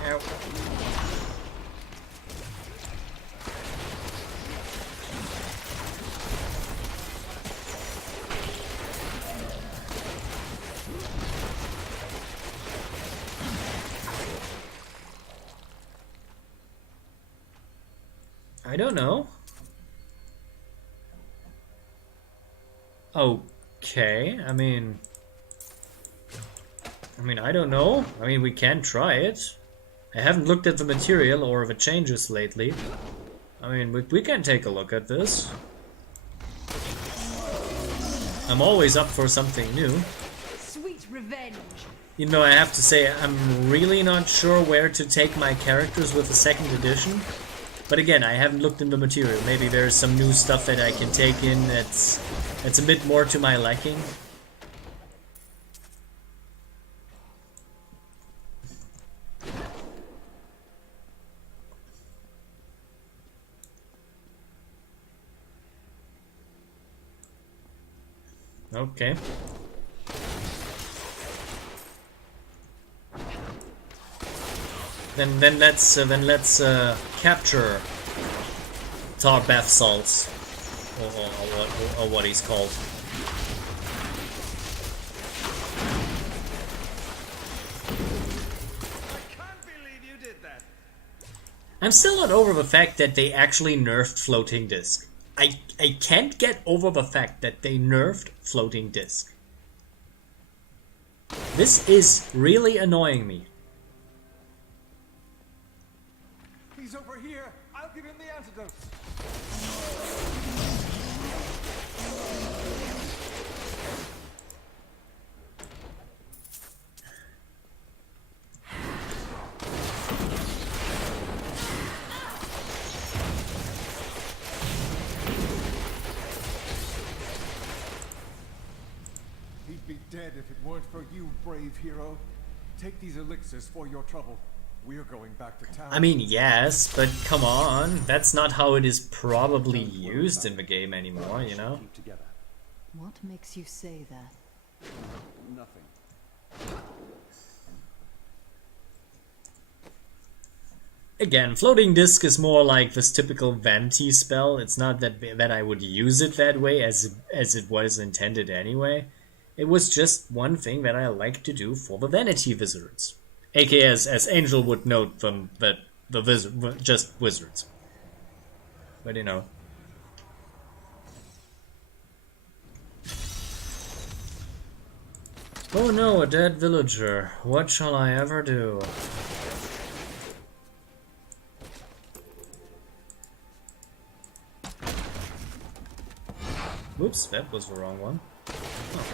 Ow. I don't know. Okay, I mean, I don't know. I mean, we can try it. I haven't looked at the material or the changes lately. I mean, we can take a look at this. I'm always up for something new. Sweet revenge! Even though I have to say, I'm really not sure where to take my characters with the 2nd edition. But again, I haven't looked in the material. Maybe there's some new stuff that I can take in that's a bit more to my liking. Okay. Then let's capture tar bath salts, or what he's called. I can't believe you did that! I'm still not over the fact that they actually nerfed floating disc. I can't get over the fact that they nerfed floating disc. This is really annoying me. He's over here. I'll give him the antidote. He'd be dead if it weren't for you, brave hero. Take these elixirs for your trouble. We're going back to town. I mean, yes, but come on. That's not how it is probably used in the game anymore, you know? Keep together. What makes you say that? Nothing. Again, floating disc is more like this typical vanity spell. It's not that I would use it that way as it was intended anyway. It was just one thing that I like to do for the vanity wizards. aka as Angel would note from the just wizards. But you know. Oh no, a dead villager. What shall I ever do? Whoops, that was the wrong one. Oh.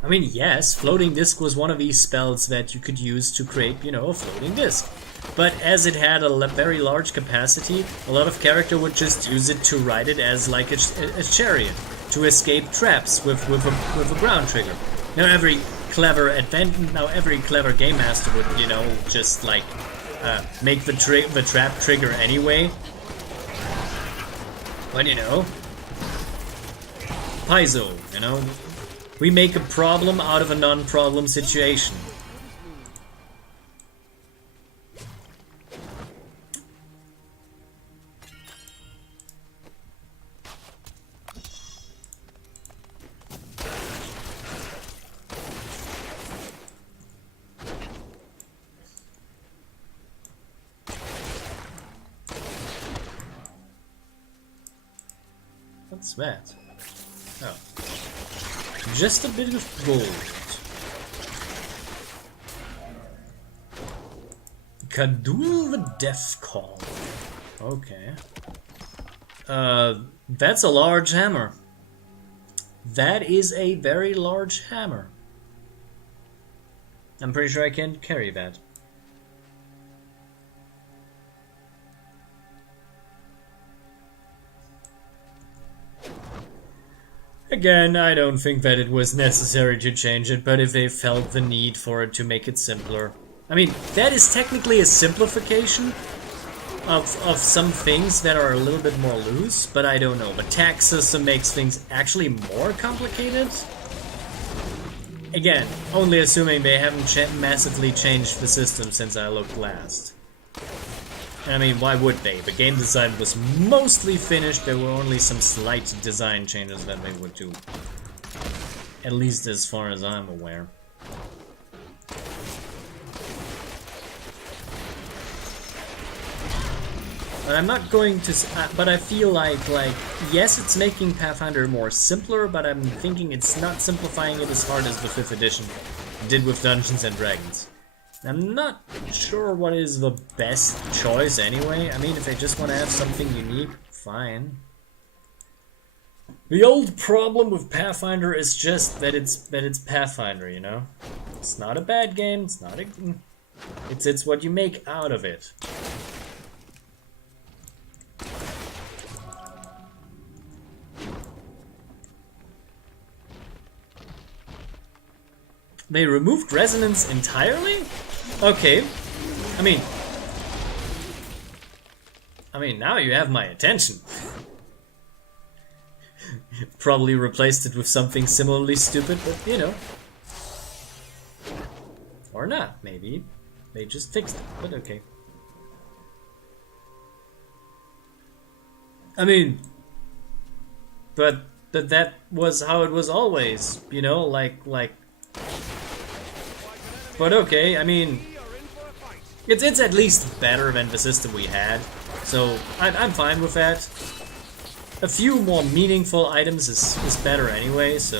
I mean, yes, floating disc was one of these spells that you could use to create, you know, a floating disc. But as it had a very large capacity, a lot of character would just use it to ride it as like a chariot, to escape traps with a ground trigger. Now every clever game master would, you know, just like make the trap trigger anyway. But you know, Paizo, you know. We make a problem out of a non-problem situation. What's that? Oh. Just a bit of gold. Kadul the Death Call. Okay. That's a large hammer. That is a very large hammer. I'm pretty sure I can carry that. Again, I don't think that it was necessary to change it, but if they felt the need for it to make it simpler. I mean, that is technically a simplification of some things that are a little bit more loose, but I don't know. The tax system makes things actually more complicated. Again, only assuming they haven't massively changed the system since I looked last. I mean, why would they? The game design was mostly finished, there were only some slight design changes that they would do. At least as far as I'm aware. But I'm not going to... but I feel like, yes, it's making Pathfinder more simpler, but I'm thinking it's not simplifying it as hard as the 5th edition did with Dungeons and Dragons. I'm not sure what is the best choice anyway. I mean, if they just want to have something unique, fine. The old problem with Pathfinder is just that it's Pathfinder, you know? It's not a bad game, it's not a... It's what you make out of it. They removed resonance entirely? Okay. I mean, now you have my attention. Probably replaced it with something similarly stupid, but you know. Or not, maybe. They just fixed it, but okay. I mean, but that was how it was always, you know, like. But okay, I mean, it's at least better than the system we had, so I'm fine with that. A few more meaningful items is better anyway, so.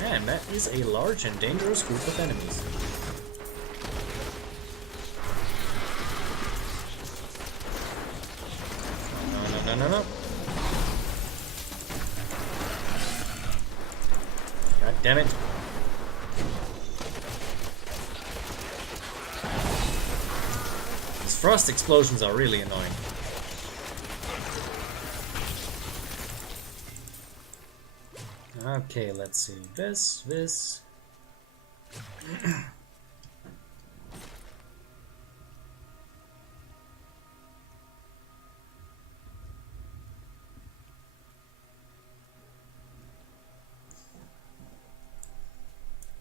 Man, that is a large and dangerous group of enemies. No. God damn it. These frost explosions are really annoying. Okay, let's see. This.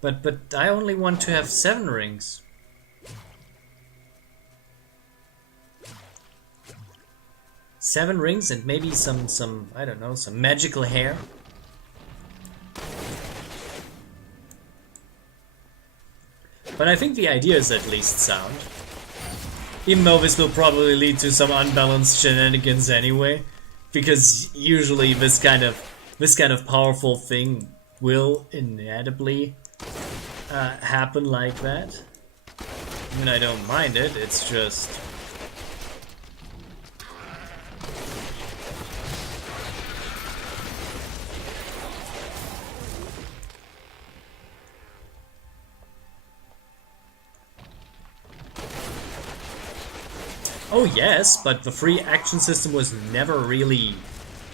But I only want to have 7 rings. Seven rings and maybe some I don't know, some magical hair. But I think the idea is at least sound. Even though this will probably lead to some unbalanced shenanigans anyway, because usually this kind of powerful thing will inevitably happen like that. I mean, I don't mind it, it's just... Oh yes, but the free action system was never really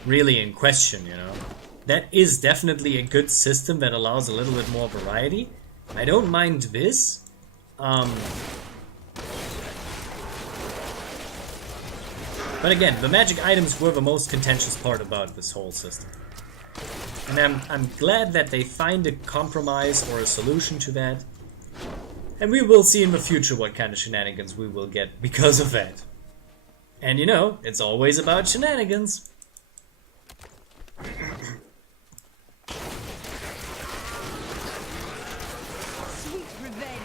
in question, you know. That is definitely a good system that allows a little bit more variety. I don't mind this. But again, the magic items were the most contentious part about this whole system. And I'm glad that they find a compromise or a solution to that. And we will see in the future what kind of shenanigans we will get because of that. And you know, it's always about shenanigans. Sweet revenge.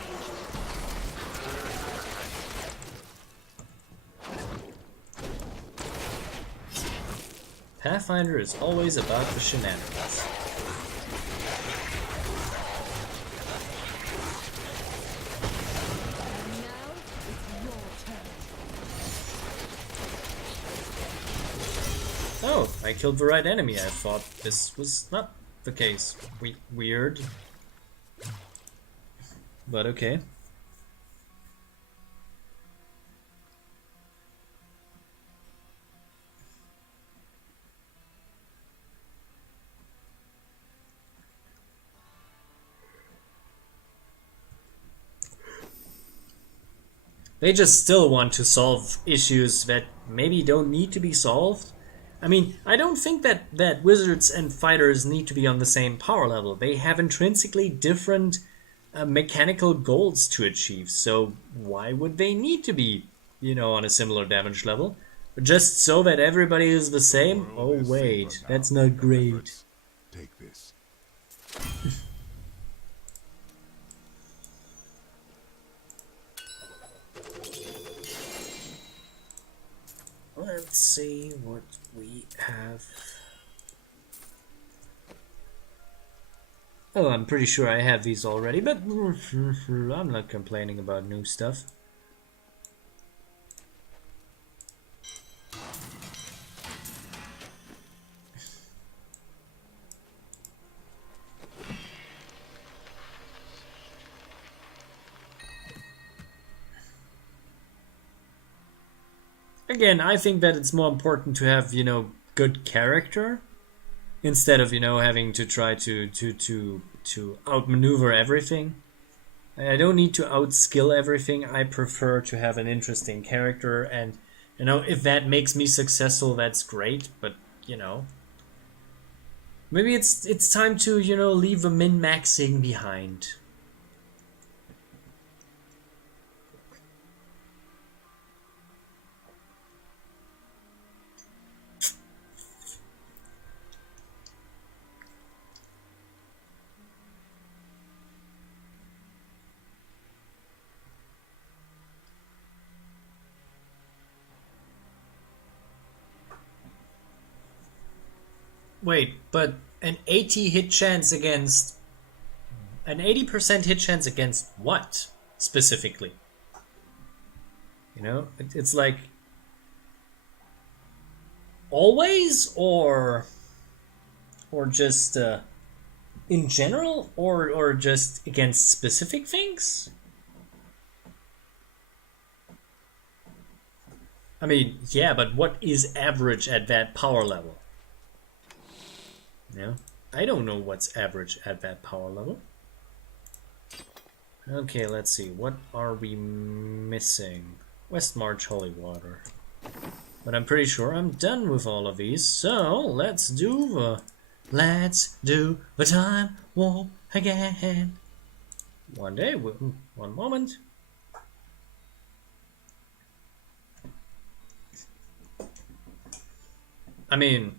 Pathfinder is always about the shenanigans. Oh, I killed the right enemy. I thought this was not the case. Weird. But okay. They just still want to solve issues that maybe don't need to be solved. I mean, I don't think that wizards and fighters need to be on the same power level. They have intrinsically different mechanical goals to achieve, so why would they need to be, you know, on a similar damage level? Just so that everybody is the same? Oh wait, that's not great. Take this. Let's see what we have. Oh, I'm pretty sure I have these already, but I'm not complaining about new stuff. Again, I think that it's more important to have, you know, good character instead of, you know, having to try to outmaneuver everything. I don't need to outskill everything. I prefer to have an interesting character, and you know, if that makes me successful, that's great. But you know, maybe it's time to, you know, leave the min-maxing behind. Wait, but an 80 hit chance against... An 80% hit chance against what, specifically? You know, it's like... Always, or just in general, or just against specific things? I mean, yeah, but what is average at that power level? Yeah, I don't know what's average at that power level. Okay, let's see. What are we missing? West March Holy Water. But I'm pretty sure I'm done with all of these. So let's do the time warp again. One day, one moment. I mean,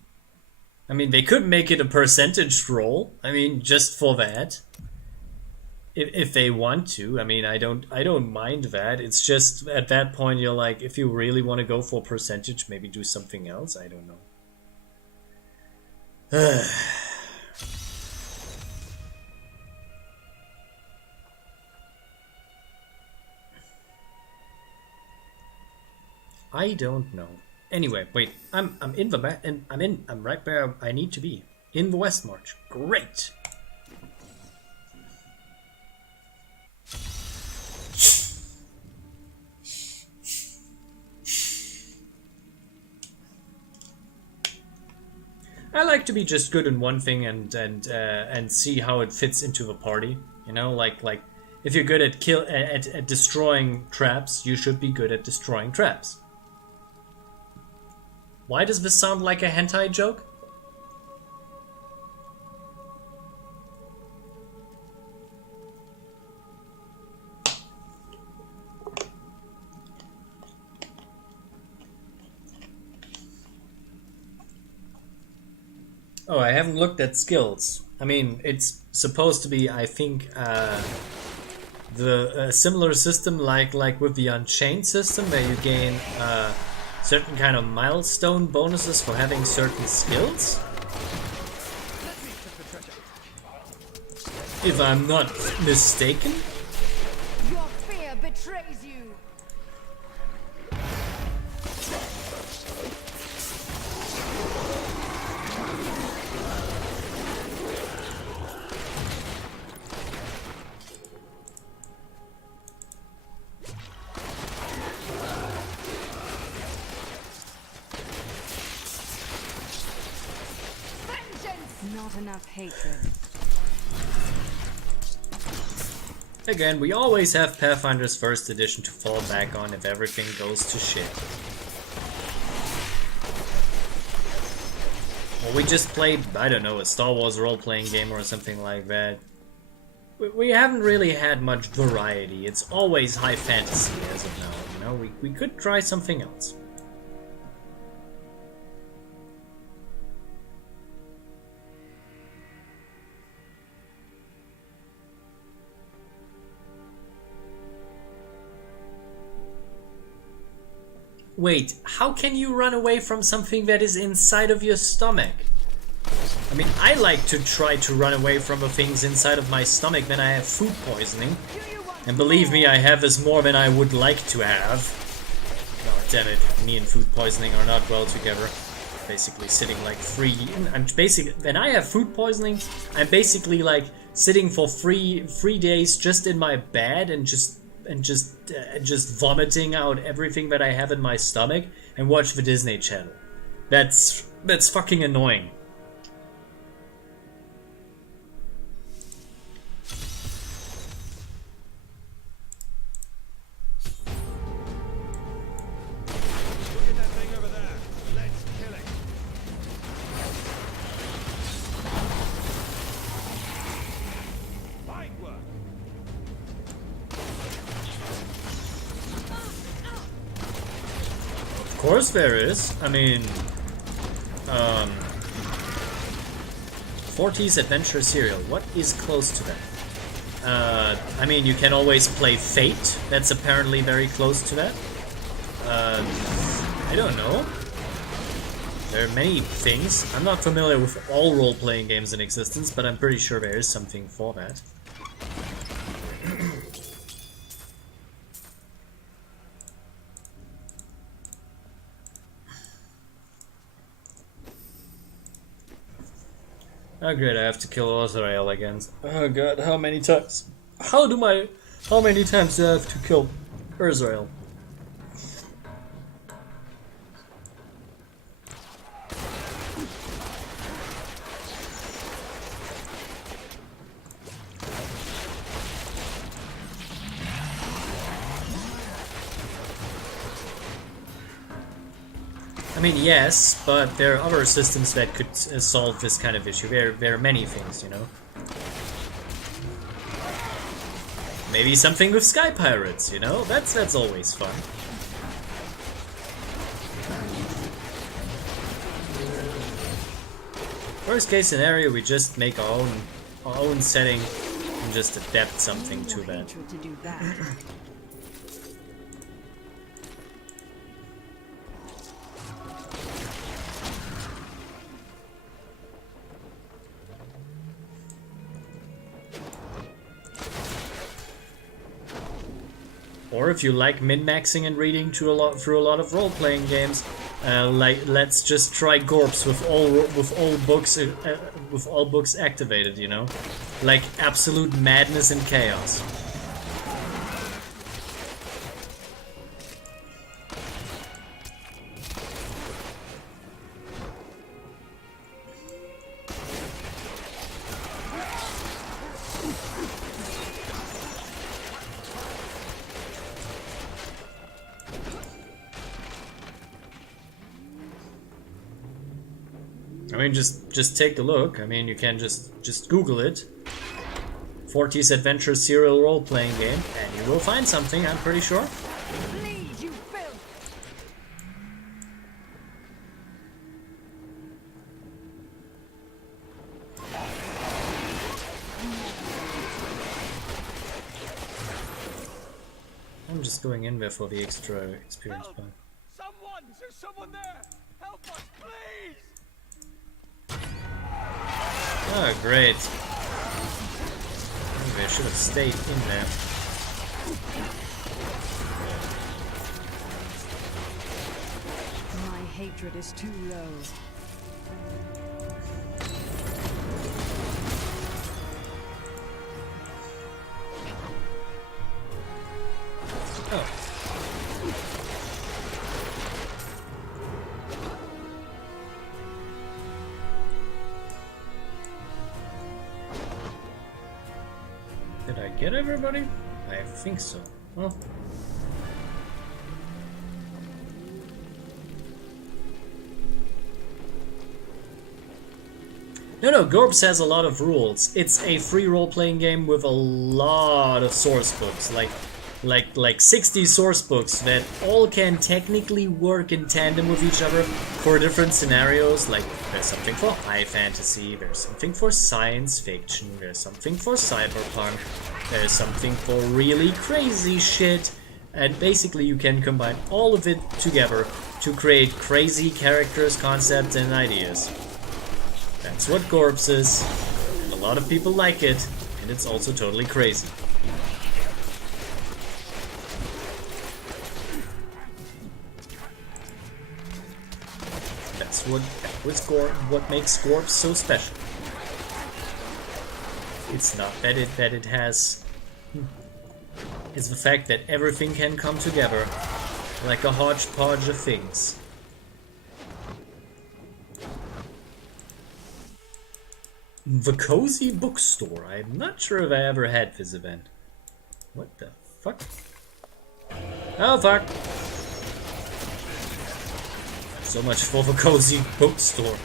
they could make it a percentage roll. I mean, just for that, if they want to. I mean, I don't mind that. It's just at that point you're like, if you really want to go for percentage, maybe do something else. I don't know. I don't know. Anyway, wait. I'm in the back, and I'm right where I need to be. In the West March. Great. I like to be just good in one thing and see how it fits into the party. You know, like if you're good at destroying traps, you should be good at destroying traps. Why does this sound like a hentai joke? Oh, I haven't looked at skills. I mean, it's supposed to be, I think, the similar system like with the Unchained system, where you gain certain kind of milestone bonuses for having certain skills. If I'm not mistaken. Your fear betrays you. Not enough hatred. Again, we always have Pathfinder's First Edition to fall back on if everything goes to shit. Or we just played, I don't know, a Star Wars role-playing game or something like that. We haven't really had much variety. It's always high fantasy as of now, you know? We could try something else. Wait, how can you run away from something that is inside of your stomach? I mean, I like to try to run away from the things inside of my stomach when I have food poisoning. And believe me, I have this more than I would like to have. Oh, damn it, me and food poisoning are not well together. Basically sitting like when I have food poisoning, I'm basically like sitting for three days just in my bed and just vomiting out everything that I have in my stomach and watch the Disney Channel. That's fucking annoying. Look at that thing over there. Let's kill it. Fine work. Of course there is. I mean, 40's Adventure Serial. What is close to that? I mean, you can always play Fate. That's apparently very close to that. I don't know. There are many things. I'm not familiar with all role-playing games in existence, but I'm pretty sure there is something for that. Oh great, I have to kill Azrael again. Oh god, how many times? How many times do I have to kill Azrael? I mean, yes, but there are other systems that could solve this kind of issue. There are many things, you know. Maybe something with Sky Pirates, you know? That's always fun. Worst case scenario, we just make our own setting and just adapt something to that. To do that. Or if you like min-maxing and reading through a lot of role-playing games, like let's just try Gorps with all books activated, you know, like absolute madness and chaos. I mean, just take a look. I mean, you can just Google it. 40's Adventure Serial Role-Playing Game, and you will find something, I'm pretty sure. Lead, you filth! I'm just going in there for the extra experience point. Someone! Is there someone there? Help us, please! Oh, great. Maybe I should have stayed in there. My hatred is too low. Oh. Did I get everybody? I think so. Well. No, GURPS has a lot of rules. It's a free role-playing game with a lot of source books, like 60 source books that all can technically work in tandem with each other for different scenarios. Like, there's something for high fantasy, there's something for science fiction, there's something for cyberpunk, there's something for really crazy shit, and basically you can combine all of it together to create crazy characters, concepts, and ideas. That's what GURPS is, and a lot of people like it, and it's also totally crazy. That's what makes GURPS so special. It's not that it has... It's the fact that everything can come together like a hodgepodge of things. The Cozy Bookstore. I'm not sure if I ever had this event. What the fuck? Oh fuck! So much for the Cozy Bookstore.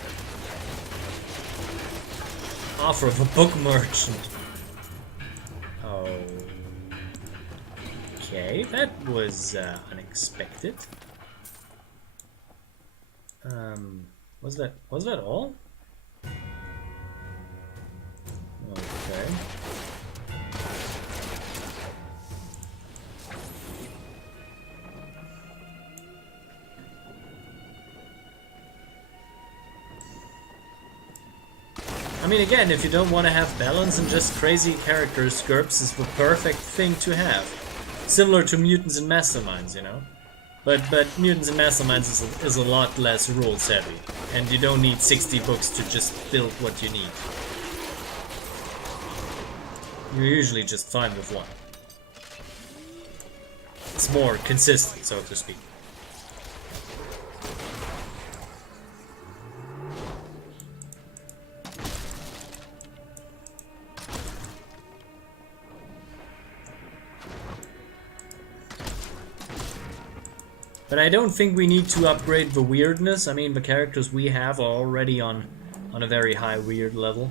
Offer of a book merchant. Okay, that was unexpected. Was that all? Okay. mean, again, if you don't want to have balance and just crazy characters, GURPS is the perfect thing to have. Similar to Mutants and Masterminds, you know? But Mutants and Masterminds is a lot less rules heavy, and you don't need 60 books to just build what you need. You're usually just fine with one. It's more consistent, so to speak. But I don't think we need to upgrade the weirdness. I mean, the characters we have are already on a very high weird level.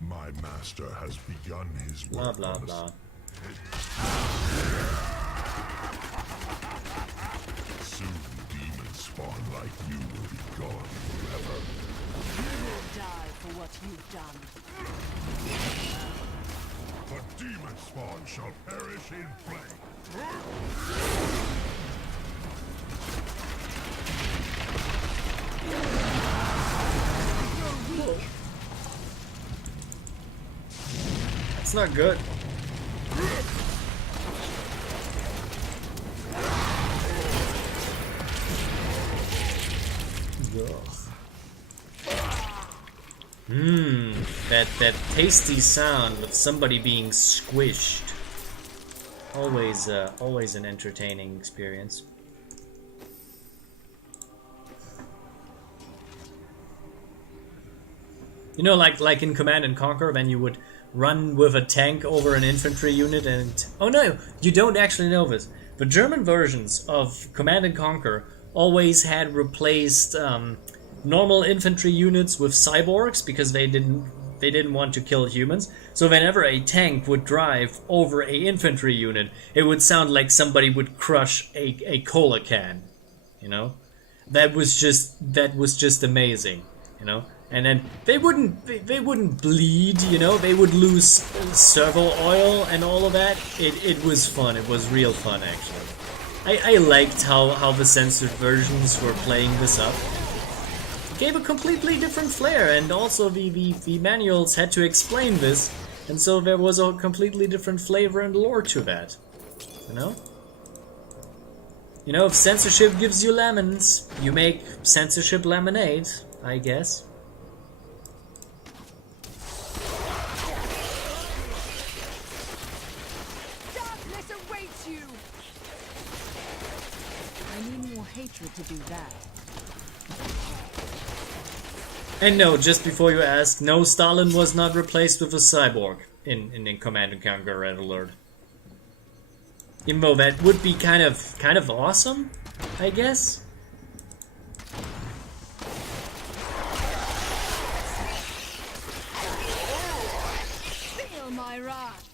My master has begun his Blah work. blah blah. Soon demons spawn like you will be gone forever. You will die for what you've done. The demon spawn shall perish in flame. That's not good. That tasty sound of somebody being squished. Always an entertaining experience. You know, like in Command and Conquer, when you would run with a tank over an infantry unit and... Oh no, you don't actually know this. The German versions of Command and Conquer always had replaced normal infantry units with cyborgs because they didn't want to kill humans. So whenever a tank would drive over a infantry unit, it would sound like somebody would crush a cola can. You know? That was just amazing, you know? And then they wouldn't bleed, you know, they would lose servo oil and all of that. It was fun, it was real fun actually. I liked how the censored versions were playing this up. It gave a completely different flair, and also the manuals had to explain this, and so there was a completely different flavor and lore to that. You know? You know, if censorship gives you lemons, you make censorship lemonade, I guess. Hatred to do that. And no, just before you ask, no, Stalin was not replaced with a cyborg in Command and Conquer Red Alert. Even though that would be kind of awesome, I guess. Feel my wrath.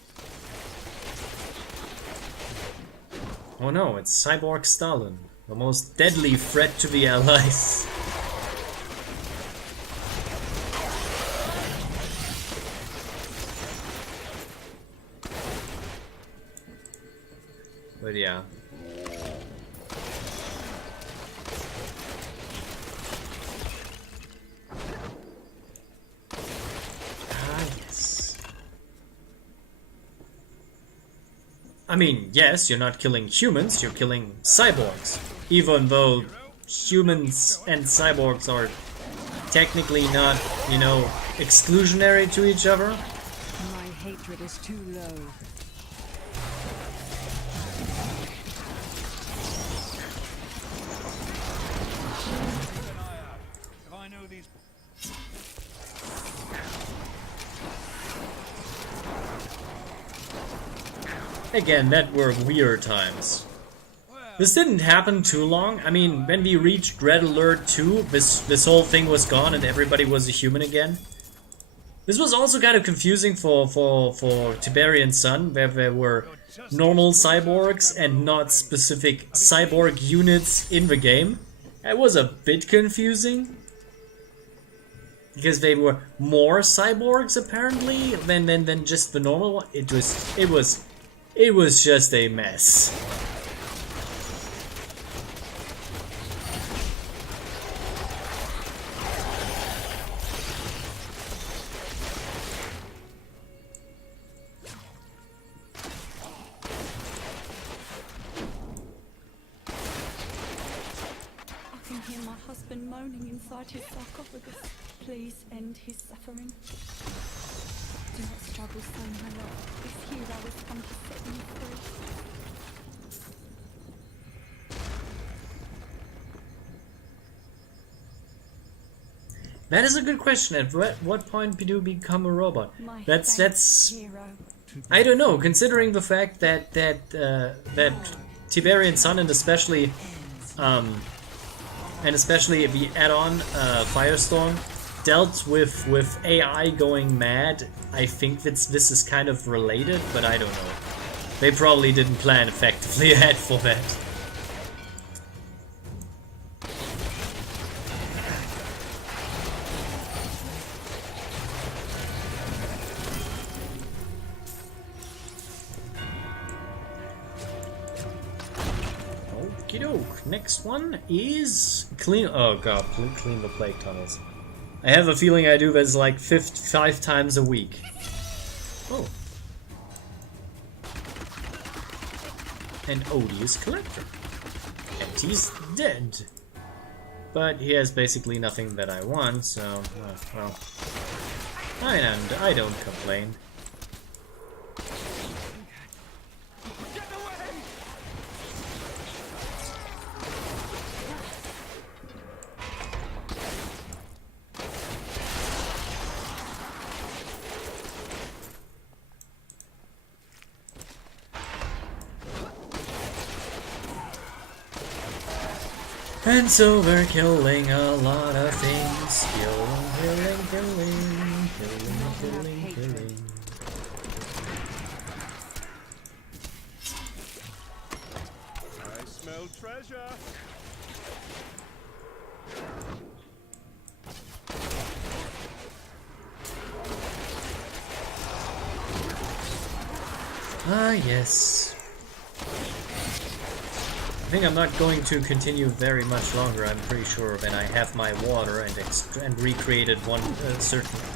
Oh no, it's Cyborg Stalin. The most deadly threat to the Allies. But yeah. Yes. I mean, yes, you're not killing humans, you're killing cyborgs. Even though humans and cyborgs are technically not, you know, exclusionary to each other. My hatred is too low. If I know these... Again, that were weird times. This didn't happen too long. I mean, when we reached Red Alert 2, this whole thing was gone and everybody was a human again. This was also kind of confusing for Tiberian Sun, where there were normal cyborgs and not specific cyborg units in the game. That was a bit confusing. Because they were more cyborgs apparently than just the normal one. It was just a mess. husband moaning inside his sarcophagus. Please end his suffering. Do not struggle so, my love. This hero has come to set me free. That is a good question. At what point do you become a robot? That's Hero. I don't know. Considering the fact that Tiberian Sun and especially the add-on Firestorm dealt with AI going mad, I think this is kind of related, but I don't know. They probably didn't plan effectively ahead for that. Okie doke. Next one is clean. Oh god, clean the plague tunnels. I have a feeling I do this like 5 times a week. Oh. An odious collector. And he's dead. But he has basically nothing that I want, so, well. I don't complain. And so we're killing a lot of things. Killing. I smell treasure. Ah, yes. I think I'm not going to continue very much longer. I'm pretty sure that I have my water and recreated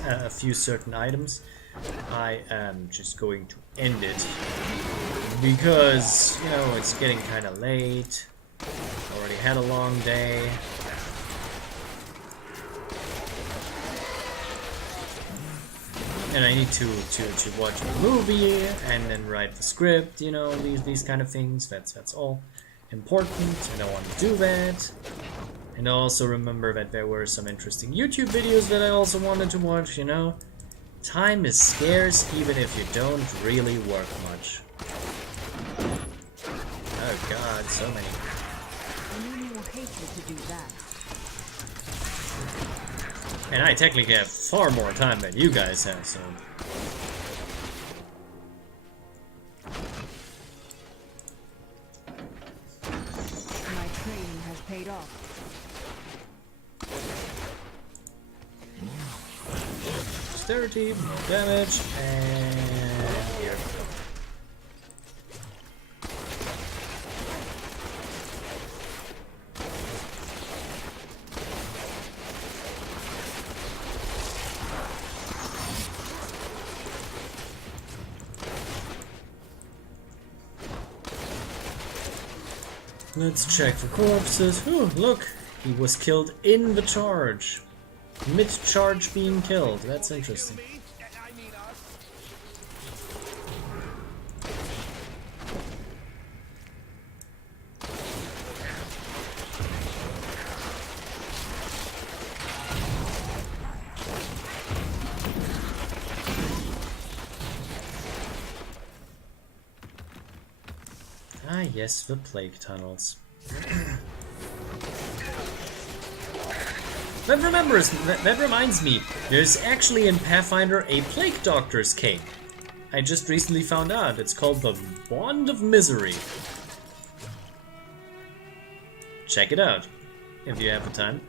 a few certain items. I am just going to end it because, you know, it's getting kind of late. Already had a long day. And I need to watch a movie and then write the script, you know, these kind of things. That's all important, and I want to do that. And also remember that there were some interesting YouTube videos that I also wanted to watch, you know. Time is scarce even if you don't really work much. Oh god, so many. I need more hatred to do that. And I technically have far more time than you guys have, so... My training has paid off. Dexterity, more damage, and here. Let's check for corpses. Ooh, look! He was killed in the charge. Mid-charge being killed. That's interesting. Ah yes, the plague tunnels. That reminds me, there's actually in Pathfinder a Plague Doctor's cape. I just recently found out. It's called the Bond of Misery. Check it out, if you have the time.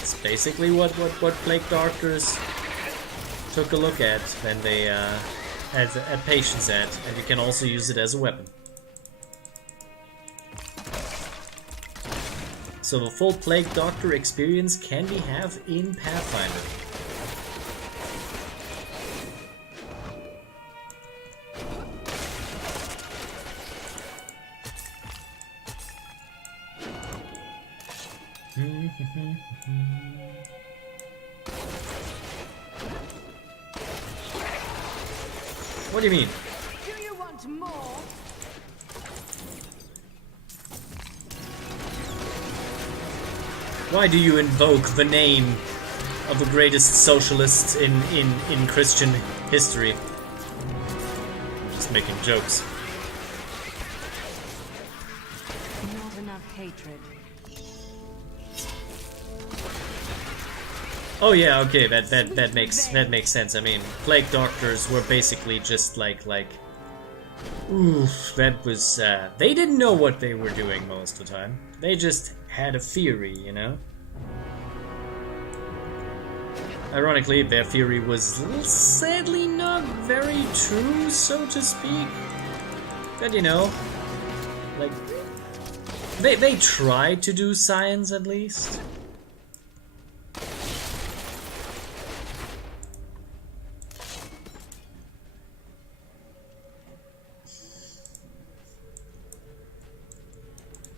It's basically what Plague Doctors took a look at when they had patients at, and you can also use it as a weapon. So the full Plague Doctor experience can we have in Pathfinder. What do you mean? Do you want more? Why do you invoke the name of the greatest socialists in Christian history? I'm just making jokes. Not enough hatred. Oh yeah, okay, that makes sense. I mean, plague doctors were basically just like oof, that was they didn't know what they were doing most of the time. They just had a theory, you know? Ironically, their theory was sadly not very true, so to speak. But you know, like they tried to do science at least.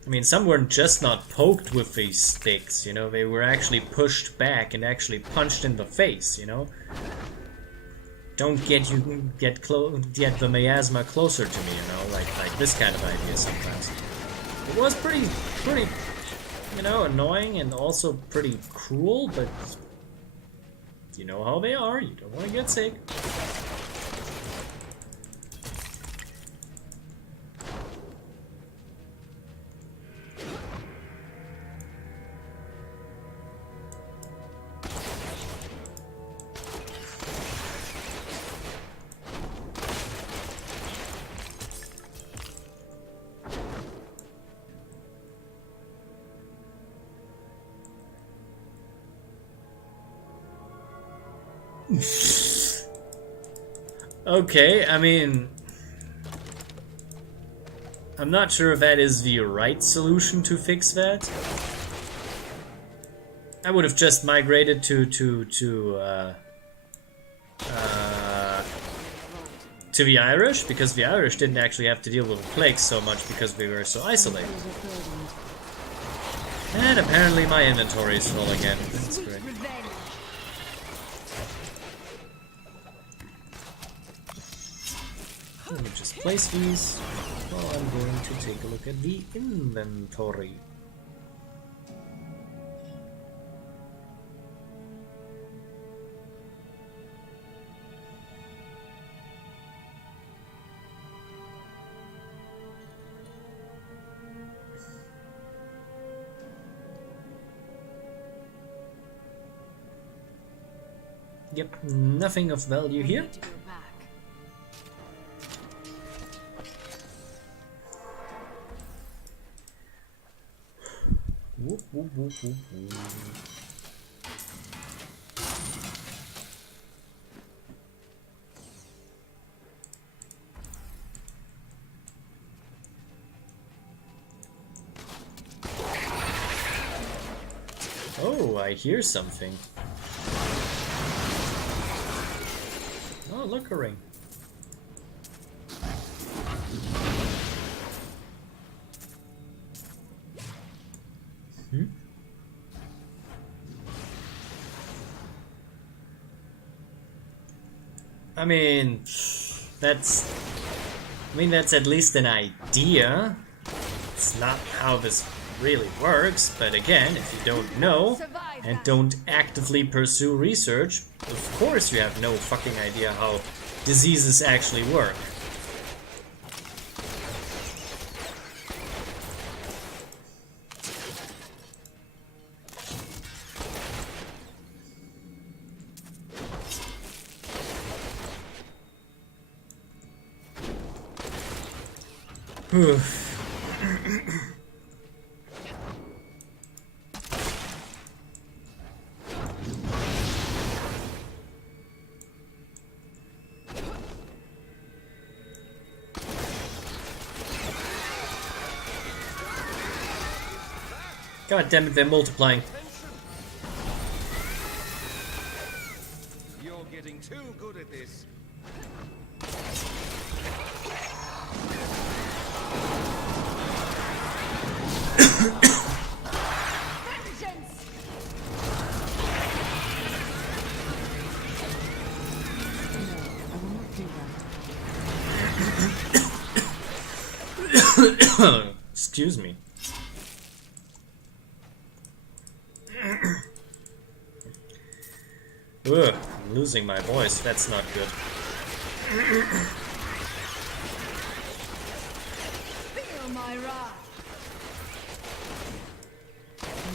I mean, some weren't just not poked with these sticks, you know, they were actually pushed back and actually punched in the face, you know? Don't get the miasma closer to me, you know, like this kind of idea sometimes. It was pretty, you know, annoying and also pretty cruel, but you know how they are, you don't want to get sick. Okay, I mean, I'm not sure if that is the right solution to fix that. I would have just migrated to the Irish, because the Irish didn't actually have to deal with plagues so much because we were so isolated. And apparently my inventory is full again. That's great. Let me just place these while I'm going to take a look at the inventory. Yep, nothing of value here. Whoop, whoop, whoop, whoop, whoop. Oh, I hear something. Oh, look, a ring. I mean, that's at least an idea. It's not how this really works, but again, if you don't know and don't actively pursue research, of course you have no fucking idea how diseases actually work. God damn it, they're multiplying. You're getting too good at this. Vengeance Excuse me. Ugh, I'm losing my voice. That's not good. Feel my wrath.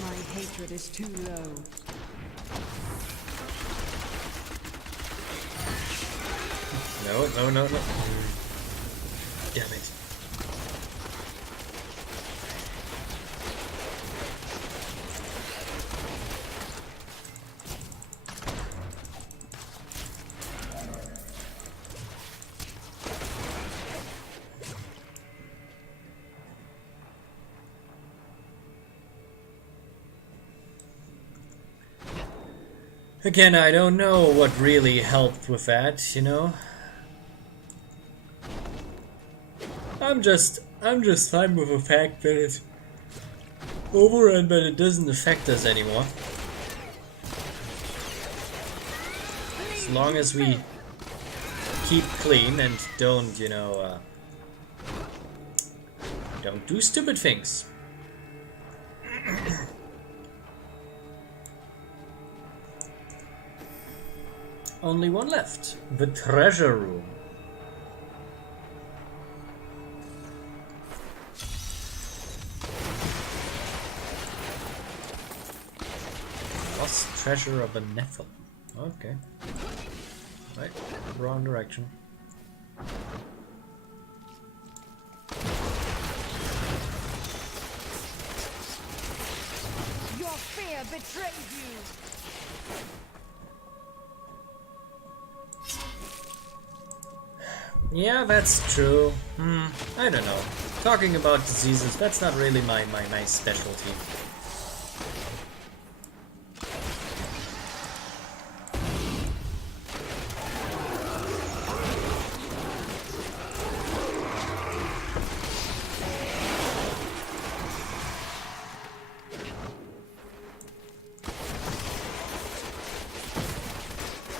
My hatred is too low. No, no, no, no. Damn it. Again, I don't know what really helped with that, you know? I'm just fine with the fact that it's over and that it doesn't affect us anymore. As long as we keep clean and don't, you know, don't do stupid things. Only one left. The treasure room. Lost treasure of a Nephilim. Okay. Right. Wrong direction. Your fear betrays you. Yeah, that's true. I don't know. Talking about diseases, that's not really my specialty.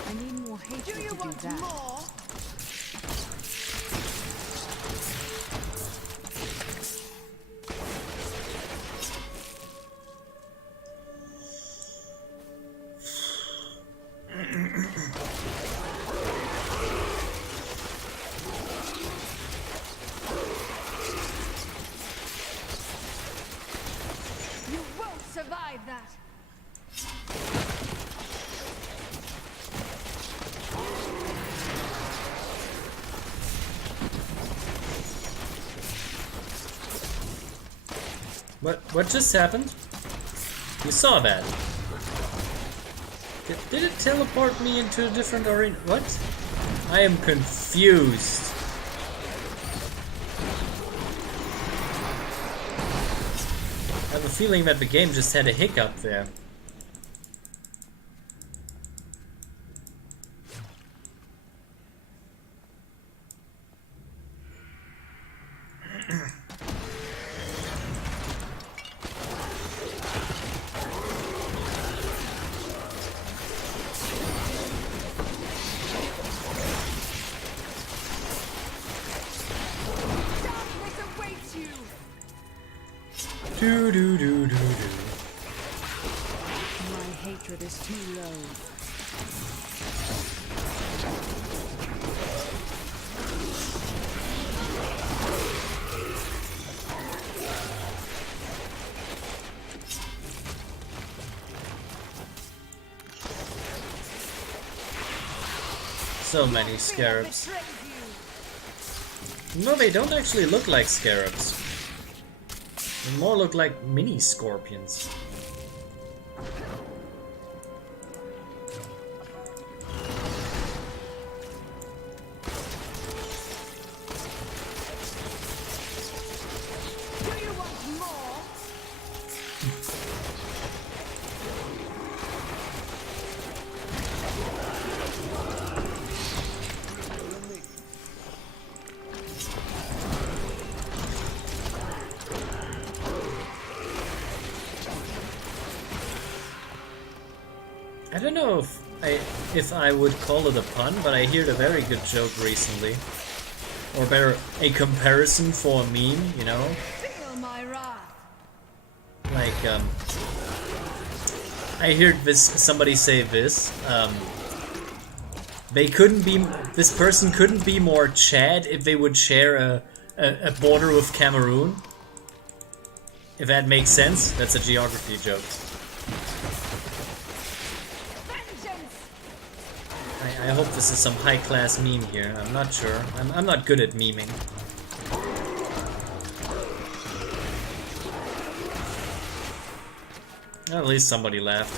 I need more hatred. Do you to want do that. More? You won't survive that. What just happened? You saw that. Did it teleport me into a different arena? What? I am confused. I have a feeling that the game just had a hiccup there. Darkness awaits you. Do do do do do. My hatred is too low. So many scarabs. Betrays you. No, they don't actually look like scarabs. They more look like mini scorpions. Do you want more? I don't know if I would call it a pun, but I heard a very good joke recently. or better, a comparison for a meme, you know? Feel my wrath. Like, I heard somebody say this, this person couldn't be more Chad if they would share a border with Cameroon. If that makes sense, that's a geography joke. I hope this is some high-class meme here. I'm not sure. I'm not good at memeing. At least somebody laughed.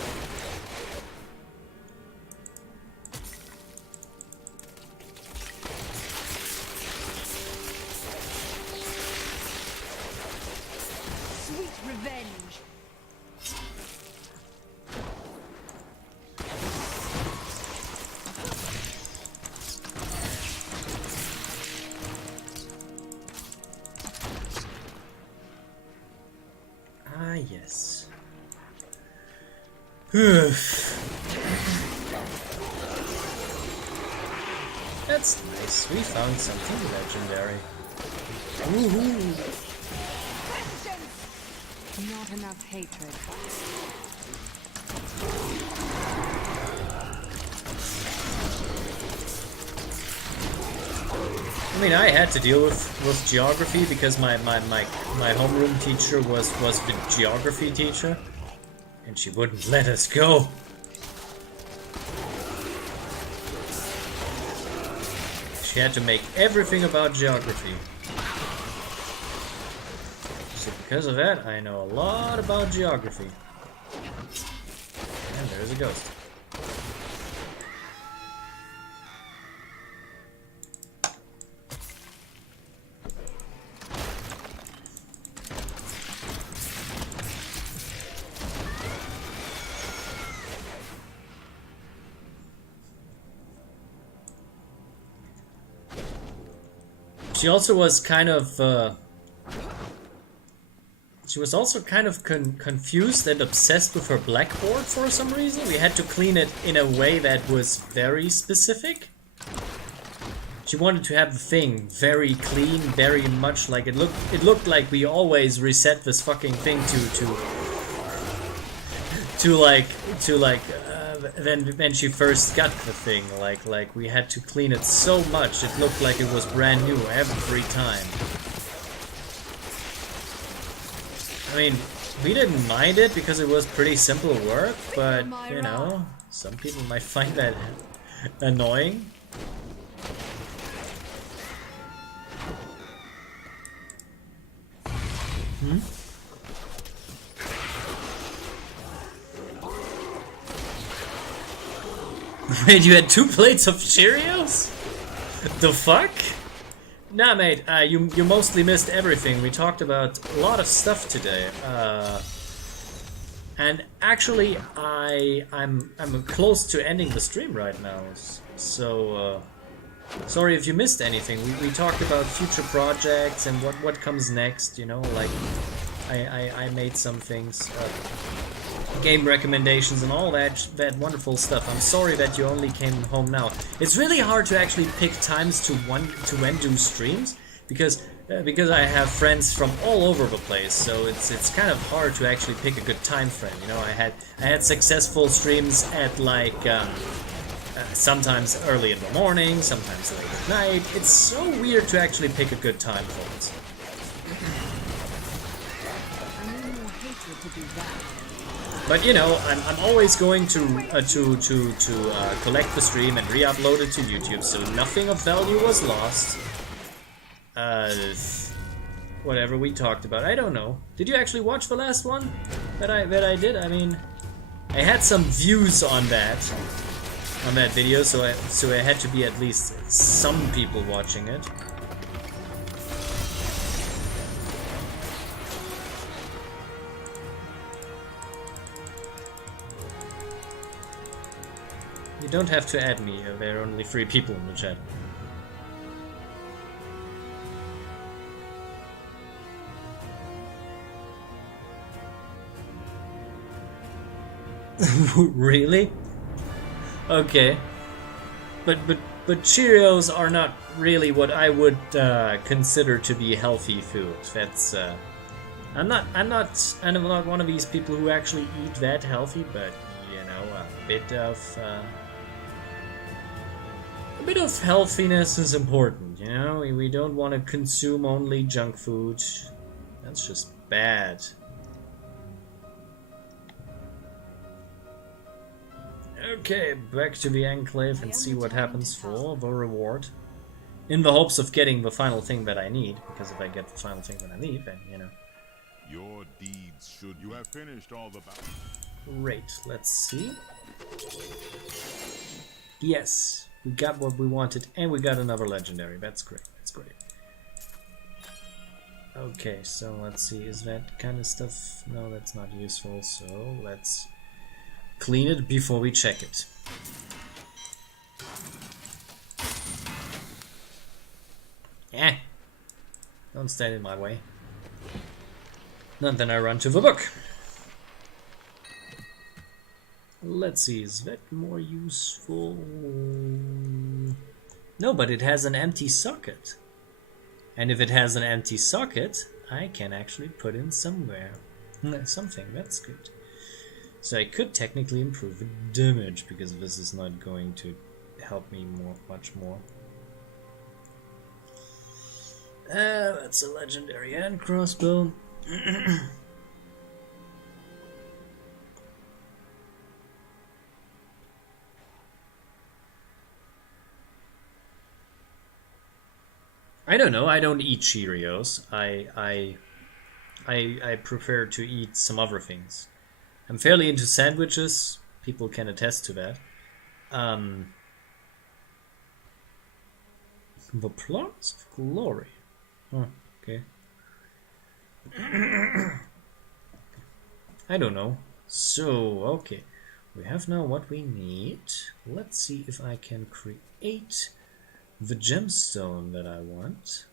Sweet revenge. Ah, yes. That's nice. We found something legendary. Woohoo! Not enough hatred. I mean, I had to deal with geography because my homeroom teacher was the geography teacher, and she wouldn't let us go. She had to make everything about geography. So because of that, I know a lot about geography. And there's a ghost. She also was kind of, she was also kind of confused and obsessed with her blackboard for some reason. We had to clean it in a way that was very specific. She wanted to have the thing very clean, very much like it looked. It looked like we always reset this fucking thing when she first got the thing, like we had to clean it so much it looked like it was brand new every time. I mean, we didn't mind it because it was pretty simple work, but you know, some people might find that annoying. Hmm? Wait, you had 2 plates of Cheerios? The fuck? Nah, mate, you mostly missed everything. We talked about a lot of stuff today. And actually, I'm close to ending the stream right now. So, sorry if you missed anything. We talked about future projects and what comes next. You know, like I made some things. Game recommendations and all that wonderful stuff. I'm sorry that you only came home now. It's really hard to actually pick times to when do streams because I have friends from all over the place. So it's kind of hard to actually pick a good time frame. You know, I had successful streams at like sometimes early in the morning, sometimes late at night. It's so weird to actually pick a good time for it. But you know, I'm always going to collect the stream and re-upload it to YouTube, so nothing of value was lost. Whatever we talked about, I don't know. Did you actually watch the last one that I did? I mean, I had some views on that video, so I had to be at least some people watching it. You don't have to add me, there are only 3 people in the chat. Really? Okay. But Cheerios are not really what I would consider to be healthy food. That's I'm not one of these people who actually eat that healthy, but you know, a bit of healthiness is important. You know, we don't want to consume only junk food. That's just bad. Okay, back to the Enclave and see what happens for the reward. In the hopes of getting the final thing that I need, because if I get the final thing that I need, then, you know. Your deeds should... You have finished all the... Great, let's see. Yes, we got what we wanted, and we got another legendary. That's great, that's great. Okay, so let's see, is that kind of stuff... No, that's not useful, so let's clean it before we check it. Eh, don't stand in my way. And then I run to the book. Let's see, is that more useful? No, but it has an empty socket. And if it has an empty socket, I can actually put in somewhere. Something, that's good. So I could technically improve the damage, because this is not going to help me much more. That's a legendary hand crossbow. I don't know, I don't eat Cheerios. I prefer to eat some other things. I'm fairly into sandwiches. People can attest to that. The Plants of Glory. Huh, okay. I don't know. So, okay. We have now what we need. Let's see if I can create the gemstone that I want.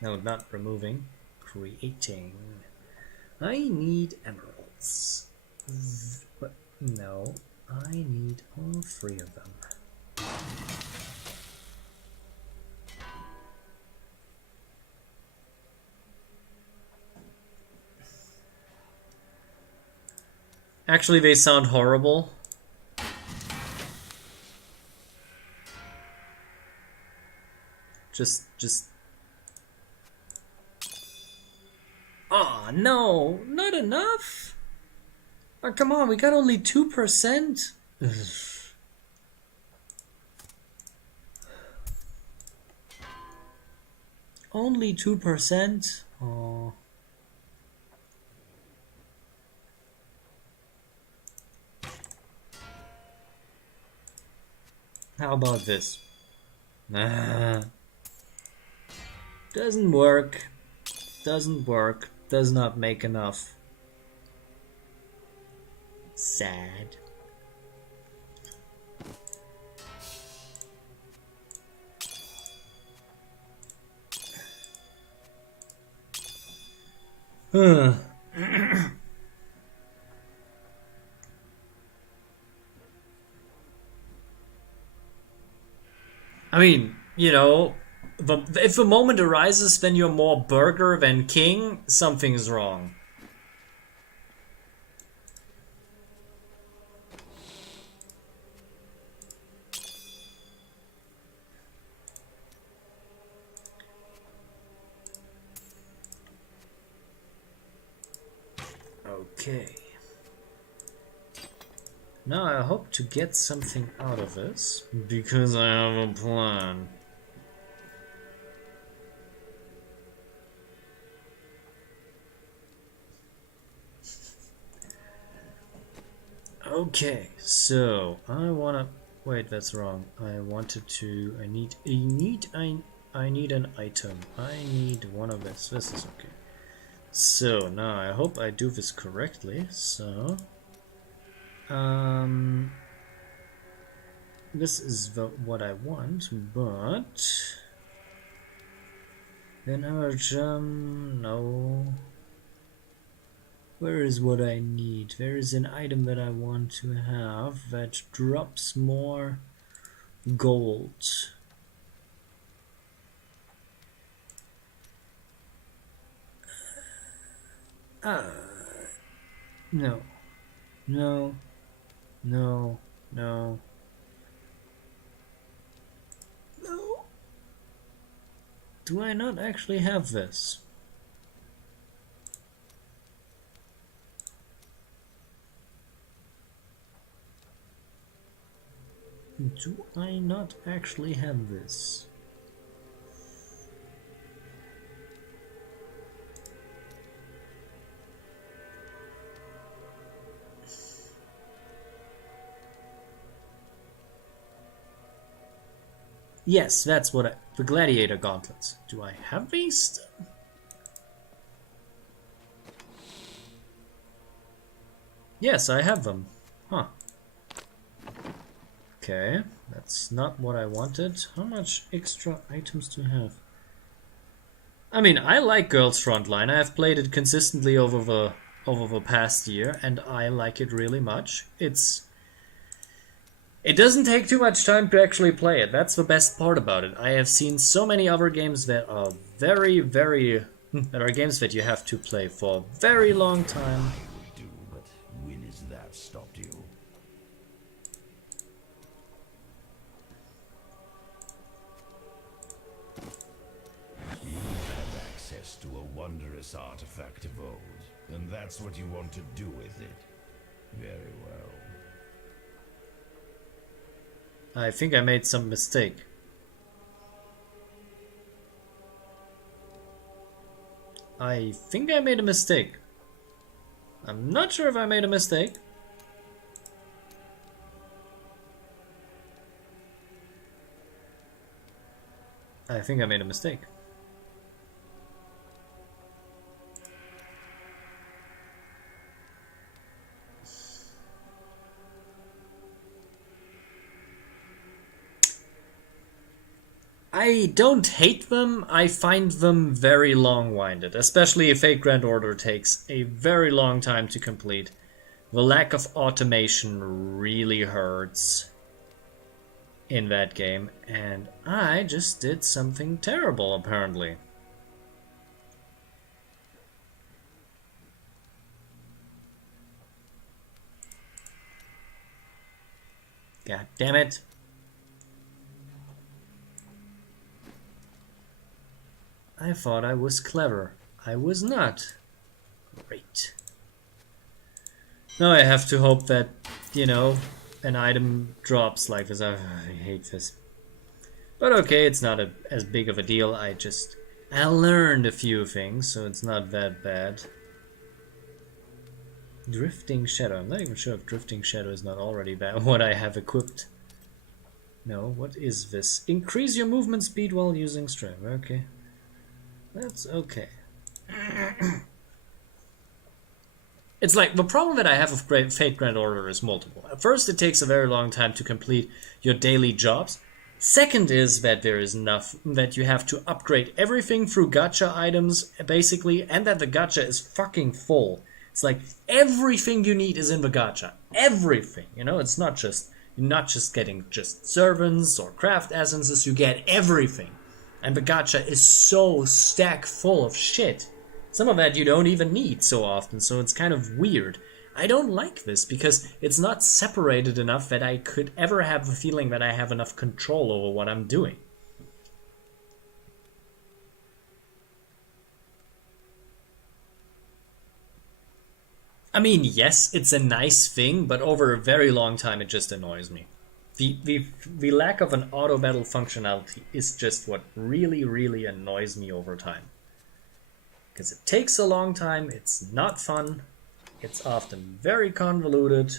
No, not removing. Creating. I need emeralds. But no, I need all 3 of them. Actually, they sound horrible. Just... Aw, no! Not enough! Oh, come on, we got only 2%. Only 2%? Oh. How about this? Nah. Doesn't work. Doesn't work. Does not make enough. Sad. I mean, you know, if the moment arises when you're more burger than king, something's wrong. Okay. Now I hope to get something out of this, because I have a plan. Okay, so I wanna... Wait, that's wrong. I need an item. I need one of this. This is okay. So now I hope I do this correctly. So this is what I want, but then our no. Where is what I need? There is an item that I want to have that drops more gold. No. No. No. No. No. Do I not actually have this? Do I not actually have this? Yes, that's what the gladiator gauntlets. Do I have these? Yes, I have them. Huh. Okay, that's not what I wanted. How much extra items do I have? I mean, I like Girls Frontline. I have played it consistently over the past year, and I like it really much. It doesn't take too much time to actually play it. That's the best part about it. I have seen so many other games that are that are games that you have to play for a very long time. Do, but when is that stopped you? You have access to a wondrous artifact of old, and that's what you want to do with it. Very well. I think I made some mistake. I think I made a mistake. I'm not sure if I made a mistake. I think I made a mistake. I don't hate them, I find them very long-winded, especially if Fate Grand Order takes a very long time to complete. The lack of automation really hurts in that game, and I just did something terrible, apparently. God damn it. I thought I was clever. I was not. Great. Now I have to hope that, you know, an item drops like this. I hate this. But okay, it's not as big of a deal. I learned a few things, so it's not that bad. Drifting Shadow. I'm not even sure if Drifting Shadow is not already bad. What I have equipped. No, what is this? Increase your movement speed while using strength. Okay. That's okay. It's like, the problem that I have with Fate Grand Order is multiple. At first, it takes a very long time to complete your daily jobs. Second is that there is enough that you have to upgrade everything through gacha items, basically, and that the gacha is fucking full. It's like, everything you need is in the gacha. Everything, you know? It's not just, you're not just getting just servants or craft essences, you get everything. And the gacha is so stack full of shit. Some of that you don't even need so often, so it's kind of weird. I don't like this because it's not separated enough that I could ever have the feeling that I have enough control over what I'm doing. I mean, yes, it's a nice thing, but over a very long time it just annoys me. The lack of an auto battle functionality is just what really, really annoys me over time. Because it takes a long time, it's not fun, it's often very convoluted,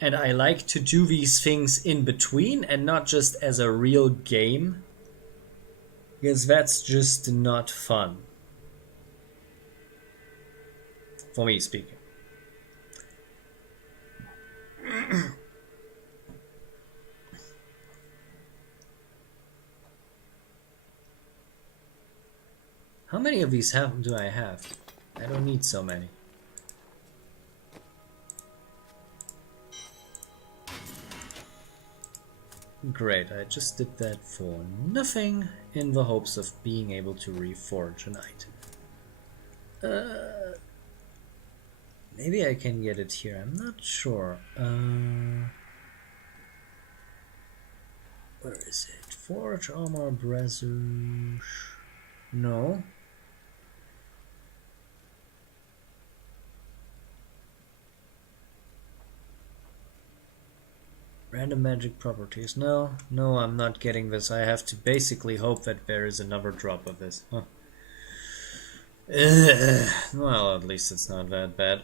and I like to do these things in between and not just as a real game, because that's just not fun. For me speaking. How many of these do I have? I don't need so many. Great, I just did that for nothing in the hopes of being able to reforge an item. Maybe I can get it here, I'm not sure. Where is it? Forge, armor, brazzers... No. Random magic properties. No, no, I'm not getting this. I have to basically hope that there is another drop of this. Huh. Well, at least it's not that bad.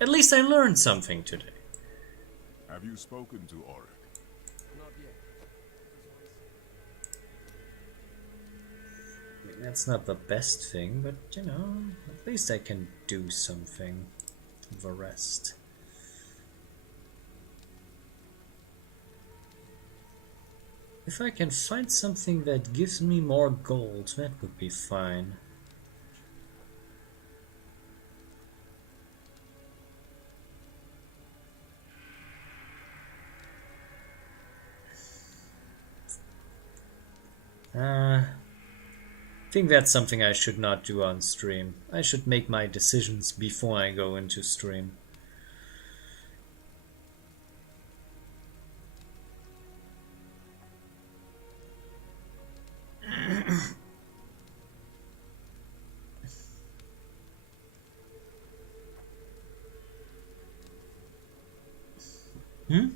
At least I learned something today. Have you spoken to Auric? Not yet. I mean, that's not the best thing, but you know, at least I can do something. The rest. If I can find something that gives me more gold, that would be fine. I think that's something I should not do on stream. I should make my decisions before I go into stream. Hmm?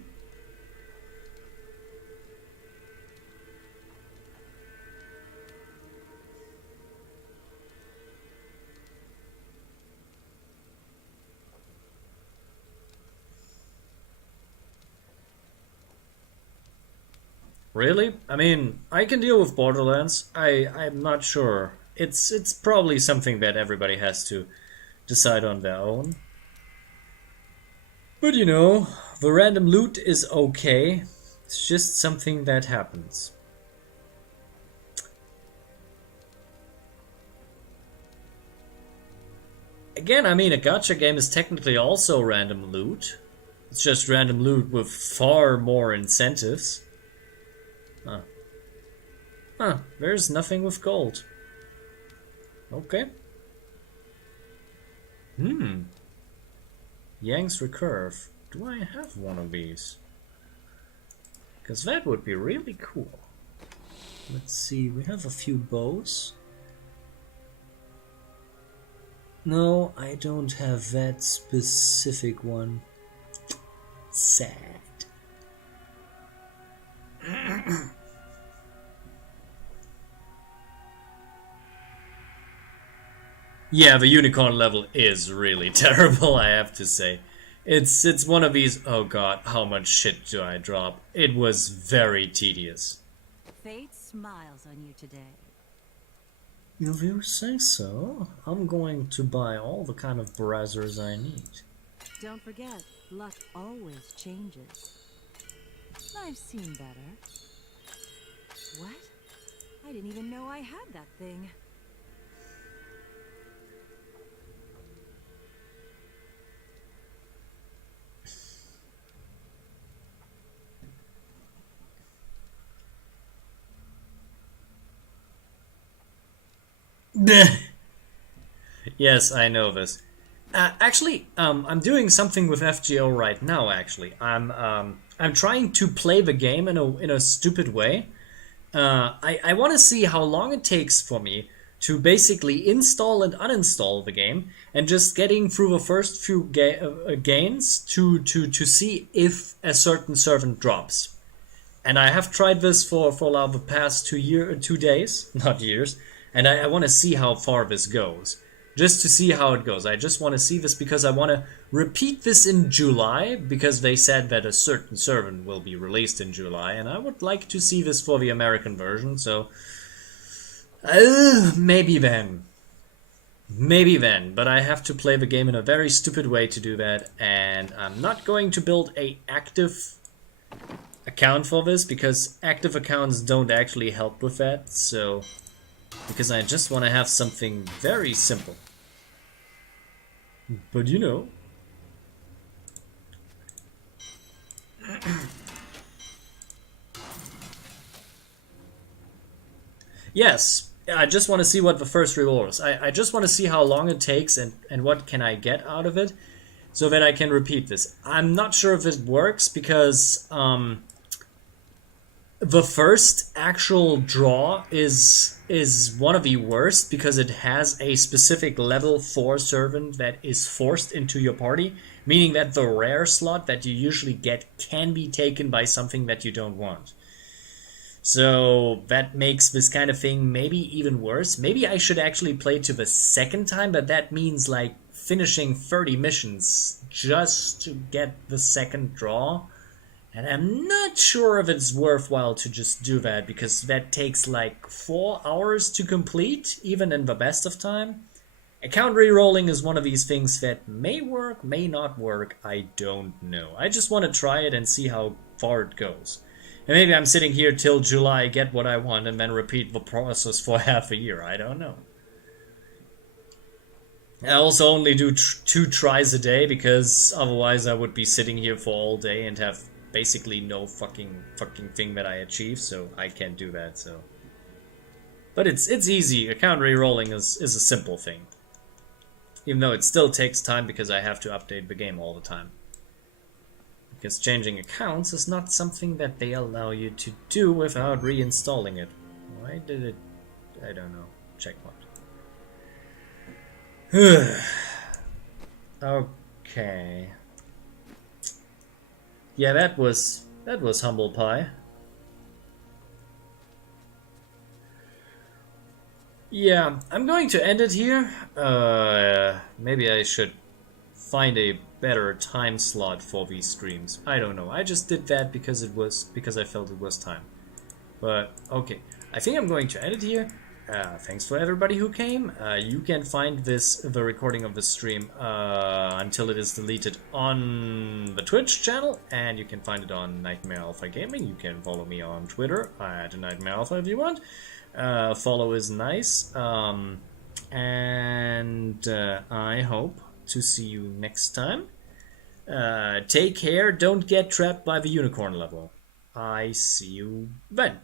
Really? I mean, I can deal with Borderlands. I'm not sure. It's probably something that everybody has to decide on their own. But you know, the random loot is okay. It's just something that happens. Again, I mean, a gacha game is technically also random loot. It's just random loot with far more incentives. Huh. Huh, there's nothing with gold. Okay. Yang's Recurve. Do I have one of these? Because that would be really cool. Let's see, we have a few bows. No, I don't have that specific one. Sad. Yeah, the unicorn level is really terrible, I have to say. It's one of these, oh god, how much shit do I drop? It was very tedious. Fate smiles on you today. If you say so, I'm going to buy all the kind of brazzers I need. Don't forget, luck always changes. I've seen better. What? I didn't even know I had that thing. Yes, I know this. Actually, I'm doing something with FGO right now. Actually, I'm trying to play the game in a stupid way. I want to see how long it takes for me to basically install and uninstall the game, and just getting through the first few gains to see if a certain servant drops. And I have tried this for now the past 2 days, not years, and I want to see how far this goes. Just to see how it goes. I just want to see this because I want to repeat this in July, because they said that a certain servant will be released in July, and I would like to see this for the American version, so... maybe then. Maybe then, but I have to play the game in a very stupid way to do that, and I'm not going to build a active account for this, because active accounts don't actually help with that, so... Because I just want to have something very simple. But you know... Yes, I just want to see what the first reward is. I just want to see how long it takes and what can I get out of it, so that I can repeat this. I'm not sure if it works because the first actual draw is one of the worst because it has a specific level 4 servant that is forced into your party, meaning that the rare slot that you usually get can be taken by something that you don't want. So that makes this kind of thing maybe even worse. Maybe I should actually play to the second time, but that means like finishing 30 missions just to get the second draw. And I'm not sure if it's worthwhile to just do that, because that takes like 4 hours to complete, even in the best of time. Account re-rolling is one of these things that may work, may not work, I don't know. I just want to try it and see how far it goes. And maybe I'm sitting here till July, get what I want, and then repeat the process for half a year. I don't know. I also only do 2 tries a day, because otherwise I would be sitting here for all day and have basically no fucking thing that I achieve, so I can't do that, so. But it's easy. Account re-rolling is a simple thing. Even though it still takes time because I have to update the game all the time. Because changing accounts is not something that they allow you to do without reinstalling it. Why did it... I don't know. Checkpoint. Okay. Yeah, that was humble pie. Yeah, I'm going to end it here. Maybe I should find a better time slot for these streams. I don't know. I just did that because I felt it was time. But okay, I think I'm going to end it here. Thanks for everybody who came. You can find the recording of the stream until it is deleted on the Twitch channel, and you can find it on KnightmareAlpha Gaming. You can follow me on Twitter at KnightmareAlpha if you want. Follow is nice. And I hope to see you next time. Take care. Don't get trapped by the unicorn level. I see you then.